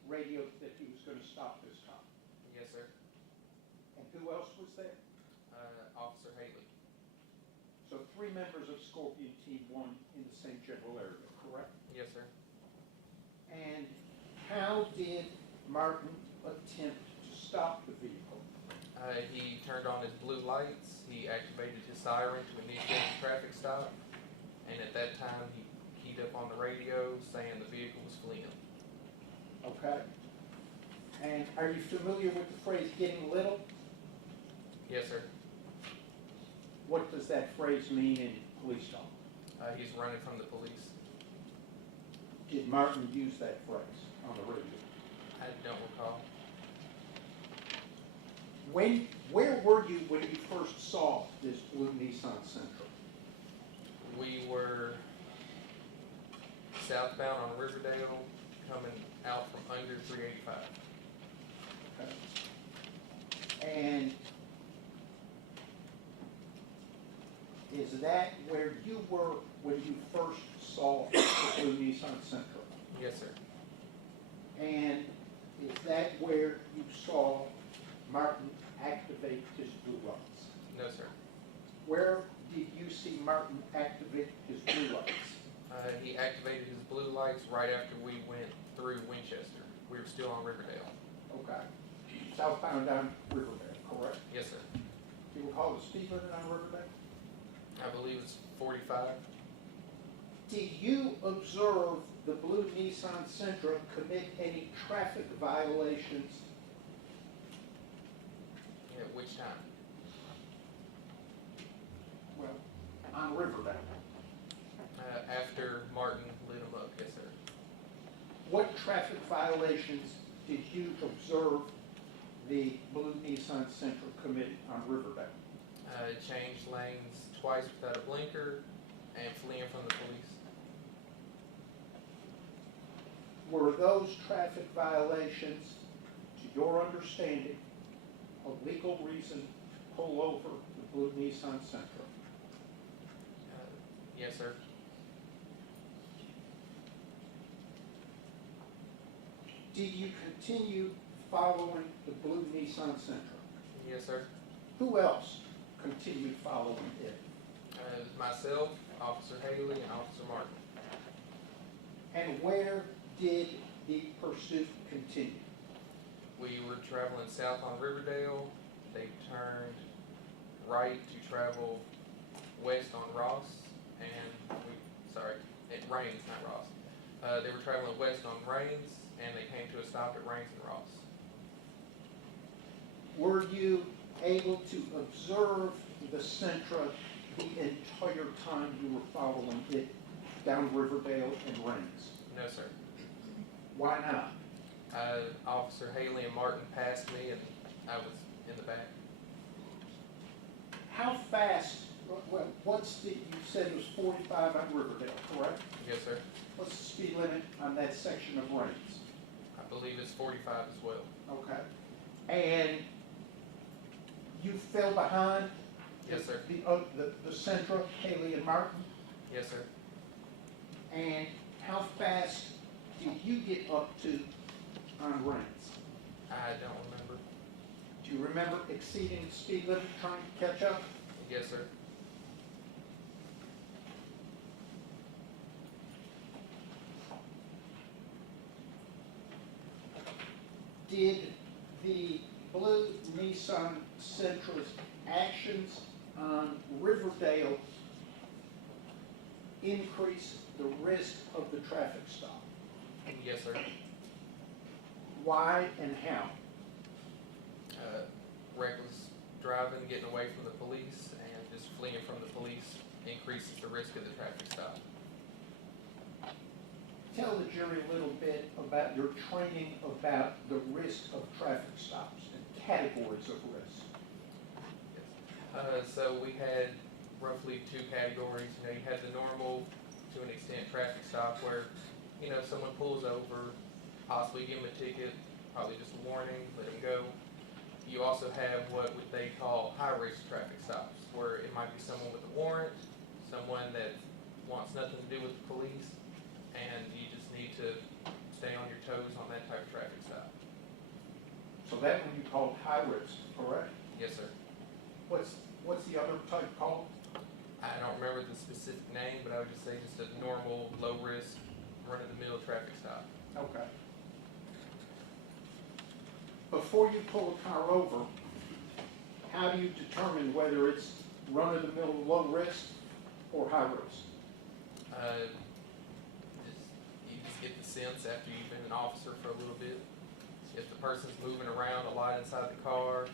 radioed that he was going to stop this car? Yes, sir. And who else was there? Officer Haley. So 3 members of Scorpion Team 1 in the same general area, correct? Yes, sir. And how did Martin attempt to stop the vehicle? He turned on his blue lights, he activated his siren to initiate the traffic stop, and at that time he keyed up on the radio saying the vehicle was fleeing. Okay. And are you familiar with the phrase getting little? Yes, sir. What does that phrase mean in police talk? He's running from the police. Did Martin use that phrase on the radio? I don't recall. Where were you when you first saw this blue Nissan Sentra? We were southbound on Riverdale, coming out from under 385. Okay. And is that where you were when you first saw the blue Nissan Sentra? Yes, sir. And is that where you saw Martin activate his blue lights? No, sir. Where did you see Martin activate his blue lights? He activated his blue lights right after we went through Winchester. We were still on Riverdale. Okay. Southbound down Riverdale, correct? Yes, sir. Do you recall the speed limit on Riverdale? I believe it's 45. Did you observe the blue Nissan Sentra commit any traffic violations? At which time? Well, on Riverdale. After Martin lit him up, yes, sir. What traffic violations did you observe the blue Nissan Sentra commit on Riverdale? Changed lanes twice without a blinker and fleeing from the police. Were those traffic violations, to your understanding, a legal reason to pull over the blue Nissan Sentra? Yes, sir. Did you continue following the blue Nissan Sentra? Yes, sir. Who else continued following it? It was myself, Officer Haley, and Officer Martin. And where did the pursuit continue? We were traveling south on Riverdale. They turned right to travel west on Ross, and at Rains, not Ross. They were traveling west on Rains, and they came to a stop at Rains and Ross. Were you able to observe the Sentra the entire time you were following it down Riverdale and Rains? No, sir. Why not? Officer Haley and Martin passed me, and I was in the back. How fast, well, you said it was 45 on Riverdale, correct? Yes, sir. What's the speed limit on that section of Rains? I believe it's 45 as well. Okay. And you fell behind? Yes, sir. The Sentra, Haley and Martin? Yes, sir. And how fast did you get up to on Rains? I don't remember. Do you remember exceeding the speed limit, trying to catch up? Yes, sir. Did the blue Nissan Sentra's actions on Riverdale increase the risk of the traffic stop? Yes, sir. Why and how? Reckless driving, getting away from the police, and just fleeing from the police increases the risk of the traffic stop. Tell the jury a little bit about your training about the risk of traffic stops and categories of risk. Yes. So we had roughly two categories. You know, you had the normal, to an extent, traffic stop where, you know, someone pulls over, possibly give them a ticket, probably just a warning, let them go. You also have what they call high-risk traffic stops, where it might be someone with a warrant, someone that wants nothing to do with the police, and you just need to stay on your toes on that type of traffic stop. So that one you called high risk, correct? Yes, sir. What's the other type called? I don't remember the specific name, but I would just say just a normal, low-risk, run-of-the-mill traffic stop. Okay. Before you pull a car over, how do you determine whether it's run-of-the-mill, low risk or high risk? You just get the sense after you've been an officer for a little bit. If the person's moving around a lot inside the car,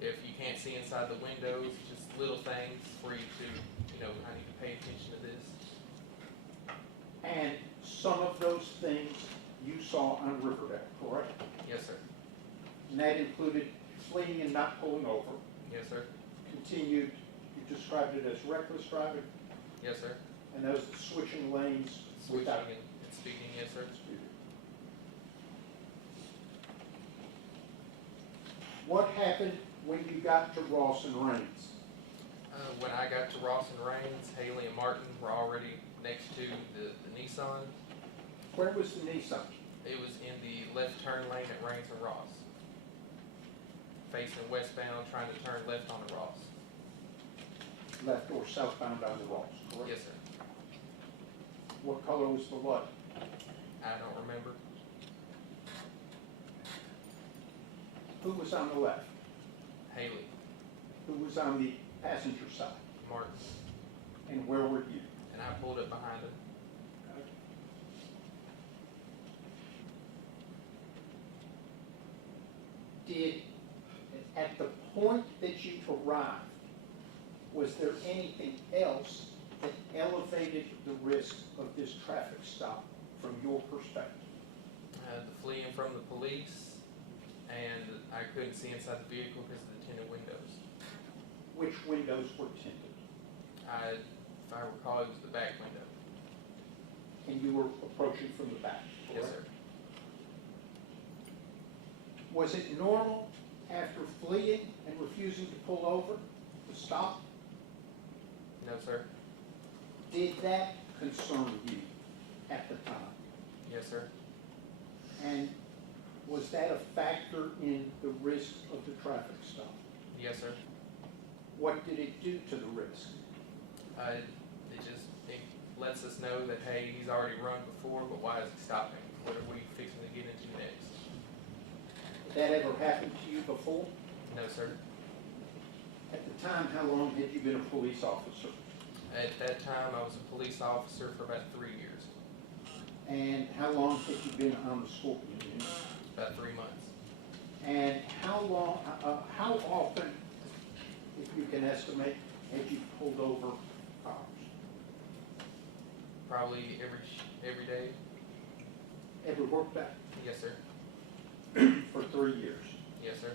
if you can't see inside the windows, just little things for you to, you know, I need to pay attention to this. And some of those things you saw on Riverdale, correct? Yes, sir. And that included fleeing and not pulling over. Yes, sir. Continued, you described it as reckless driving, Yes, sir. and those switching lanes Switching without. and speeding, yes, sir. What happened when you got to Ross and Raines? When I got to Ross and Raines, Haley and Martin were already next to the Nissan. Where was the Nissan? It was in the left turn lane at Raines and Ross. Facing westbound, trying to turn left onto Ross. Left or southbound on the Ross, correct? Yes, sir. What color was the light? I don't remember. Who was on the left? Haley, Who was on the passenger side? Martin, And where were you? and I pulled up behind him. Did, at the point that you arrived, was there anything else that elevated the risk of this traffic stop from your perspective? The fleeing from the police, and I couldn't see inside the vehicle because of the tinted windows. Which windows were tinted? If I recall, it was the back window. And you were approaching from the back, Yes, correct? sir. Was it normal after fleeing and refusing to pull over to stop? No, sir. Did that concern you at the time? Yes, sir. And was that a factor in the risk of the traffic stop? Yes, sir. What did it do to the risk? It lets us know that, hey, he's already run before, but why is he stopping? What are we fixing to get into next? Did that ever happen to you before? No, sir. At the time, how long had you been a police officer? At that time, I was a police officer for about 3 years, And how long had you been on the Scorpion unit? about 3 months. And how long, how often, if you can estimate, had you pulled over cars? Probably every day. Every work day? Yes, sir. For 3 years. Yes, sir.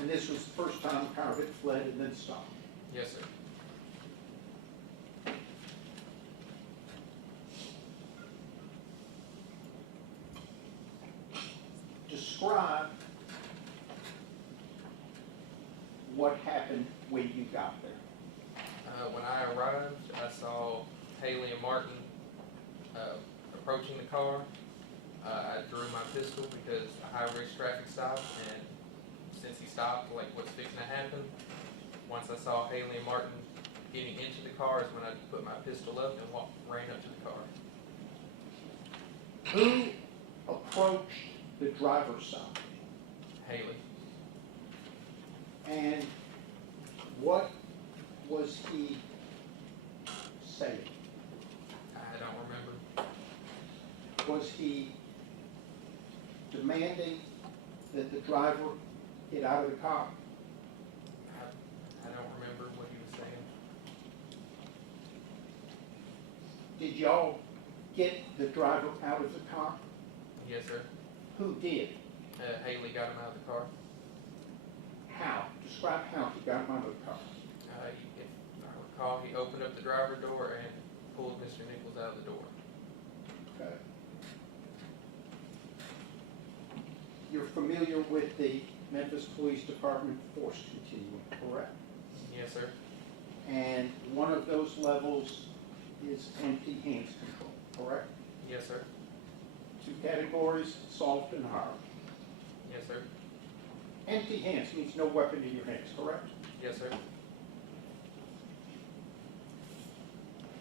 And this was the first time a car had fled and then stopped. Yes, sir. Describe what happened when you got there. When I arrived, I saw Haley and Martin approaching the car. I drew my pistol because a high-risk traffic stop, and since he stopped, like, what's fixing to happen? Once I saw Haley and Martin getting into the car is when I put my pistol up and ran up to the car. Who approached the driver's side? Haley. And what was he saying? I don't remember. Was he demanding that the driver get out of the car? I don't remember what he was saying. Did y'all get the driver out of the car? Yes, sir. Who did? Haley got him out of the car. How? describe how he got him out of the car. If I recall, he opened up the driver door and pulled Mr. Nichols out of the door. Okay. You're familiar with the Memphis Police Department force continuum, correct? Yes, sir. And one of those levels is empty hands control, correct? Yes, sir. Two categories, soft and hard. Yes, sir. Empty hands means no weapon in your hands, correct? Yes, sir.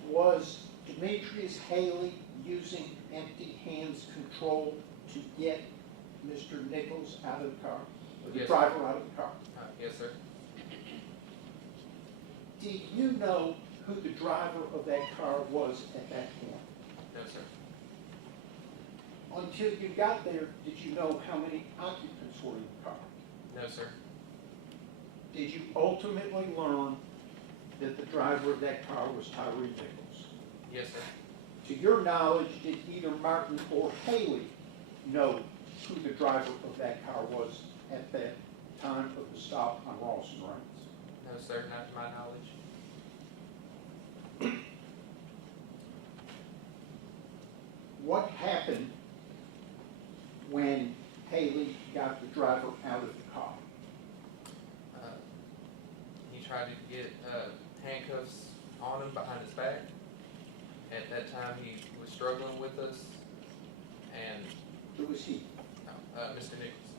Was Demetrius Haley using empty hands control to get Mr. Nichols out of the car? Or the Yes, driver out of the car? Yes, sir. Did you know who the driver of that car was at that point? No, sir. Until you got there, did you know how many occupants were in the car? No, sir. Did you ultimately learn that the driver of that car was Tyre Nichols? Yes, sir. To your knowledge, did either Martin or Haley know who the driver of that car was at that time of the stop on Rawson Reigns? No, sir, not to my knowledge. What happened when Haley got the driver out of the car? He tried to get handcuffs on him behind his back. At that time, he was struggling with us, and Who was he? Mr. Nichols.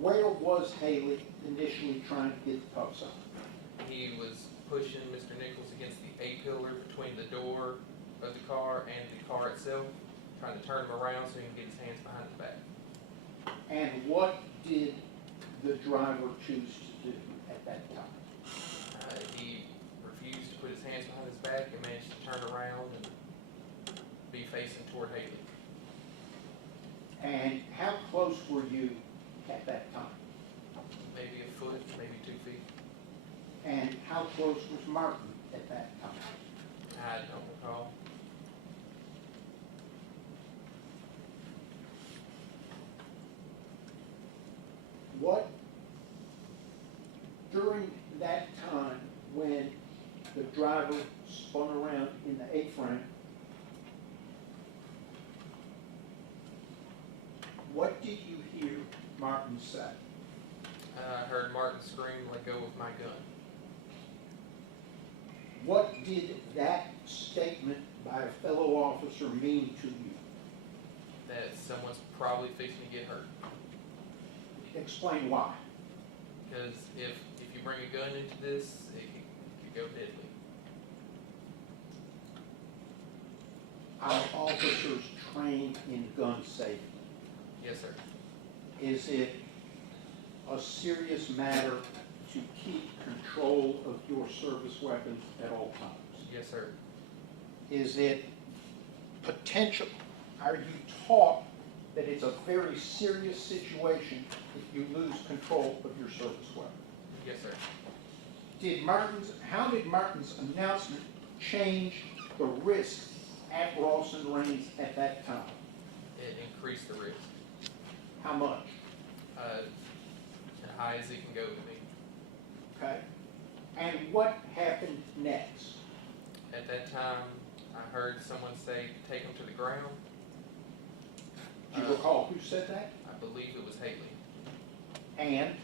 Where was Haley initially trying to get the cuffs on? He was pushing Mr. Nichols against the A-pillar between the door of the car and the car itself, trying to turn him around so he can get his hands behind his back. And what did the driver choose to do at that time? He refused to put his hands behind his back and managed to turn around and be facing toward Haley. And how close were you at that time? Maybe a foot, maybe 2 feet. And how close was Martin at that time? I don't recall. What, during that time when the driver spun around in the A-frame, what did you hear Martin say? I heard Martin scream, "Let go of my gun." What did that statement by a fellow officer mean to you? That someone's probably fixing to get hurt. Explain why. Because if you bring a gun into this, it could go deadly. Our officers trained in gun safety. Yes, sir. Is it a serious matter to keep control of your service weapons at all times? Yes, sir. Is it potential, are you taught that it's a very serious situation if you lose control of your service weapon? Yes, sir. How did Martin's announcement change the risk at Rawson Reigns at that time? It increased the risk. How much? As high as it can go to me. Okay. And what happened next? At that time, I heard someone say, "Take him to the ground." Do you recall who said that? I believe it was Haley. And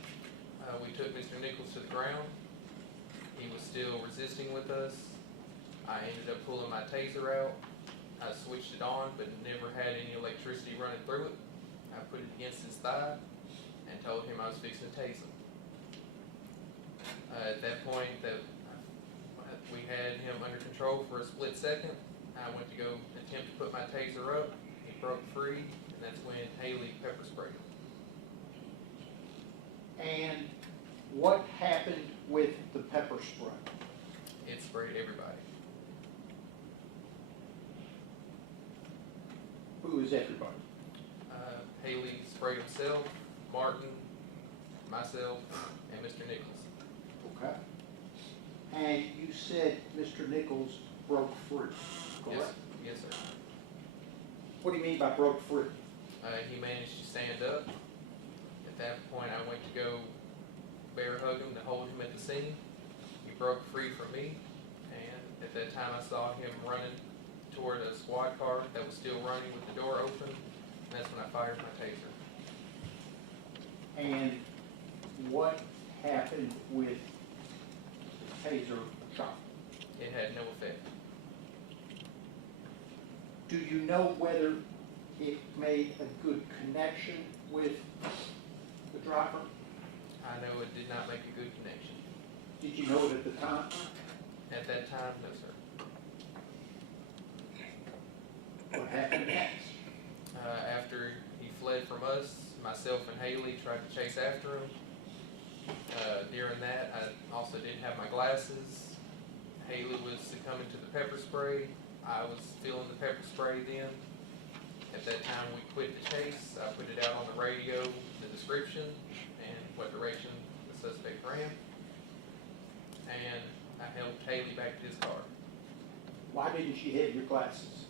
We took Mr. Nichols to the ground. He was still resisting with us. I ended up pulling my taser out. I switched it on, but never had any electricity running through it. I put it against his thigh and told him I was fixing to tase him. At that point, we had him under control for a split second. I went to go attempt to put my taser up. He broke free, and that's when Haley pepper sprayed him. And what happened with the pepper spray? It sprayed everybody. Who is everybody? Haley sprayed himself, Martin, myself, and Mr. Nichols. Okay. And you said Mr. Nichols broke free, correct? Yes, sir. What do you mean by broke free? He managed to stand up. At that point, I went to go bear hug him to hold him at the scene. He broke free from me, and at that time I saw him running toward a squad car that was still running with the door open, and that's when I fired my taser. And what happened with the taser shot? It had no effect. Do you know whether it made a good connection with the driver? I know it did not make a good connection. Did you know it at the time? At that time, no, sir. What happened next? After he fled from us, myself and Haley tried to chase after him. During that, I also didn't have my glasses. Haley was succumbing to the pepper spray. I was feeling the pepper spray then. At that time, we quit the chase. I put it out on the radio, the description, and what direction the suspect ran. And I helped Haley back to his car. Why didn't you have your glasses?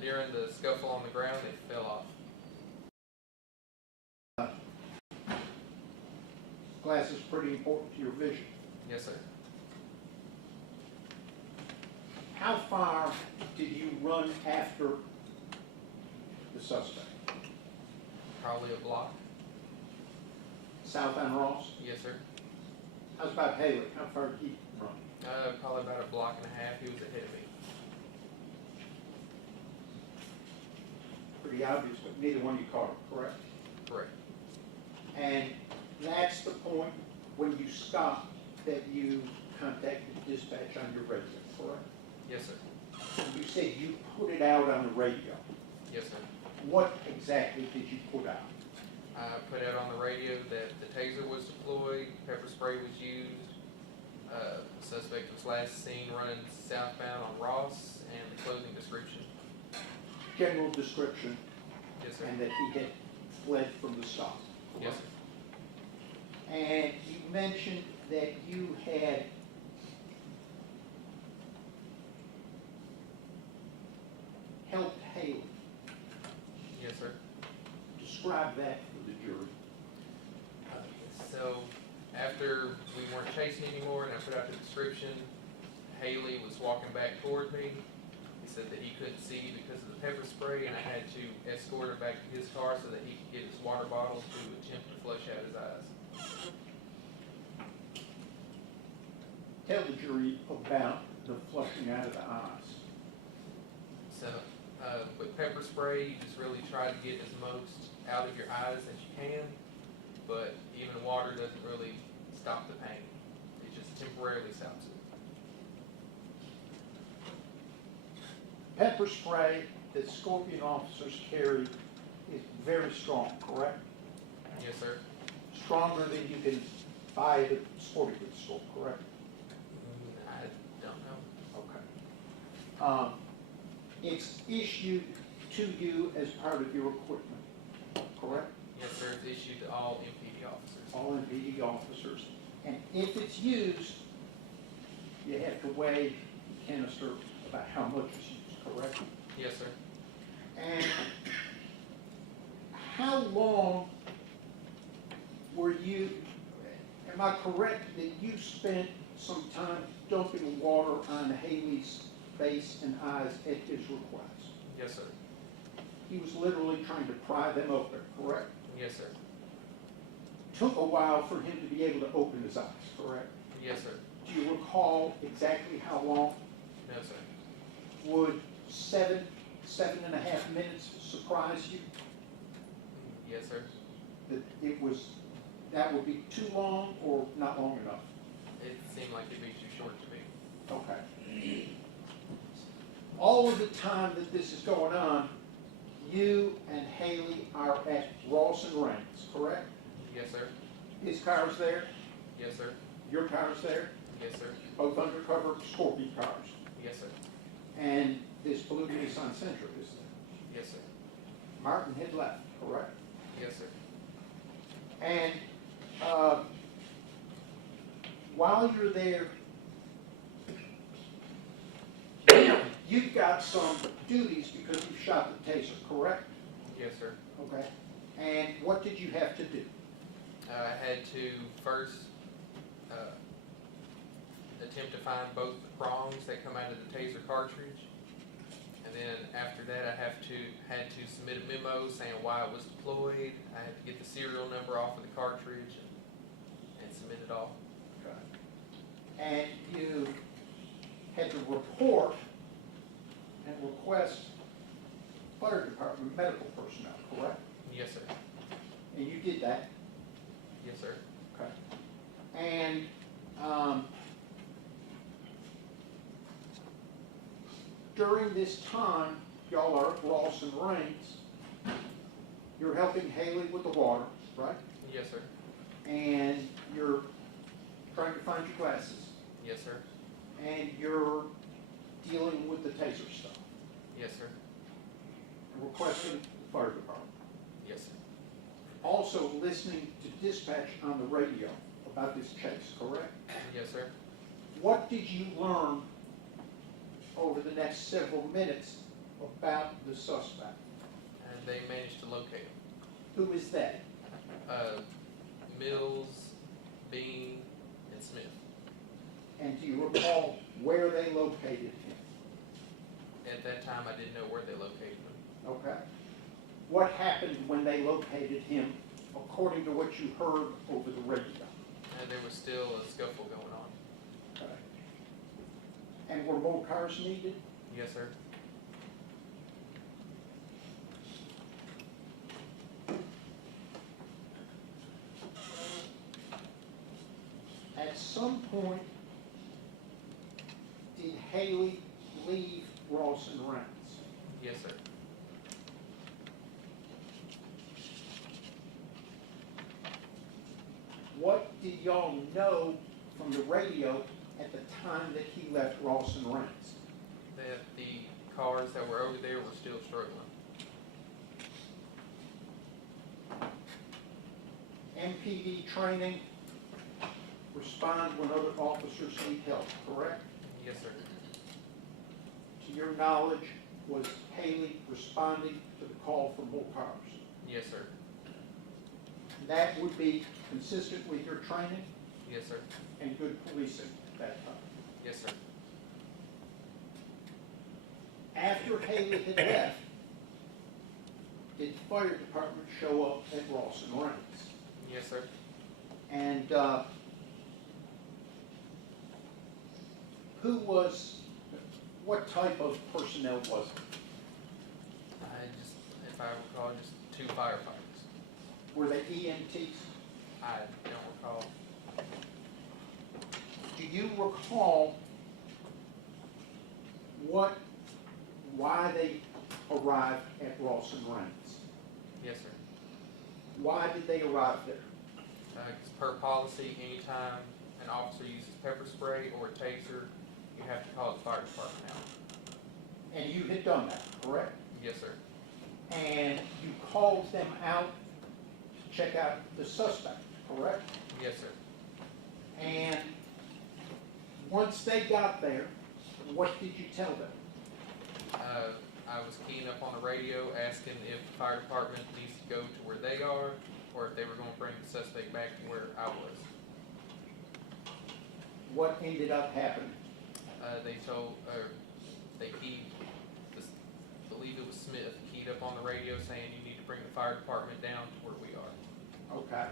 During the scuffle on the ground, it fell off. Glasses pretty important to your vision. Yes, sir. How far did you run after the suspect? Probably a block. South End Ross? Yes, sir. How's about Haley? How far did he run? Probably about a block and a half. He was ahead of me. Pretty obvious, but neither one you caught him, correct? Correct. And that's the point when you stopped that you contacted dispatch on your radio, correct? Yes, sir. You said you put it out on the radio. Yes, sir. What exactly did you put out? I put out on the radio that the taser was deployed, pepper spray was used. The suspect was last seen running southbound on Ross, and the closing description. General description, Yes, sir. and that he had fled from the stop. Yes, sir. And you mentioned that you had helped Haley. Yes, sir. Describe that for the jury. So after we weren't chasing anymore and I put out the description, Haley was walking back toward me. He said that he couldn't see because of the pepper spray, and I had to escort her back to his car so that he could get his water bottle to attempt to flush out his eyes. Tell the jury about the flushing out of the eyes. So with pepper spray, you just really try to get as most out of your eyes as you can, but even water doesn't really stop the pain. It just temporarily stops it. Pepper spray that Scorpion officers carry is very strong, correct? Yes, sir. Stronger than you can buy at a sporting goods store, correct? I don't know. Okay. It's issued to you as part of your equipment, correct? Yes, sir. It's issued to all MPD officers. All MPD officers. And if it's used, you have to weigh the canister about how much is used, correct? Yes, sir. And how long were you, am I correct that you spent some time dumping water on Haley's face and eyes at his request? Yes, sir. He was literally trying to pry them open, correct? Yes, sir. Took a while for him to be able to open his eyes, correct? Yes, sir. Do you recall exactly how long? No, sir. Would 7.5 minutes surprise you? Yes, sir. That would be too long or not long enough? It seemed like it'd be too short to me. Okay. All of the time that this is going on, you and Haley are at Ross and Raines, correct? Yes, sir. His car's there, Yes, sir. your car's there, Yes, sir. both undercover Scorpion cars. Yes, sir. And this blue Nissan Sentra is there. Yes, sir. Martin had left, correct? Yes, sir. And while you're there, you've got some duties because you shot the taser, correct? Yes, sir. Okay. And what did you have to do? I had to first attempt to find both the prongs that come out of the taser cartridge. And then after that, I had to submit a memo saying why it was deployed. I had to get the serial number off of the cartridge and submit it all. And you had to report and request fire department medical personnel, correct? Yes, sir. And you did that? Yes, sir. Okay. And, during this time, y'all are at Ross and Rains. You're helping Haley with the water, right? Yes, sir. And you're trying to find your glasses. Yes, sir. And you're dealing with the taser stuff. Yes, sir. And requesting the fire department. Yes, sir. Also listening to dispatch on the radio about this chase, correct? Yes, sir. What did you learn over the next several minutes about the suspect? And they managed to locate him. Who is that? Mills, Bean, and Smith. And do you recall where they located him? At that time, I didn't know where they located him. Okay. What happened when they located him, according to what you heard over the radio? And there was still a scuffle going on. Okay. And were more cars needed? Yes, sir. At some point, did Haley leave Ross and Rains? Yes, sir. What did y'all know from the radio at the time that he left Ross and Rains? That the cars that were over there were still struggling. MPD training, respond when other officers need help, correct? Yes, sir. To your knowledge, was Haley responding to the call for more cars? Yes, sir. That would be consistent with your training Yes, sir. and good policing at that time. Yes, sir. After Haley had left, did the fire department show up at Ross and Rains? Yes, sir. And what type of personnel was it? If I recall, just 2 firefighters. Were they EMTs? I don't recall. Do you recall why they arrived at Ross and Rains? Yes, sir. Why did they arrive there? 'Cause per policy, anytime an officer uses pepper spray or a taser, you have to call the fire department out. And you had done that, correct? Yes, sir. And you called them out to check out the suspect, correct? Yes, sir. And once they got there, what did you tell them? I was keying up on the radio asking if the fire department needs to go to where they are or if they were going to bring the suspect back to where I was. What ended up happening? They keyed, I believe it was Smith, keyed up on the radio saying you need to bring the fire department down to where we are. Okay.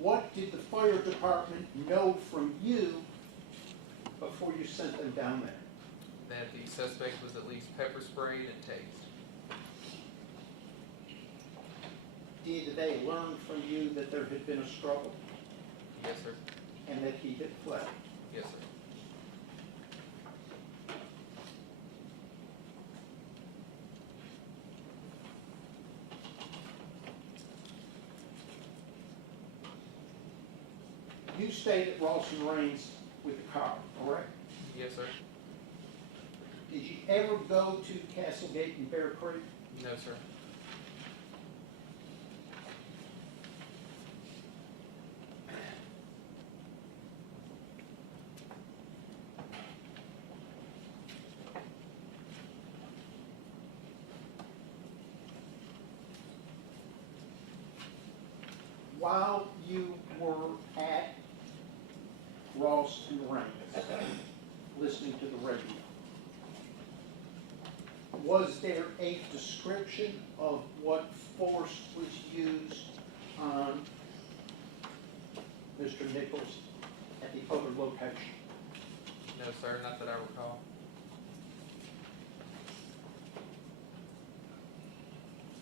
What did the fire department know from you before you sent them down there? That the suspect was at least pepper sprayed and tased. Did they learn from you that there had been a struggle Yes, sir. and that he had fled? Yes, sir. You stayed at Ross and Rains with the car, correct? Yes, sir. Did you ever go to Castlegate and Bear Creek? No, sir. while you were at Ross and Raines, listening to the radio, was there a description of what force was used on Mr. Nichols at the other location? No, sir, not that I recall.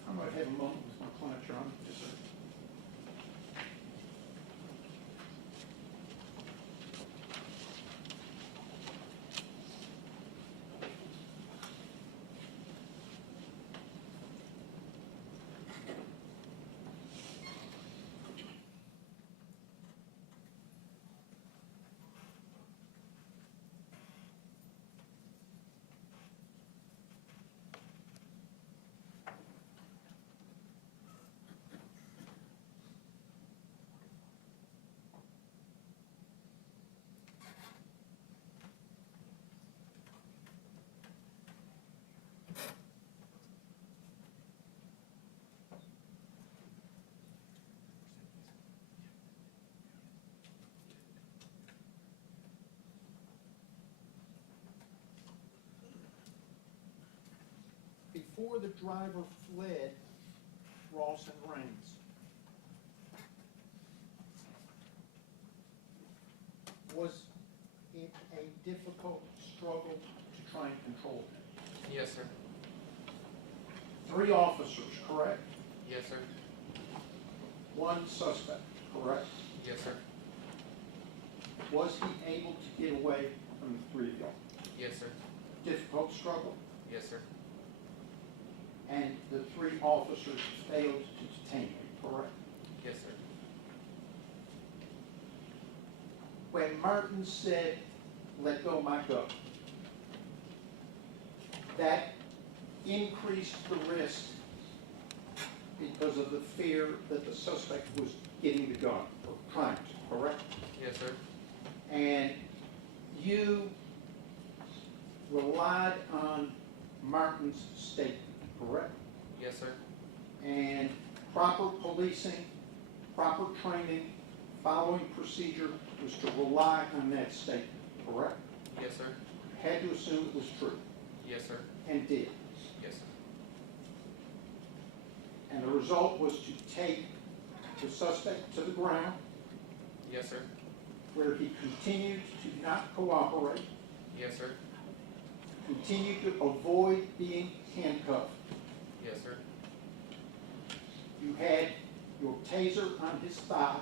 I might have a moment with my client, Your Honor. Yes, sir. Before the driver fled Ross and Raines, was it a difficult struggle to try and control him? Yes, sir. 3 officers, correct? Yes, sir. 1 suspect, correct? Yes, sir. Was he able to get away from the 3 of y'all? Yes, sir. Difficult struggle? Yes, sir. And the 3 officers failed to detain him, correct? Yes, sir. When Martin said, "Let go my gun," that increased the risk because of the fear that the suspect was getting the gun, or trying to, correct? Yes, sir. And you relied on Martin's statement, correct? Yes, sir. And proper policing, proper training, following procedure was to rely on that statement, correct? Yes, sir. Had to assume it was true, Yes, sir. and did. Yes, sir. And the result was to take the suspect to the ground, Yes, sir. where he continued to not cooperate, Yes, sir. continued to avoid being handcuffed. Yes, sir. You had your taser on his thigh,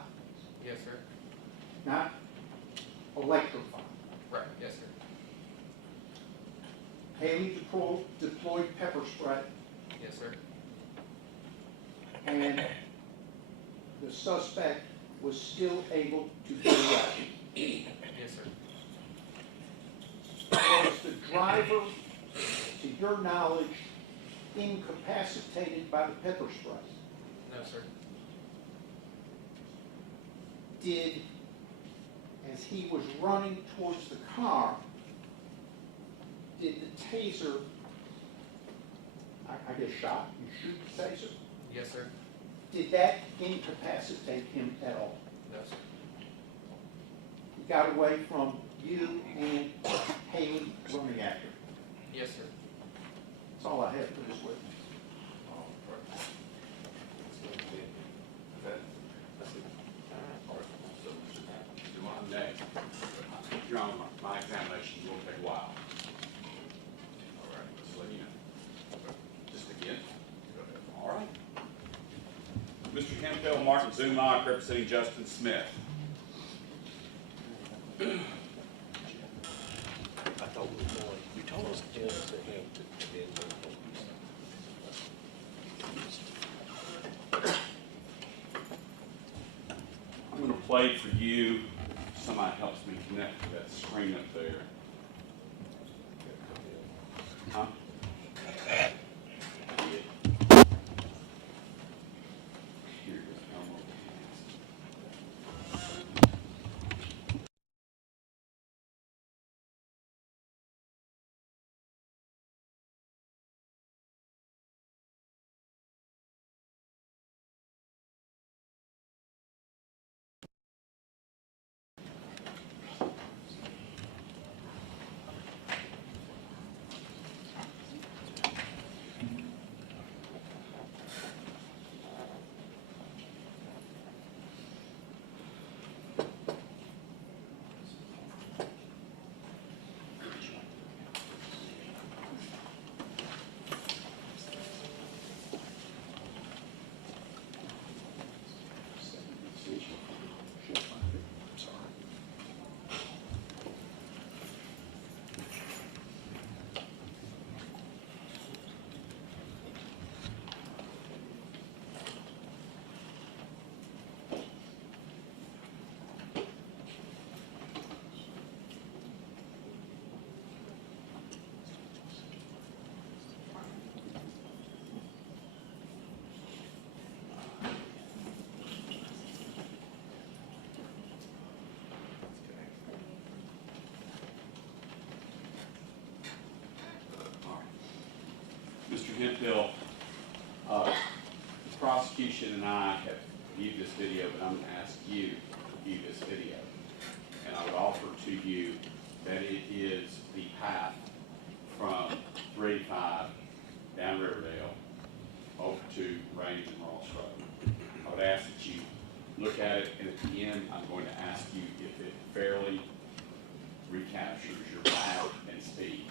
Yes, sir. not electrified. Right. Yes, sir. Haley deployed pepper spray, Yes, sir. and the suspect was still able to get away. Yes, sir. Was the driver, to your knowledge, incapacitated by the pepper spray? No, sir. Did, as he was running towards the car, did the taser, I guess shot, you shoot the taser? Yes, sir. Did that incapacitate him at all? No, sir. He got away from you and Haley running after him. Yes, sir. That's all I have for this witness. Next. Your Honor, my examination will take a while. All right, just let you know. Just again. All right. Mr. Hemphill, Martin Zumach, representing Justin Smith. I thought we were going, you told us to him to be in I'm going to play for you. Somebody helps me connect to that screen up there. Huh? Hemp Bill, the prosecution and I have viewed this video, but I'm gonna ask you to view this video. And I would offer to you that it is the path from 385 down Riverdale over to Range and Ross Road. I would ask that you look at it, and at the end, I'm going to ask you if it fairly recaptures your path and speeds.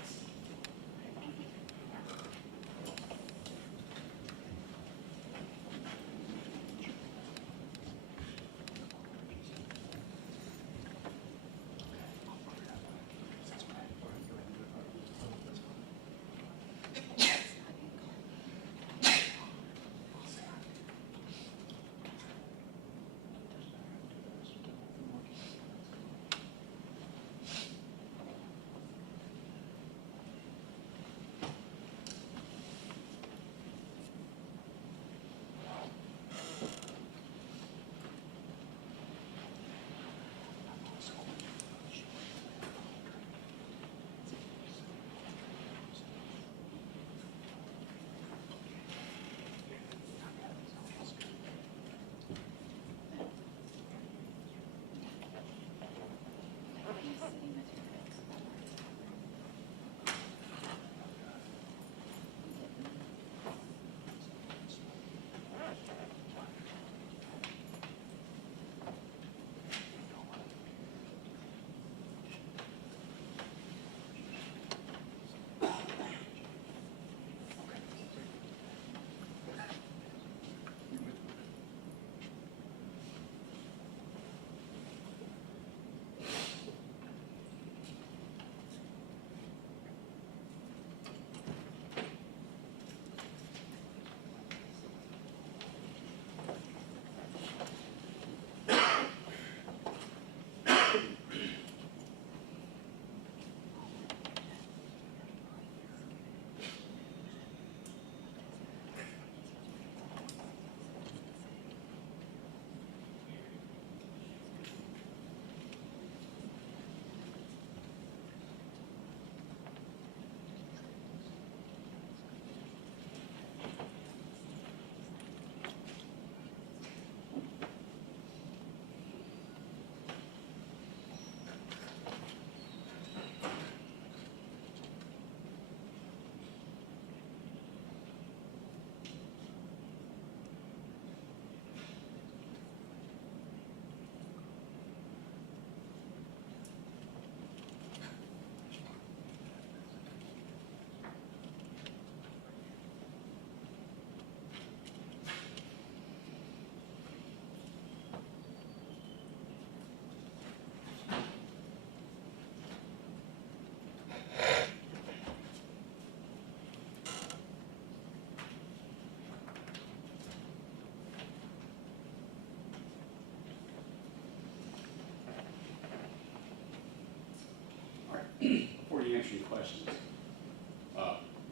Before you answer your questions,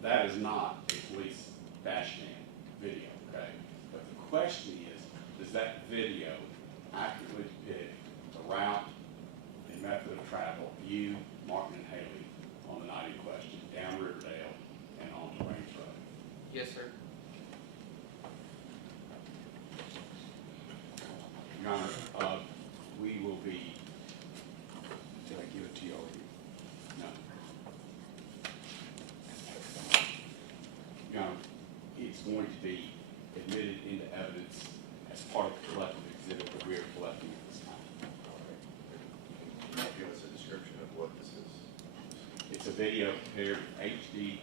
that is not a police dash cam video, okay? But the question is, does that video accurately depict the route and method of travel of you, Martin, and Haley on the night in question, down Riverdale and on the Range Road? Yes, sir. Your Honor, we will be. Did I give it to you already? No. Your Honor, it's going to be admitted into evidence as part of the collective exhibit that we are collecting at this time. Can you give us a description of what this is? It's a video prepared with HD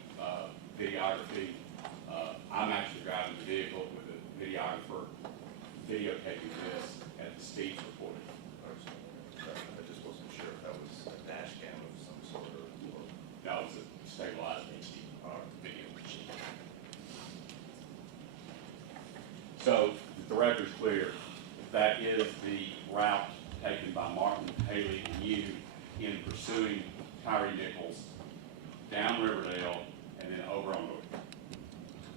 videography. I'm actually driving the vehicle with a videographer videotaping this at the speeds reported. I just wasn't sure if that was a dash cam of some sort or. No, it's a stabilized HD video machine. So, if the record's clear, that is the route taken by Martin, Haley, and you in pursuing Tyre Nichols down Riverdale and then over on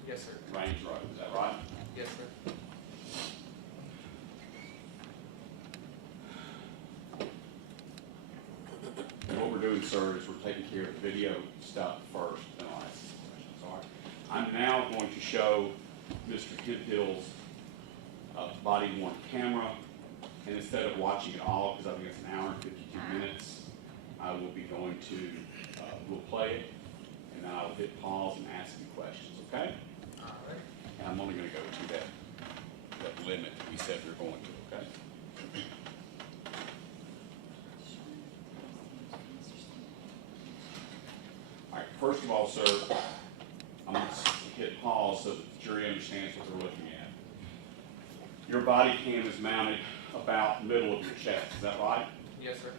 Yes, sir. the Range Road. Is that right? Yes, sir. What we're doing, sir, is we're taking care of the video stuff first, then I'll ask some questions, all right? I'm now going to show Mr. Hill's body worn camera, and instead of watching it all, because I think it's an hour and 52 minutes, I will be going to, we'll play it, and then I'll hit pause and ask you questions, okay? All right. And I'm only gonna go to that limit that we said we were going to, okay? All right, first of all, sir, I'm gonna hit pause so that the jury understands what they're looking at. Your body cam is mounted about the middle of your chest, is that right? Yes, sir.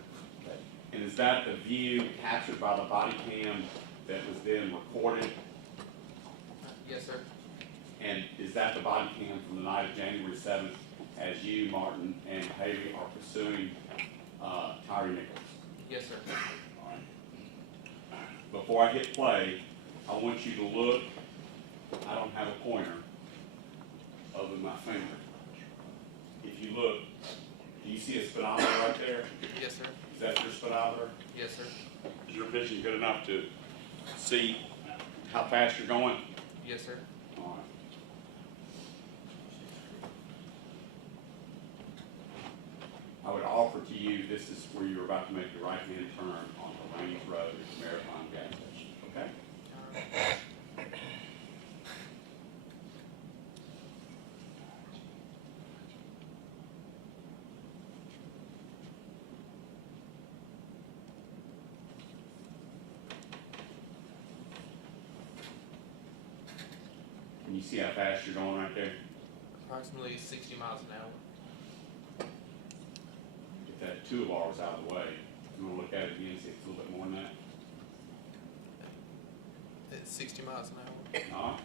Okay. And is that the view captured by the body cam that was then recorded? Yes, sir. And is that the body cam from the night of January 7th as you, Martin, and Haley are pursuing Tyre Nichols? Yes, sir. All right. Before I hit play, I want you to look. I don't have a pointer other than my finger. If you look, do you see a speedometer right there? Yes, sir. Is that your speedometer? Yes, sir. Is your vision good enough to see how fast you're going? Yes, sir. All right. I would offer to you, this is where you're about to make your right-hand turn on the Lanes Road at Marathon gas station, okay? All right. Can you see how fast you're going right there? Approximately 60 miles an hour. Get that two of ours out of the way. You want to look at it again, see if it's a little bit more than that? It's 60 miles an hour. All right.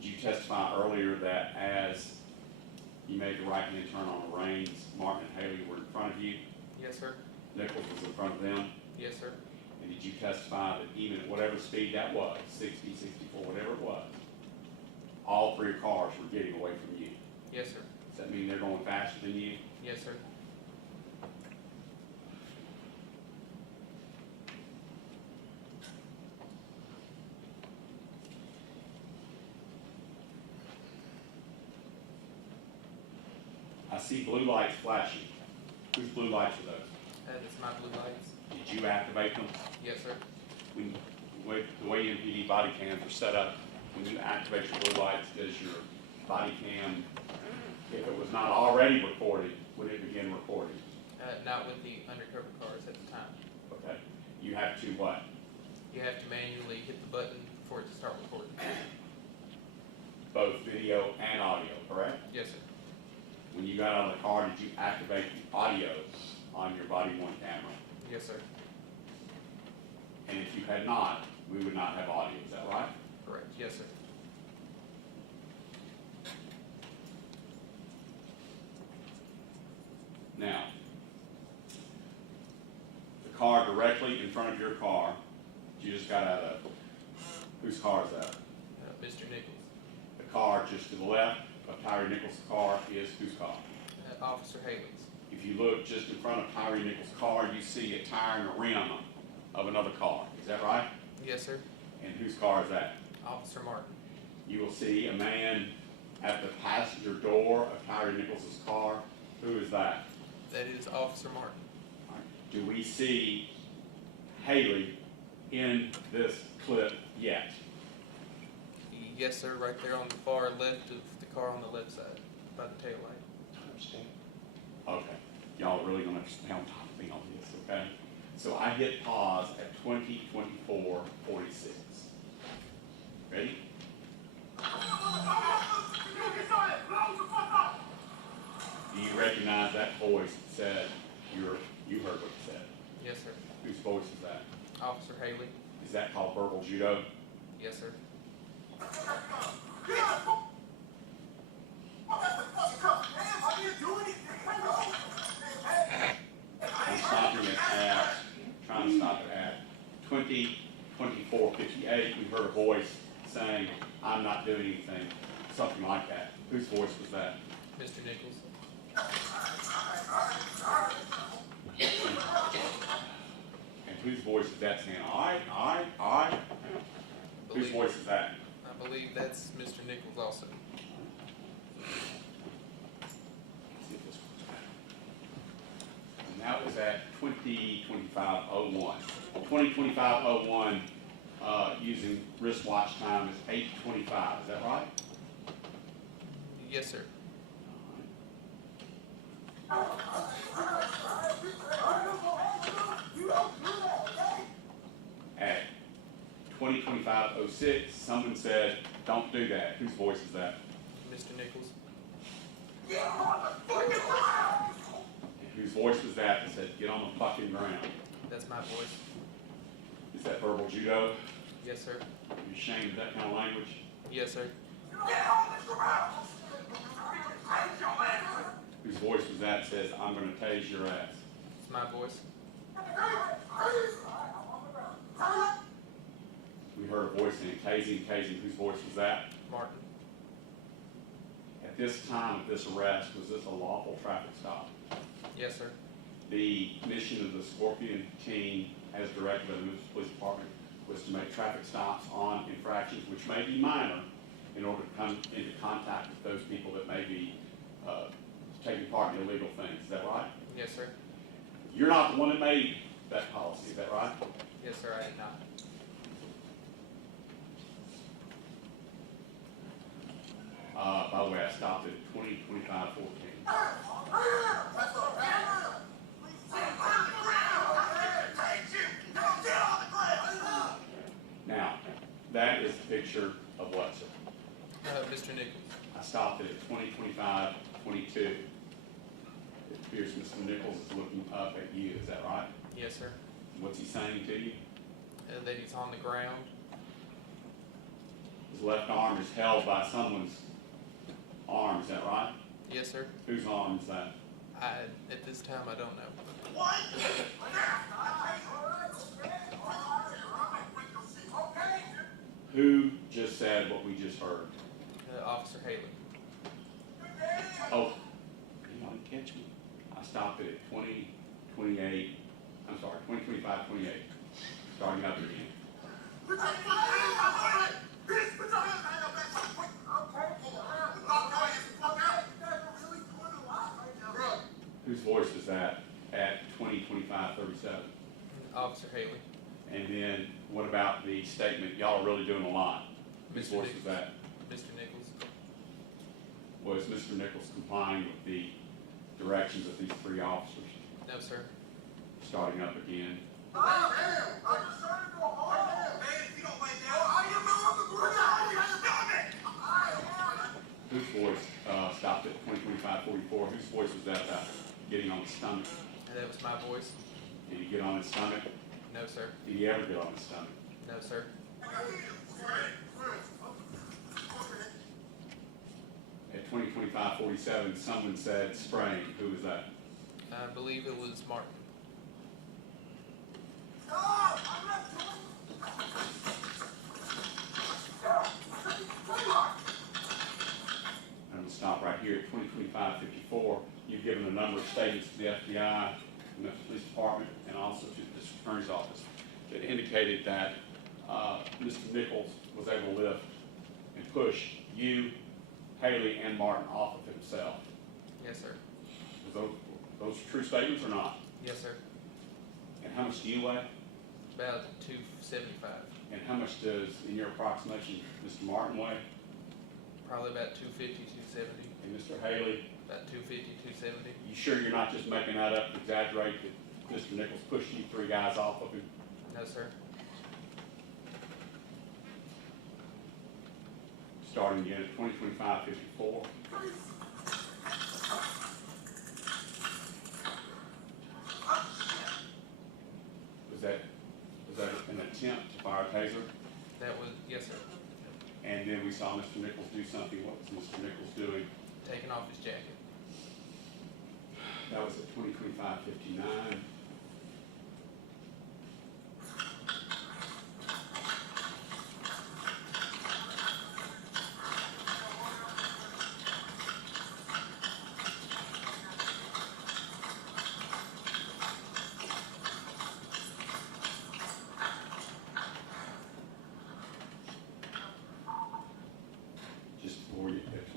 Did you testify earlier that as you made the right-hand turn on the reins, Martin and Haley were in front of you, Yes, sir. Nichols was in front of them? Yes, sir. And did you testify that even at whatever speed that was, 60, 64, whatever it was, all three cars were getting away from you? Yes, sir. Does that mean they're going faster than you? Yes, sir. I see blue lights flashing. Whose blue lights are those? It's my blue lights. Did you activate them? Yes, sir. When, the way MPD body cams are set up, when you activate your blue lights, does your body cam, if it was not already recorded, would it begin recording? Not with the undercover cars at the time. Okay. You have to what? You have to manually hit the button for it to start recording. Both video and audio, correct? Yes, sir. When you got out of the car, did you activate the audio on your body-worn camera? Yes, sir. And if you had not, we would not have audio, is that right? Correct. Yes, sir. Now, the car directly in front of your car, you just got out of, whose car is that? Mr. Nichols. The car just to the left of Tyre Nichols' car is whose car? Officer Haley's. If you look just in front of Tyre Nichols' car, you see a tire and a rim of another car. Is that right? Yes, sir. And whose car is that? Officer Martin. You will see a man at the passenger door of Tyre Nichols' car. Who is that? That is Officer Martin. All right. Do we see Haley in this clip yet? Yes, sir. Right there on the far left of the car on the left side, by the tail light. I understand. Okay. Y'all really gonna stay on top of me on this, okay? So I hit pause at 20:24:46. Ready? Do you recognize that voice that said, you heard what it said? Yes, sir. Whose voice is that? Officer Haley. Is that called verbal judo? Yes, sir. I'm stopping it at, trying to stop it at 20:24:58. We heard a voice saying, I'm not doing anything. something like that. Whose voice was that? Mr. Nichols. And whose voice is that saying, I? Whose voice is that? I believe that's Mr. Nichols also. And that was at 2025-01. 2025-01, using wristwatch time is 8:25, is that right? Yes, sir. At 2025-06, someone said, don't do that. Whose voice is that? Mr. Nichols. And whose voice was that that said, get on the fucking ground? That's my voice. Is that verbal judo? Yes, sir. Are you ashamed of that kind of language? Yes, sir. Whose voice was that that says, I'm gonna tase your ass? It's my voice. We heard a voice saying, tasing. Whose voice was that? Martin. At this time of this arrest, was this a lawful traffic stop? Yes, sir. The mission of the Scorpion team, as directed by the Memphis Police Department, was to make traffic stops on infractions which may be minor in order to come into contact with those people that may be taking part in illegal things. Is that right? Yes, sir. You're not the one that made that policy. Is that right? Yes, sir. I did not. By the way, I stopped at 2025-14. Now, that is a picture of what, sir? Mr. Nichols. I stopped it at 2025-22. It appears Mr. Nichols is looking up at you. Is that right? Yes, sir. What's he saying to you? That he's on the ground. His left arm is held by someone's arm. Is that right? Yes, sir. Whose arm is that? At this time, I don't know. Who just said what we just heard? Officer Haley. Oh, you want to catch me? I stopped it at 2025-28, starting up again. Whose voice was that at 2025-37? Officer Haley. And then what about the statement, y'all are really doing a lot? Whose Mr. voice Nichols. was that? Mr. Nichols. Was Mr. Nichols complying with the directions of these three officers? No, sir. Starting up again. Whose voice stopped at 2025-44? Whose voice was that about getting on the stomach? That was my voice. Did he get on his stomach? No, sir. Did he ever get on his stomach? No, sir. At 2025-47, someone said spraying. Who was that? I believe it was Martin. I'm going to stop right here at 2025-54. You've given a number of statements to the FBI, the Memphis Police Department, and also to the District Attorney's Office that indicated that Mr. Nichols was able to lift and push you, Haley, and Martin off of himself. Yes, sir. Was those true statements or not? Yes, sir. And how much do you weigh? About 275. And how much does, in your approximation, Mr. Martin weigh? Probably about 250, 270. And Mr. Haley? About 250, 270. You sure you're not just making that up to exaggerate that Mr. Nichols pushed you three guys off of him? No, sir. Starting again at 2025-54. Was that an attempt to fire a taser? That was, yes, sir. And then we saw Mr. Nichols do something. What was Mr. Nichols doing? Taking off his jacket. That was at 2025-59.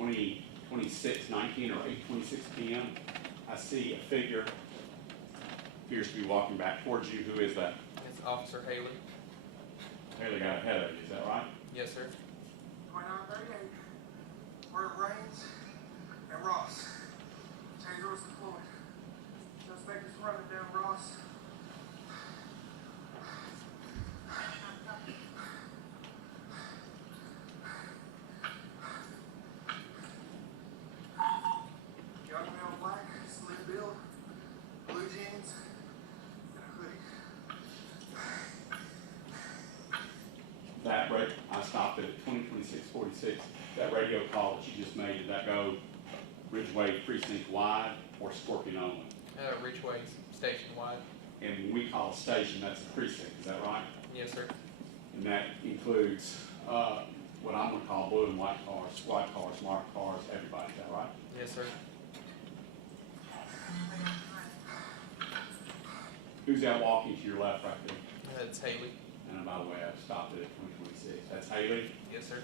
20:26:19 or 8:26 PM, I see a figure appears to be walking back towards you. Who is that? It's Officer Haley. Haley got ahead of you, is that right? Yes, sir. 2938, where it rains and Ross. Taser was deployed. Suspect is running down Ross. Young male, black, slim build, blue jeans, and a hoodie. That I stopped it at 20:26:46. That radio call that you just made, did that go Ridgeway precinct wide or Scorpion only? Ridgeway station wide. And when we call a station, that's a precinct, is that right? Yes, sir. And that includes, what I'm gonna call blue and white cars, squad cars, marked cars, everybody, is that right? Yes, sir. Who's that walking to your left right there? It's Haley. And by the way, I've stopped it at 20:26. That's Haley? Yes, sir.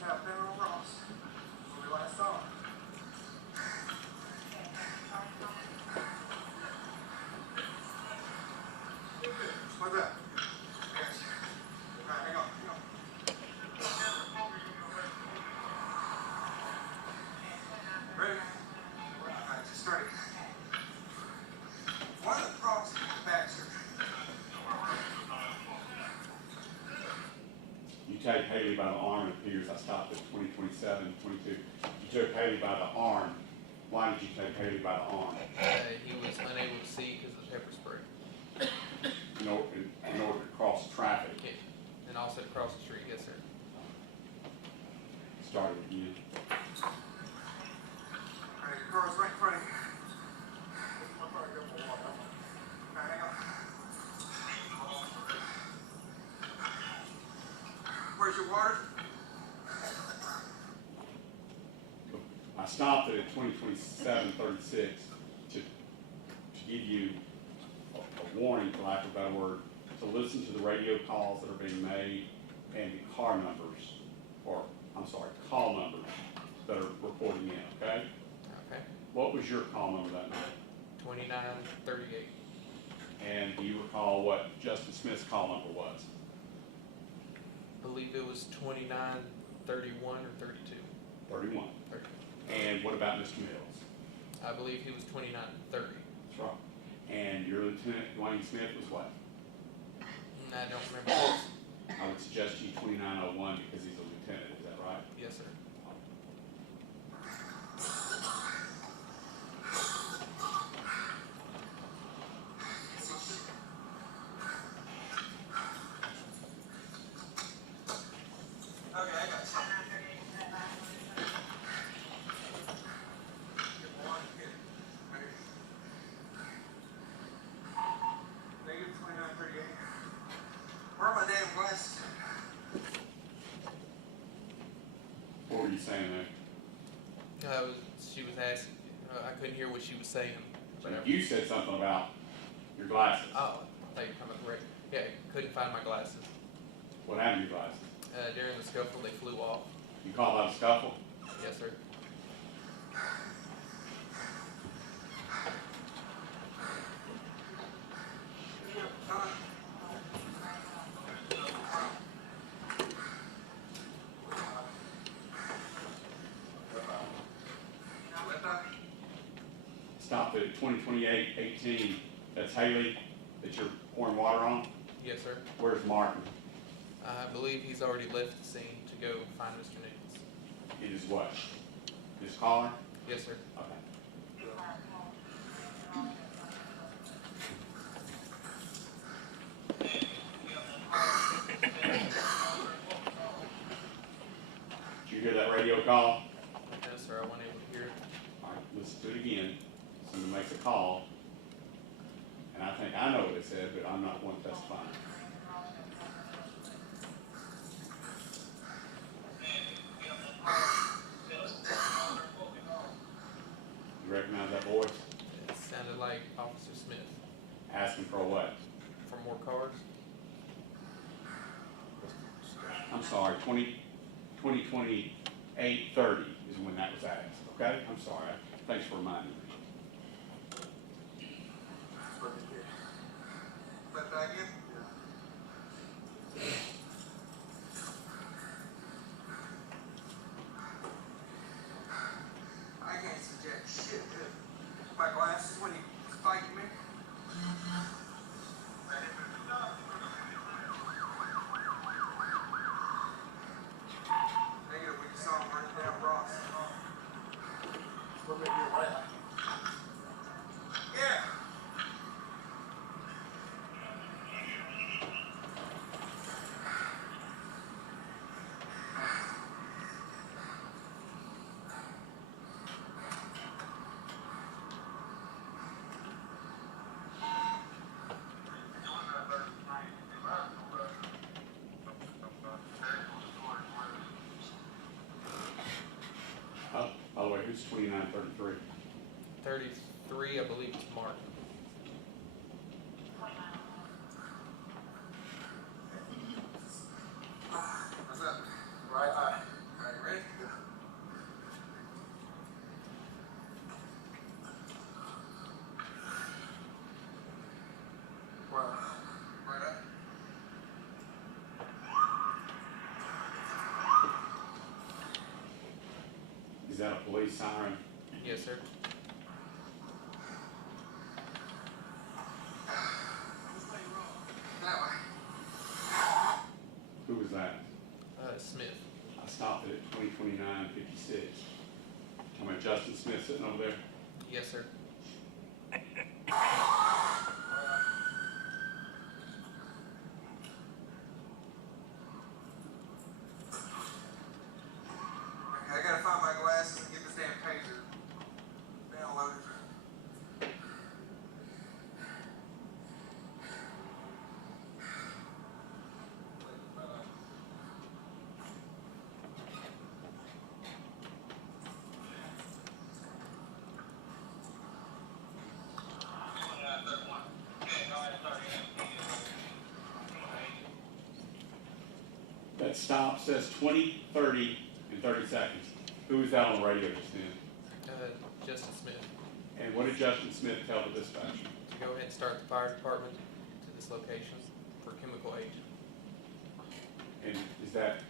Southbound on Ross, where we last saw her. What's that? Yes. All right, hang on. Ready? All right, just started. One of the problems back here. You take Haley by the arm, it appears I stopped at 20:27:22. You took Haley by the arm. Why did you take Haley by the arm? He was unable to see because of the pepper spray. In order to cross traffic. Yeah. And also across the street. Yes, sir. Started again. All right, your car's right in front of you. My car, go for a walk. All right, hang on. Where's your water? I stopped it at 20:27:36 to give you a warning, for lack of a better word, to listen to the radio calls that are being made and the car numbers, or, I'm sorry, call numbers that are reporting in, okay? Okay. What was your call number that night? 2938. And do you recall what Justin Smith's call number was? I believe it was 2931 or 32. 31. 30. And what about Mr. Mills? I believe he was 2930. That's right. And your Lieutenant Dwayne Smith was what? I don't remember. I would suggest you 2901 because he's a lieutenant, is that right? Yes, sir. Okay, I got you. Negative 2938. Where are my damn glasses? What were you saying there? She was asking. I couldn't hear what she was saying. Whatever. You said something about your glasses. Oh, I thought you were talking about the radio. Yeah, couldn't find my glasses. What happened to your glasses? During the scuffle, they flew off. You call that a scuffle? Yes, sir. Stopped it at 20:28:18. That's Haley that you're pouring water on? Yes, sir. Where's Martin? I believe he's already left the scene to go find Mr. Nichols. It is what? His caller? Yes, sir. Okay. Did you hear that radio call? No, sir, I wasn't able to hear it. All right, listen to it again. Someone makes a call, and I think I know what it said, but I'm not one testifying. You recognize that voice? It sounded like Officer Smith. Asking for what? For more cars? The sorry, 2028-30 is when that was asked, okay? I'm sorry, thanks for reminding me. Let that again? I can't suggest shit, dude. My glasses when he was fighting me. Negative, we just saw him running down Ross. What made you laugh? Yeah. By the way, who's 29-33? 33, I believe it's Martin. What's up? Right eye. Are you ready? Well, right eye. Is that a police siren? Yes, sir. That way. Who was that? Smith. I stopped it at 2029-56. Talking about Justin Smith sitting over there? Yes, sir. Okay, I gotta find my glasses and get this damn taser downloaded. That stop says 20, 30, and 30 seconds. Who was that on the radio just then? Justin Smith. And what did Justin Smith tell the dispatcher? To go ahead and start the fire department to this location for chemical agent. And is that,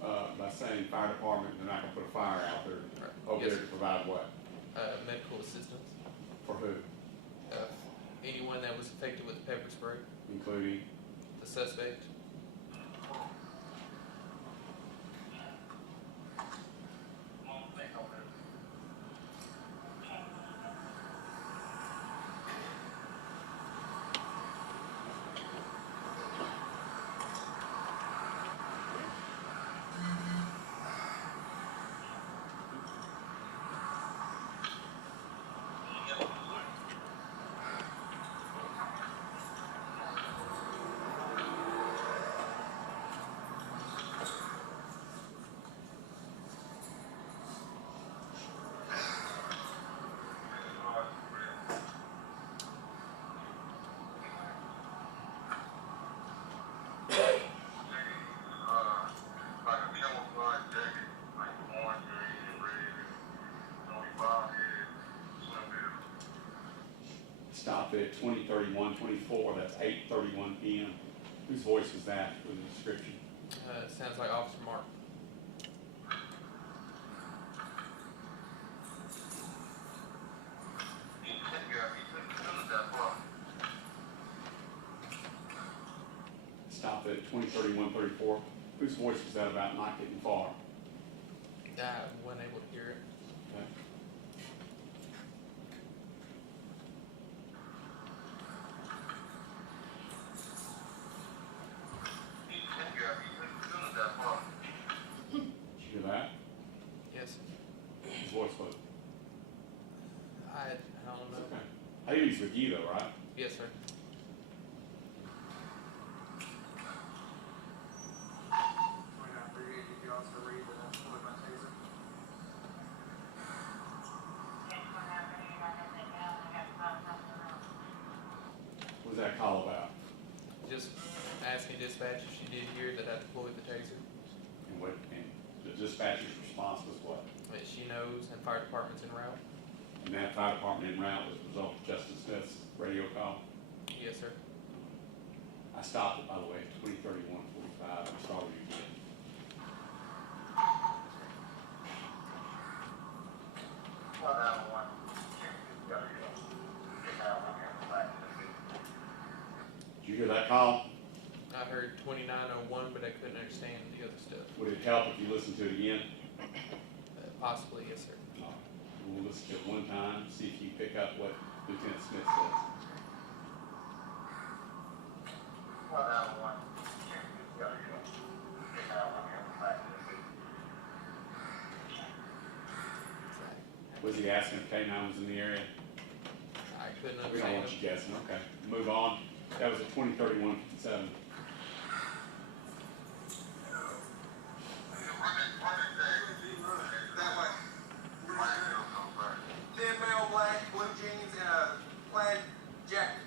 by saying fire department, they're not gonna put a fire out there over Yes, there sir. to provide what? Medical assistance. For who? Anyone that was affected with the pepper spray. Including? The suspect. Stopped at 20:31:24. That's 8:31 p.m. Whose voice was that with the description? Sounds like Officer Mark. Stopped at 20:31:34. Whose voice was that about not getting far? I wasn't able to hear it. Okay. Did you hear that? Yes. His voice was. I don't know. Okay. I think he's with you though, right? Yes, sir. What was that call about? Just asking dispatch if she did hear that I deployed the taser. And the dispatcher's response was what? That she knows and fire department's en route? And that fire department en route was a result of Justin Smith's radio call. Yes, sir. I stopped it, by the way, at 20:31:45. I started it again. Did you hear that call? I heard 2901, but I couldn't understand the other stuff. Would it help if you listened to it again? Possibly, yes, sir. All right. We'll listen to it one time, see if you pick up what Lieutenant Smith says. Was he asking if K9 was in the area? I couldn't We don't understand want him. you guessing, okay. Move on. That was at 20:31:57. That way. Thin male, black, blue jeans, and a plaid jacket.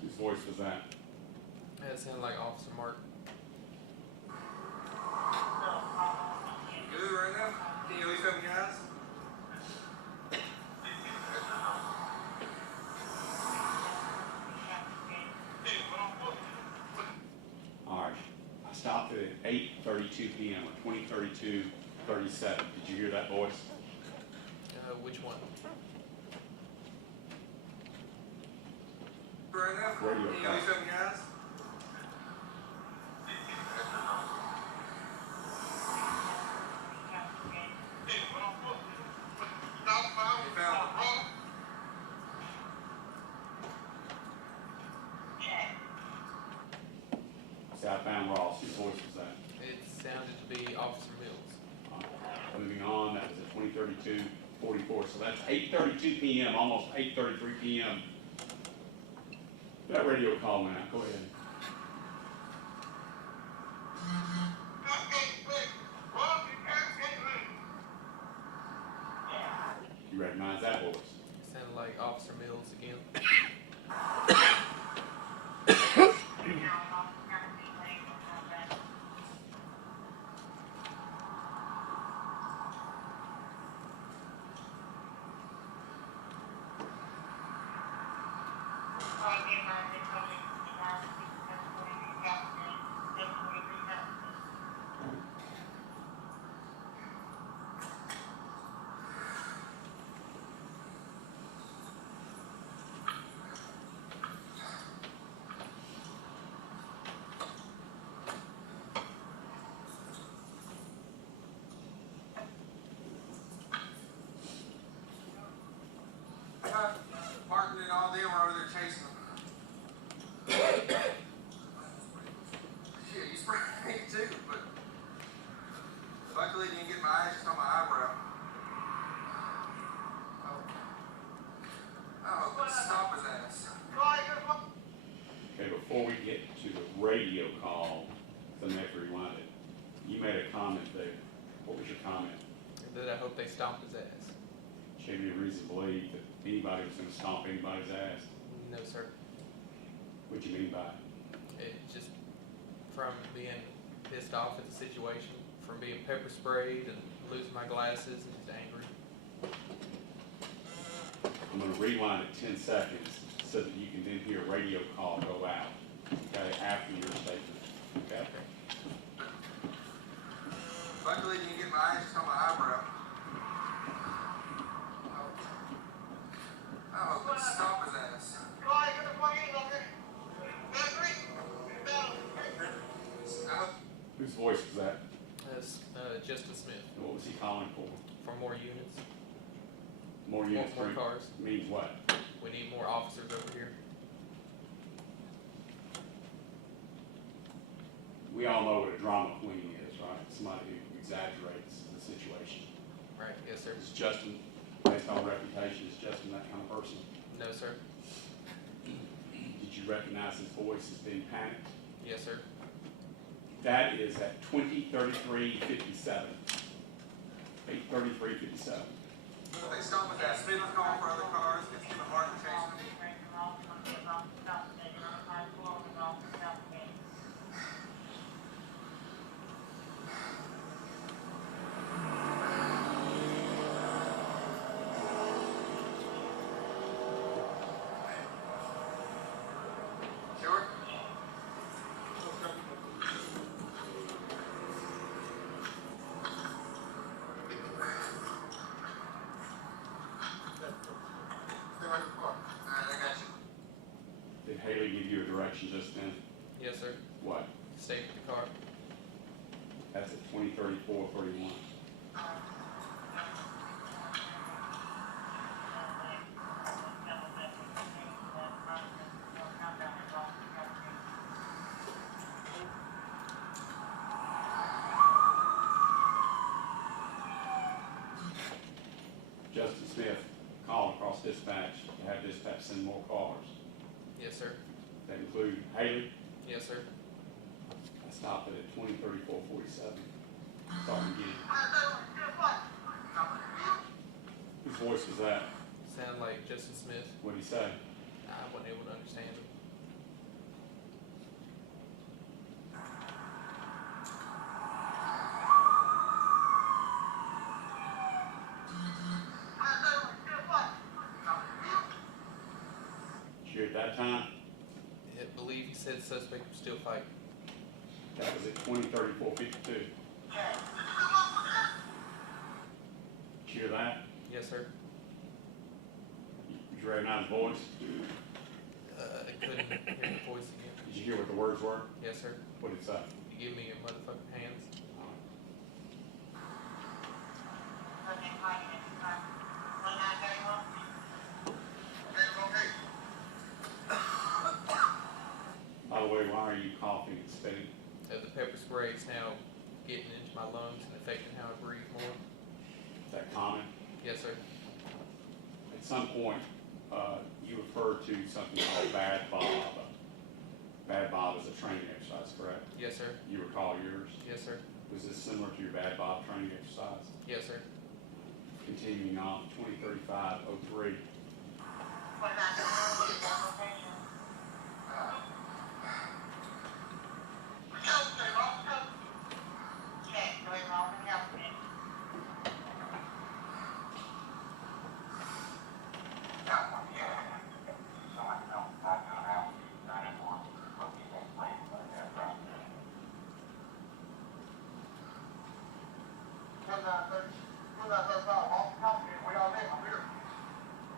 Whose voice was that? That sounded like Officer Martin. Good right now? Can you at least open your eyes? All right. I stopped it at 8:32 p.m. or 20:32:37. Did you hear that voice? Which one? Right now? Radio Can you at least open your eyes? You found the wrong. See, I found Ross. Whose voice was that? It sounded to be Officer Mills. All right. Moving on, that was at 20:32:44. So that's 8:32 p.m., almost 8:33 p.m. That radio call went out. Go ahead. You recognize that voice? It sounded like Officer Mills again. Martin and all them are over there chasing them. Shit, you sprayed me too, but luckily you didn't get my eyes just on my eyebrow. Oh, let's stop his ass. Okay, before we get to the radio call, so I have to rewind it. You made a comment there. What was your comment? That I hope they stomped his ass. Gave you a reason to believe that anybody was gonna stomp anybody's ass. No, sir. What'd you mean by it? It just from being pissed off at the situation, from being pepper sprayed and losing my glasses and just angry. I'm gonna rewind it 10 seconds so that you can then hear a radio call go out, okay, after your statement, okay? Luckily you didn't get my eyes just on my eyebrow. Oh, let's stop his ass. Whose voice was that? That's Justin Smith. And what was he calling for? For more units, More units? more cars. Means what? We need more officers over here. We all know what a drama queen is, right? Somebody who exaggerates the situation. Right, yes, sir. Is Justin, based on reputation, is Justin that kind of person? No, sir. Did you recognize his voice as being panicked? Yes, sir. That is at 20:33:57. 8:33:57. They stop at that Smith is going for other cars, it's in the Martin chasing. Sure. Stay right in the car. Alright, I got you. Did Haley give you a direction just then? Yes, sir. What? Stay with the car. That's at 20:34:31. Justin Smith called across dispatch to have dispatch send more cars. Yes, sir. That include Haley. Yes, sir. I stopped it at 20:34:47. Starting again. Whose voice was that? Sound like Justin Smith. What'd he say? I wasn't able to understand him. Did you hear at that time? I believe he said the suspect was still fighting. That was at 20:34:52. Did you hear that? Yes, sir. Did you recognize his voice? I couldn't hear the voice again. Did you hear what the words were? Yes, sir. What did it say? You give me your motherfucking hands. By the way, why are you coughing and spitting? The pepper spray is now getting into my lungs and affecting how I breathe more. Is that common? Yes, sir. At some point, you referred to something called Bad Bob. Bad Bob is a training exercise, correct? Yes, sir. You recall yours? Yes, sir. Was this similar to your Bad Bob training exercise? Yes, sir. Continuing on, 20:35:03.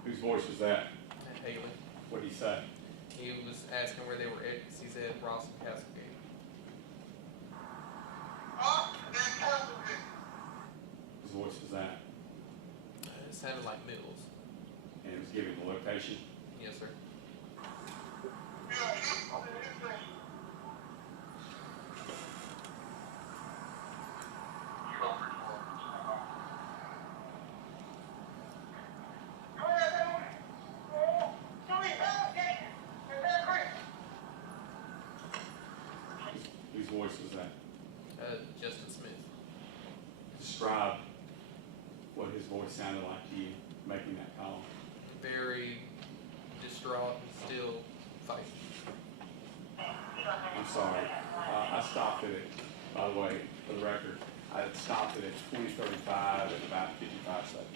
Whose voice was that? Haley. What did he say? He was asking where they were at because he said Ross and Castlegate. Whose voice was that? It sounded like Mills. And it was giving the location? Yes, sir. Whose voice was that? Justin Smith. Describe what his voice sounded like to you making that call. Very distraught and still fighting. I'm sorry. I stopped it at, by the way, for the record, I stopped it at 20:35 and about 55 seconds.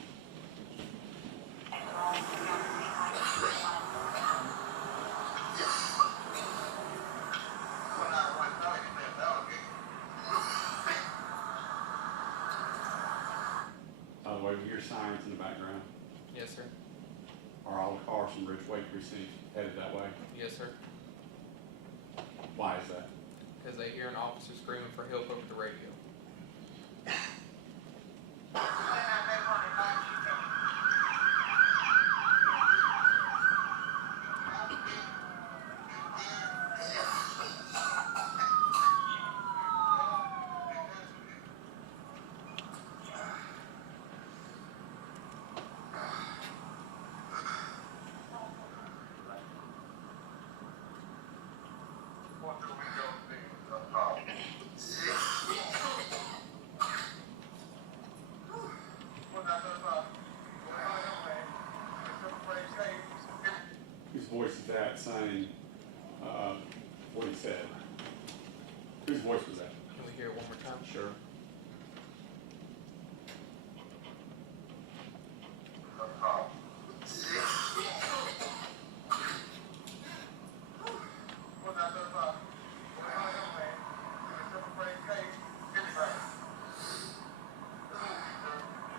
By the way, we hear sirens in the background. Yes, sir. Are all the cars from Ridgeway Precinct headed that way? Yes, sir. Why is that? Because they hear an officer screaming for help over the radio. was that saying, what he said? Whose voice was that? Can we hear it one more time? Sure.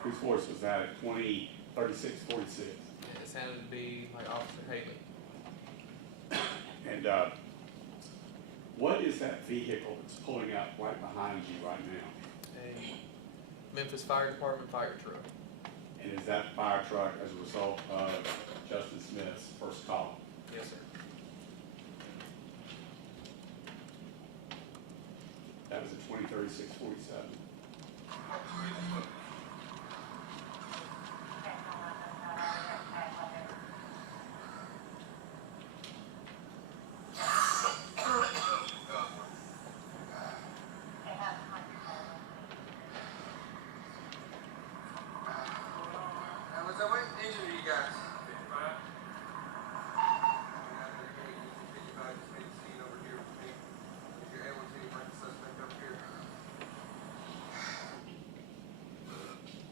Whose voice was that at 20, 36, 46? It sounded to be like Officer Haley. And what is that vehicle that's pulling up right behind you right now? A Memphis Fire Department fire truck. And is that fire truck as a result of Justin Smith's first call? Yes, sir. That was at 20, 36, 47.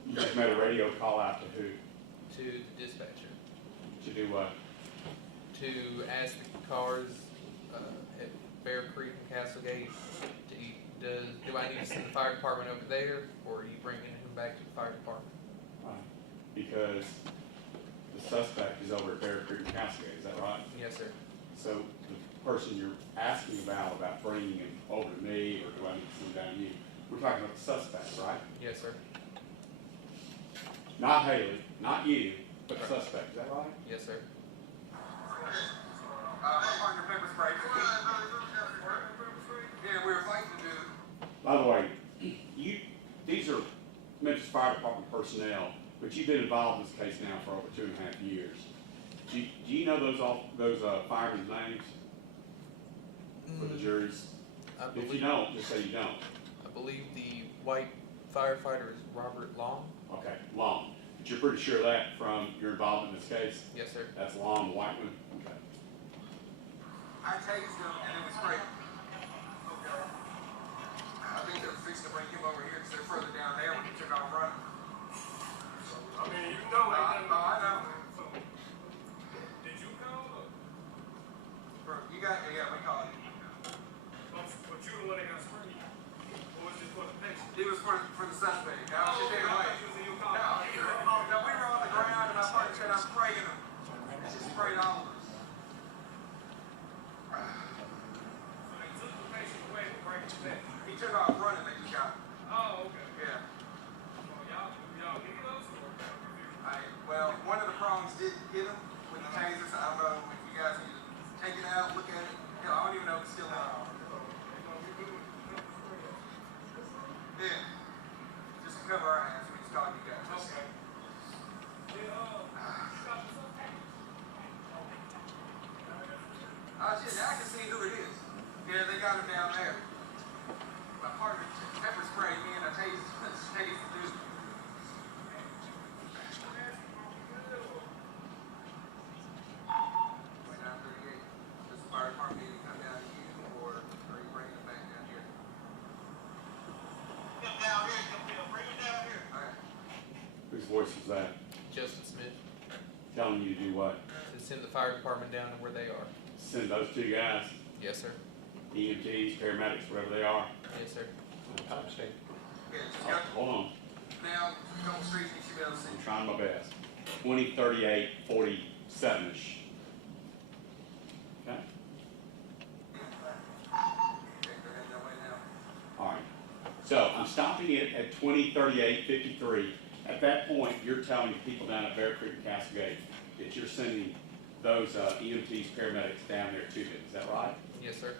You just made a radio call out to who? To the dispatcher. To do what? To ask the cars at Bear Creek and Castlegate, do I need to send the fire department over there, or are you bringing him back to the fire department? Because the suspect is over at Bear Creek and Cascade, is that right? Yes, sir. So the person you're asking about bringing him over to me, or do I need to send him down to you? We're talking about the suspect, right? Yes, sir. Not Haley, not you, but the suspect, is that right? Yes, sir. Find your pepper spray. Yeah, we were fighting to do. By the way, these are Memphis Fire Department personnel, but you've been involved in this case now for over 2.5 years. Do you know those firemen's names for the juries? If you don't, just say you don't. I believe the white firefighter is Robert Long. Okay, Long. But you're pretty sure of that from your involvement in this case? Yes, sir. That's Long, the white one? Okay. I tased them and it was sprayed. Okay. I think they're fixing to bring him over here because they're further down there when he took off running. I mean, you know that. No, I know. So, did you call? You got me, yeah, we called you. But you the one that got sprayed. Or was it for the patient? It was for the suspect. I was just there away. No, we were on the ground and I fucking said I'm spraying him. She sprayed all of us. So they took the patient away to bring him back. He took off running, they just got him. Oh, okay. Yeah. Y'all hit those? Well, one of the prongs did hit him with the taser, so I don't know if you guys need to take it out, look at it. Hell, I don't even know if it's still on. Yeah. Just to cover our ass, we just called you guys. Okay. I can see who it is. Yeah, they got him down there. My partner pepper sprayed me and I tased the dude. Does the fire department need to come down to you, or are you bringing them back down here? Come down here, bring them down here. All right. Whose voice was that? Justin Smith. Telling you to do what? To send the fire department down to where they are. Send those two guys, Yes, sir. EMTs, paramedics, wherever they are. Yes, sir. Yeah, just go Hold on, down a couple streets and you should be able to see. I'm trying my best. 20, 38, 47-ish. Okay? All right. So I'm stopping it at 20, 38, 53. At that point, you're telling people down at Bear Creek and Cascade that you're sending those EMTs, paramedics down there to them. Is that right? Yes, sir.